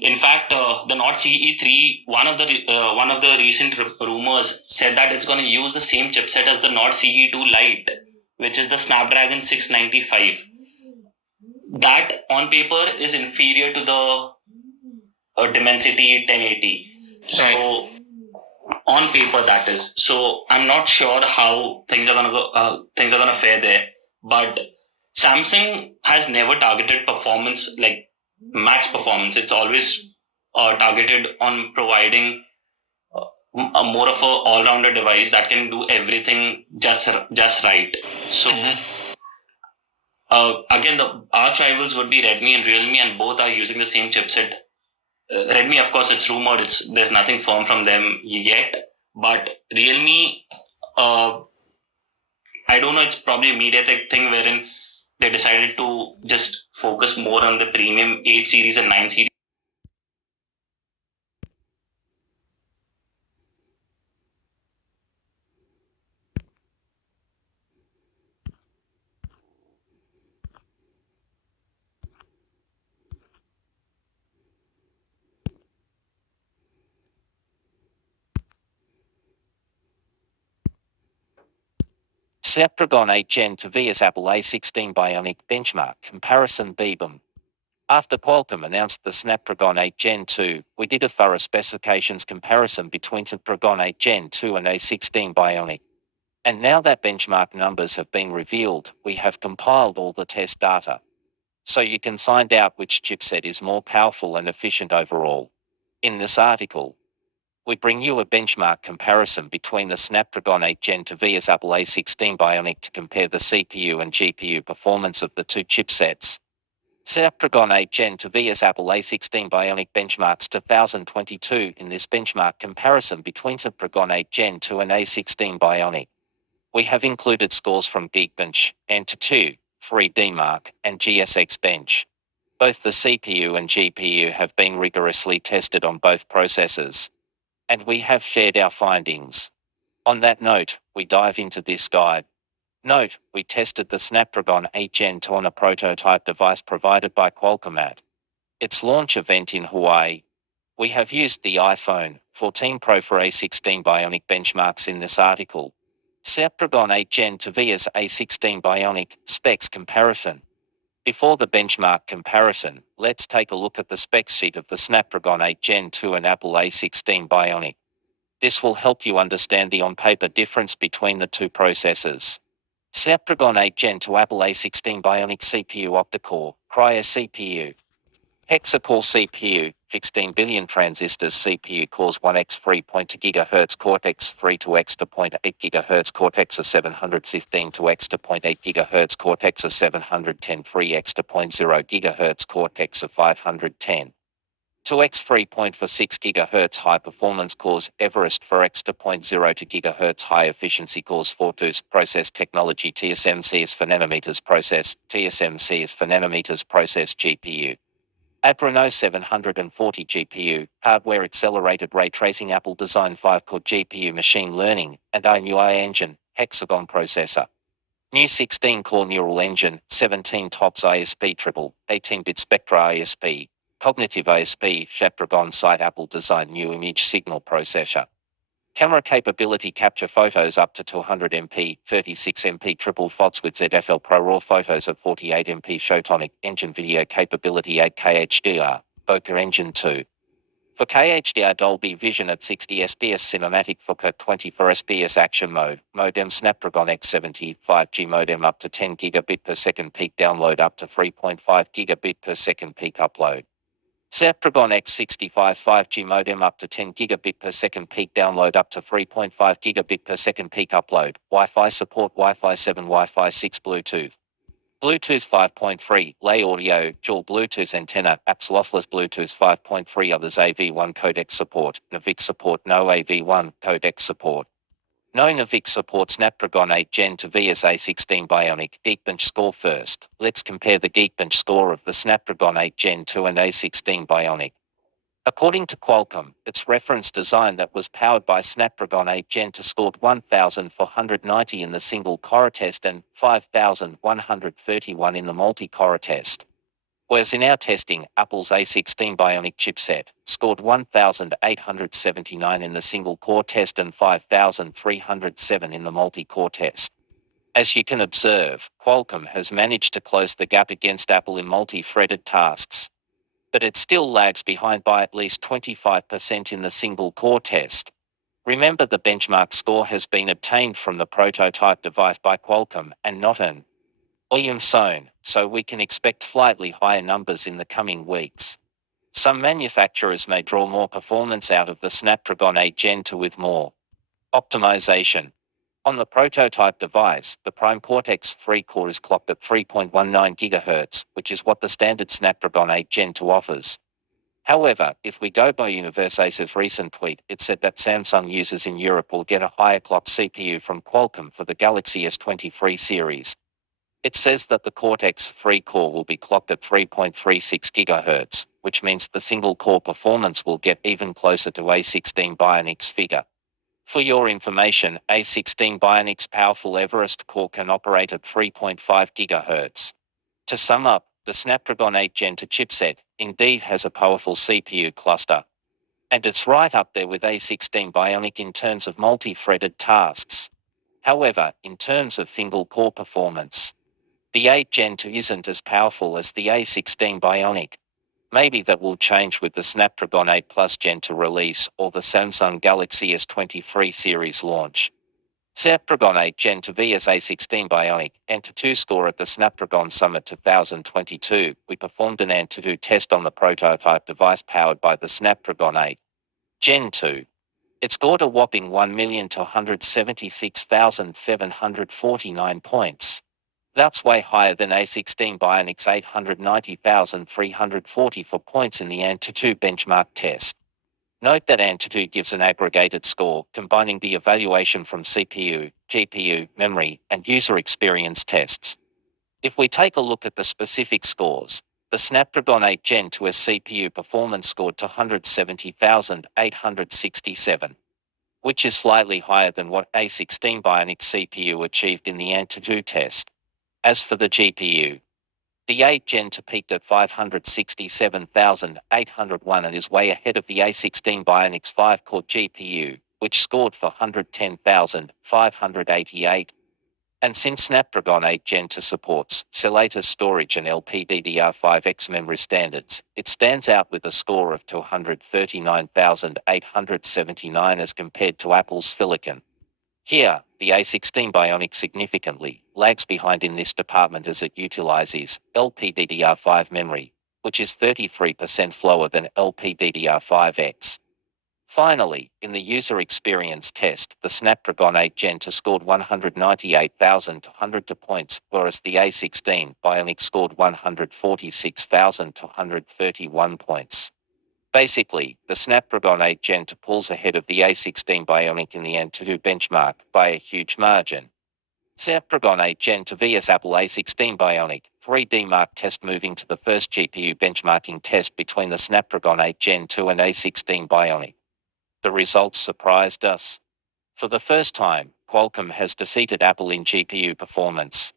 In fact, the Nord CE3, one of the recent rumors said that it's going to use the same chipset as the Nord CE2 Lite, which is the Snapdragon 695. That on paper is inferior to the Dimensity 1080. So on paper that is. So I'm not sure how things are gonna fare there. But Samsung has never targeted performance like max performance. It's always targeted on providing a more of a all-rounder device that can do everything just right. So again, the arch rivals would be Redmi and Realme, and both are using the same chipset. Redmi, of course, it's rumored. There's nothing firm from them yet. But Realme, I don't know. It's probably a MediaTek thing wherein they decided to just focus more on the premium 8 series and 9 series. Snapdragon 8 Gen 2 vs Apple A16 Bionic Benchmark Comparison BBM. After Qualcomm announced the Snapdragon 8 Gen 2, we did a thorough specifications comparison between Snapdragon 8 Gen 2 and A16 Bionic. And now that benchmark numbers have been revealed, we have compiled all the test data. So you can find out which chipset is more powerful and efficient overall. In this article, we bring you a benchmark comparison between the Snapdragon 8 Gen 2 vs Apple A16 Bionic to compare the CPU and GPU performance of the two chipsets. Snapdragon 8 Gen 2 vs Apple A16 Bionic benchmarks 2022. In this benchmark comparison between Snapdragon 8 Gen 2 and A16 Bionic, we have included scores from Geekbench, Enter2, 3DMark, and GSX Bench. Both the CPU and GPU have been rigorously tested on both processors, and we have shared our findings. On that note, we dive into this guide. Note, we tested the Snapdragon 8 Gen 2 on a prototype device provided by Qualcomm at its launch event in Hawaii. We have used the iPhone 14 Pro for A16 Bionic benchmarks in this article. Snapdragon 8 Gen 2 vs A16 Bionic specs comparison. Before the benchmark comparison, let's take a look at the specs sheet of the Snapdragon 8 Gen 2 and Apple A16 Bionic. This will help you understand the on-paper difference between the two processors. Snapdragon 8 Gen 2 Apple A16 Bionic CPU octa-core, Cryo CPU. Hexa-core CPU, 16 billion transistors CPU cores 1x 3.2 GHz Cortex 3 to x to 0.8 GHz Cortex A715 to x to 0.8 GHz Cortex A710 3x to 0.0 GHz Cortex A510. 2x 3.46 GHz high performance cores Everest for x to 0.02 GHz high efficiency cores Fortus process technology TSMC is for nanometers process TSMC is for nanometers process GPU. Adreno 740 GPU, hardware accelerated ray tracing Apple design 5-core GPU machine learning, and AI engine, hexagon processor. New 16-core neural engine, 17 TOPS ISP triple, 18-bit Spectra ISP. Cognitive ASP, Snapdragon site Apple designed new image signal processor. Camera capability capture photos up to 200 MP, 36 MP triple FOTS with ZFL Pro RAW photos of 48 MP Shotonic engine video capability 8K HDR, Bokeh Engine 2. 4K HDR Dolby Vision at 60 SPS Cinematic 4K 24 SPS Action Mode, Modem Snapdragon X70, 5G modem up to 10 gigabit per second peak download up to 3.5 gigabit per second peak upload. Snapdragon X65 5G modem up to 10 gigabit per second peak download up to 3.5 gigabit per second peak upload, Wi-Fi support Wi-Fi 7 Wi-Fi 6 Bluetooth. Bluetooth 5.3, Lay Audio, Dual Bluetooth Antenna, Apps Lossless Bluetooth 5.3 Others AV1 codec support, NAVIC support No AV1 codec support. No NAVIC support Snapdragon 8 Gen 2 vs A16 Bionic Geekbench score first. Let's compare the Geekbench score of the Snapdragon 8 Gen 2 and A16 Bionic. According to Qualcomm, its reference design that was powered by Snapdragon 8 Gen 2 scored 1,490 in the single-core test and 5,131 in the multi-core test. Whereas in our testing, Apple's A16 Bionic chipset scored 1,879 in the single-core test and 5,307 in the multi-core test. As you can observe, Qualcomm has managed to close the gap against Apple in multi-threaded tasks. But it still lags behind by at least 25% in the single-core test. Remember, the benchmark score has been obtained from the prototype device by Qualcomm and not an OEM zone, so we can expect slightly higher numbers in the coming weeks. Some manufacturers may draw more performance out of the Snapdragon 8 Gen 2 with more optimization. On the prototype device, the Prime Cortex 3 core is clocked at 3.19 GHz, which is what the standard Snapdragon 8 Gen 2 offers. However, if we go by Universace's recent tweet, it said that Samsung users in Europe will get a higher clock CPU from Qualcomm for the Galaxy S23 series. It says that the Cortex 3 core will be clocked at 3.36 GHz, which means the single-core performance will get even closer to A16 Bionic's figure. For your information, A16 Bionic's powerful Everest core can operate at 3.5 GHz. To sum up, the Snapdragon 8 Gen 2 chipset indeed has a powerful CPU cluster. And it's right up there with A16 Bionic in terms of multi-threaded tasks. However, in terms of single-core performance, the 8 Gen 2 isn't as powerful as the A16 Bionic. Maybe that will change with the Snapdragon 8 Plus Gen 2 release or the Samsung Galaxy S23 series launch. Snapdragon 8 Gen 2 vs A16 Bionic AnTuTu score at the Snapdragon Summit 2022. We performed an AnTuTu test on the prototype device powered by the Snapdragon 8 Gen 2. It scored a whopping 1,276,749 points. That's way higher than A16 Bionic's 890,344 points in the AnTuTu benchmark test. Note that AnTuTu gives an aggregated score, combining the evaluation from CPU, GPU, memory, and user experience tests. If we take a look at the specific scores, the Snapdragon 8 Gen 2's CPU performance scored to 170,867, which is slightly higher than what A16 Bionic CPU achieved in the AnTuTu test. As for the GPU, the 8 Gen 2 peaked at 567,801 and is way ahead of the A16 Bionic's 5-core GPU, which scored for 110,588. And since Snapdragon 8 Gen 2 supports SLATA's storage and LPDDR5X memory standards, it stands out with a score of 239,879 as compared to Apple's Silicon. Here, the A16 Bionic significantly lags behind in this department as it utilizes LPDDR5 memory, which is 33% slower than LPDDR5X. Finally, in the user experience test, the Snapdragon 8 Gen 2 scored 198,202 points, whereas the A16 Bionic scored 146,231 points. Basically, the Snapdragon 8 Gen 2 pulls ahead of the A16 Bionic in the AnTuTu benchmark by a huge margin. Snapdragon 8 Gen 2 vs Apple A16 Bionic 3D Mark test. Moving to the first GPU benchmarking test between the Snapdragon 8 Gen 2 and A16 Bionic. The results surprised us. For the first time, Qualcomm has defeated Apple in GPU performance.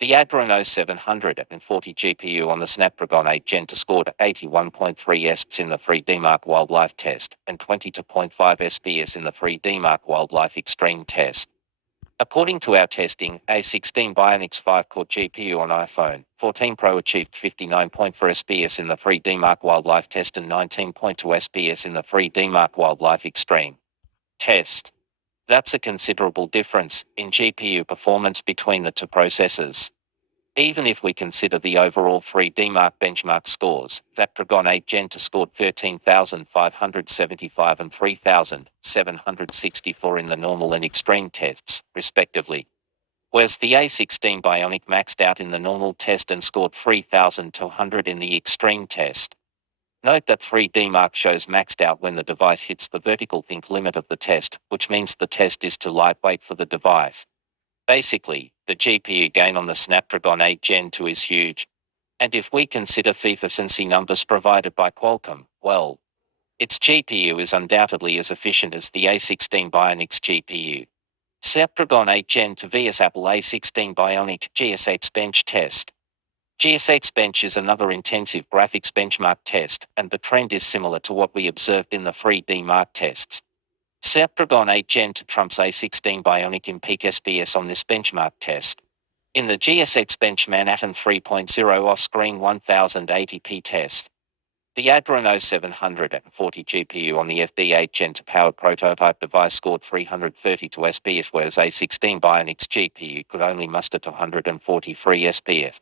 The Adreno 740 GPU on the Snapdragon 8 Gen 2 scored 81.3 SPS in the 3D Mark Wildlife test and 22.5 SPS in the 3D Mark Wildlife Extreme test. According to our testing, A16 Bionics 5-core GPU on iPhone 14 Pro achieved 59.4 SPS in the 3D Mark Wildlife test and 19.2 SPS in the 3D Mark Wildlife Extreme test. That's a considerable difference in GPU performance between the two processors. Even if we consider the overall 3D Mark benchmark scores, Snapdragon 8 Gen 2 scored 13,575 and 3,764 in the normal and extreme tests, respectively. Whereas the A16 Bionic maxed out in the normal test and scored 3,200 in the extreme test. Note that 3D Mark shows maxed out when the device hits the vertical think limit of the test, which means the test is too lightweight for the device. Basically, the GPU gain on the Snapdragon 8 Gen 2 is huge. And if we consider efficiency numbers provided by Qualcomm, well, its GPU is undoubtedly as efficient as the A16 Bionics GPU. Snapdragon 8 Gen 2 vs Apple A16 Bionic GSX Bench Test. GSX Bench is another intensive graphics benchmark test, and the trend is similar to what we observed in the 3D Mark tests. Snapdragon 8 Gen 2 trumps A16 Bionic in peak SPS on this benchmark test. In the GSX Bench Manhattan 3.0 off-screen 1080p test, the Adreno 740 GPU on the FD8 Gen 2 powered prototype device scored 332 SPF, whereas A16 Bionics GPU could only muster 243 SPF.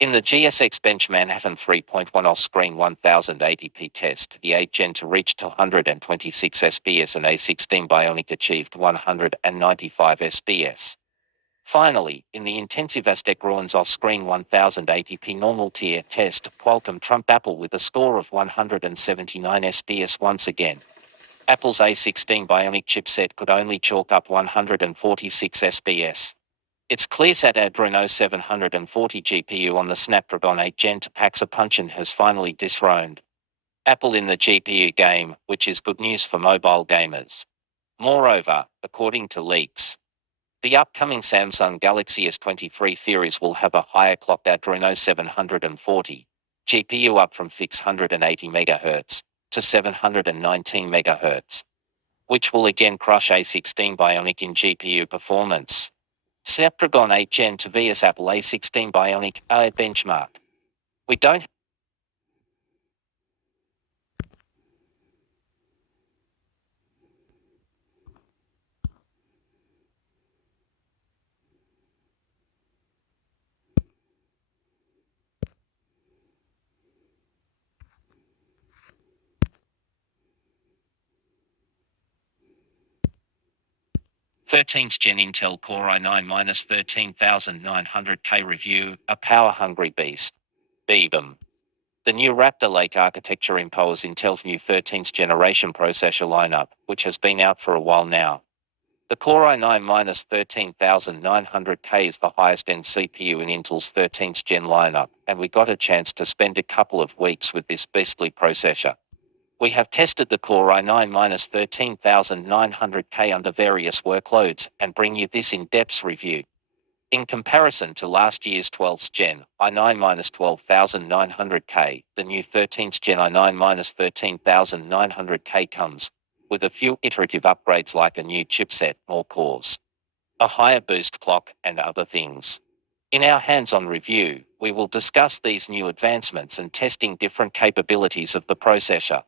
In the GSX Bench Manhattan 3.1 off-screen 1080p test, the 8 Gen 2 reached 226 SPS and A16 Bionic achieved 195 SPS. Finally, in the intensive Aztec Ruins off-screen 1080p normal tier test, Qualcomm trumped Apple with a score of 179 SPS once again. Apple's A16 Bionic chipset could only chalk up 146 SPS. Its ClearSat Adreno 740 GPU on the Snapdragon 8 Gen 2 packs a punch and has finally dethroned Apple in the GPU game, which is good news for mobile gamers. Moreover, according to leaks, the upcoming Samsung Galaxy S23 series will have a higher clocked Adreno 740 GPU, up from 680 MHz to 719 MHz, which will again crush A16 Bionic in GPU performance. Snapdragon 8 Gen 2 vs Apple A16 Bionic benchmark. We don't 13th Gen Intel Core i9-13900K review, a power-hungry beast. Beebum. The new Raptor Lake architecture empowers Intel's new 13th generation processor lineup, which has been out for a while now. The Core i9-13900K is the highest-end CPU in Intel's 13th gen lineup, and we got a chance to spend a couple of weeks with this beastly processor. We have tested the Core i9-13900K under various workloads and bring you this in-depth review. In comparison to last year's 12th gen i9-12900K, the new 13th gen i9-13900K comes with a few iterative upgrades like a new chipset, more cores, a higher boost clock, and other things. In our hands-on review, we will discuss these new advancements and testing different capabilities of the processor.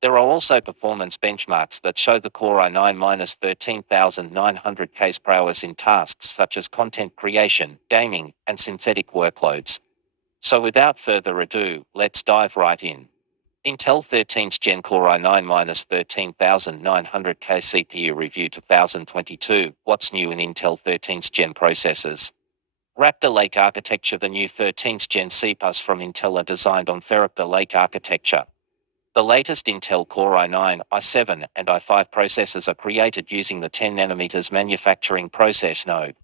There are also performance benchmarks that show the Core i9-13900K's prowess in tasks such as content creation, gaming, and synthetic workloads. So without further ado, let's dive right in. Intel 13th Gen Core i9-13900K CPU Review 2022. What's new in Intel 13th Gen processors? Raptor Lake Architecture. The new 13th Gen CPUs from Intel are designed on Raptor Lake Architecture. The latest Intel Core i9, i7, and i5 processors are created using the 10nm manufacturing process node,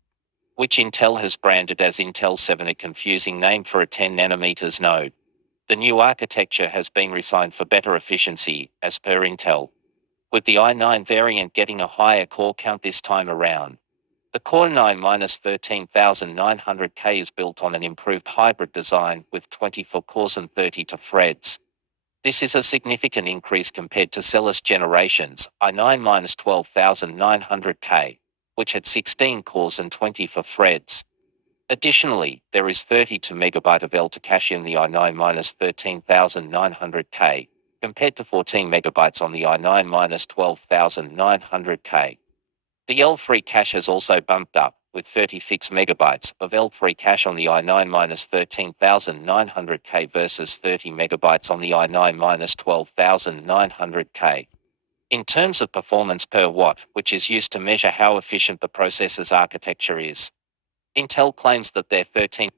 which Intel has branded as Intel 7, a confusing name for a 10nm node. The new architecture has been refined for better efficiency, as per Intel, with the i9 variant getting a higher core count this time around. The Core i9-13900K is built on an improved hybrid design with 24 cores and 32 threads. This is a significant increase compared to Celis generations i9-12900K, which had 16 cores and 24 threads. Additionally, there is 32 MB of L to cache in the i9-13900K, compared to 14 MB on the i9-12900K. The L3 cache has also bumped up, with 36 MB of L3 cache on the i9-13900K versus 30 MB on the i9-12900K. In terms of performance per watt, which is used to measure how efficient the processor's architecture is, Intel claims that their 13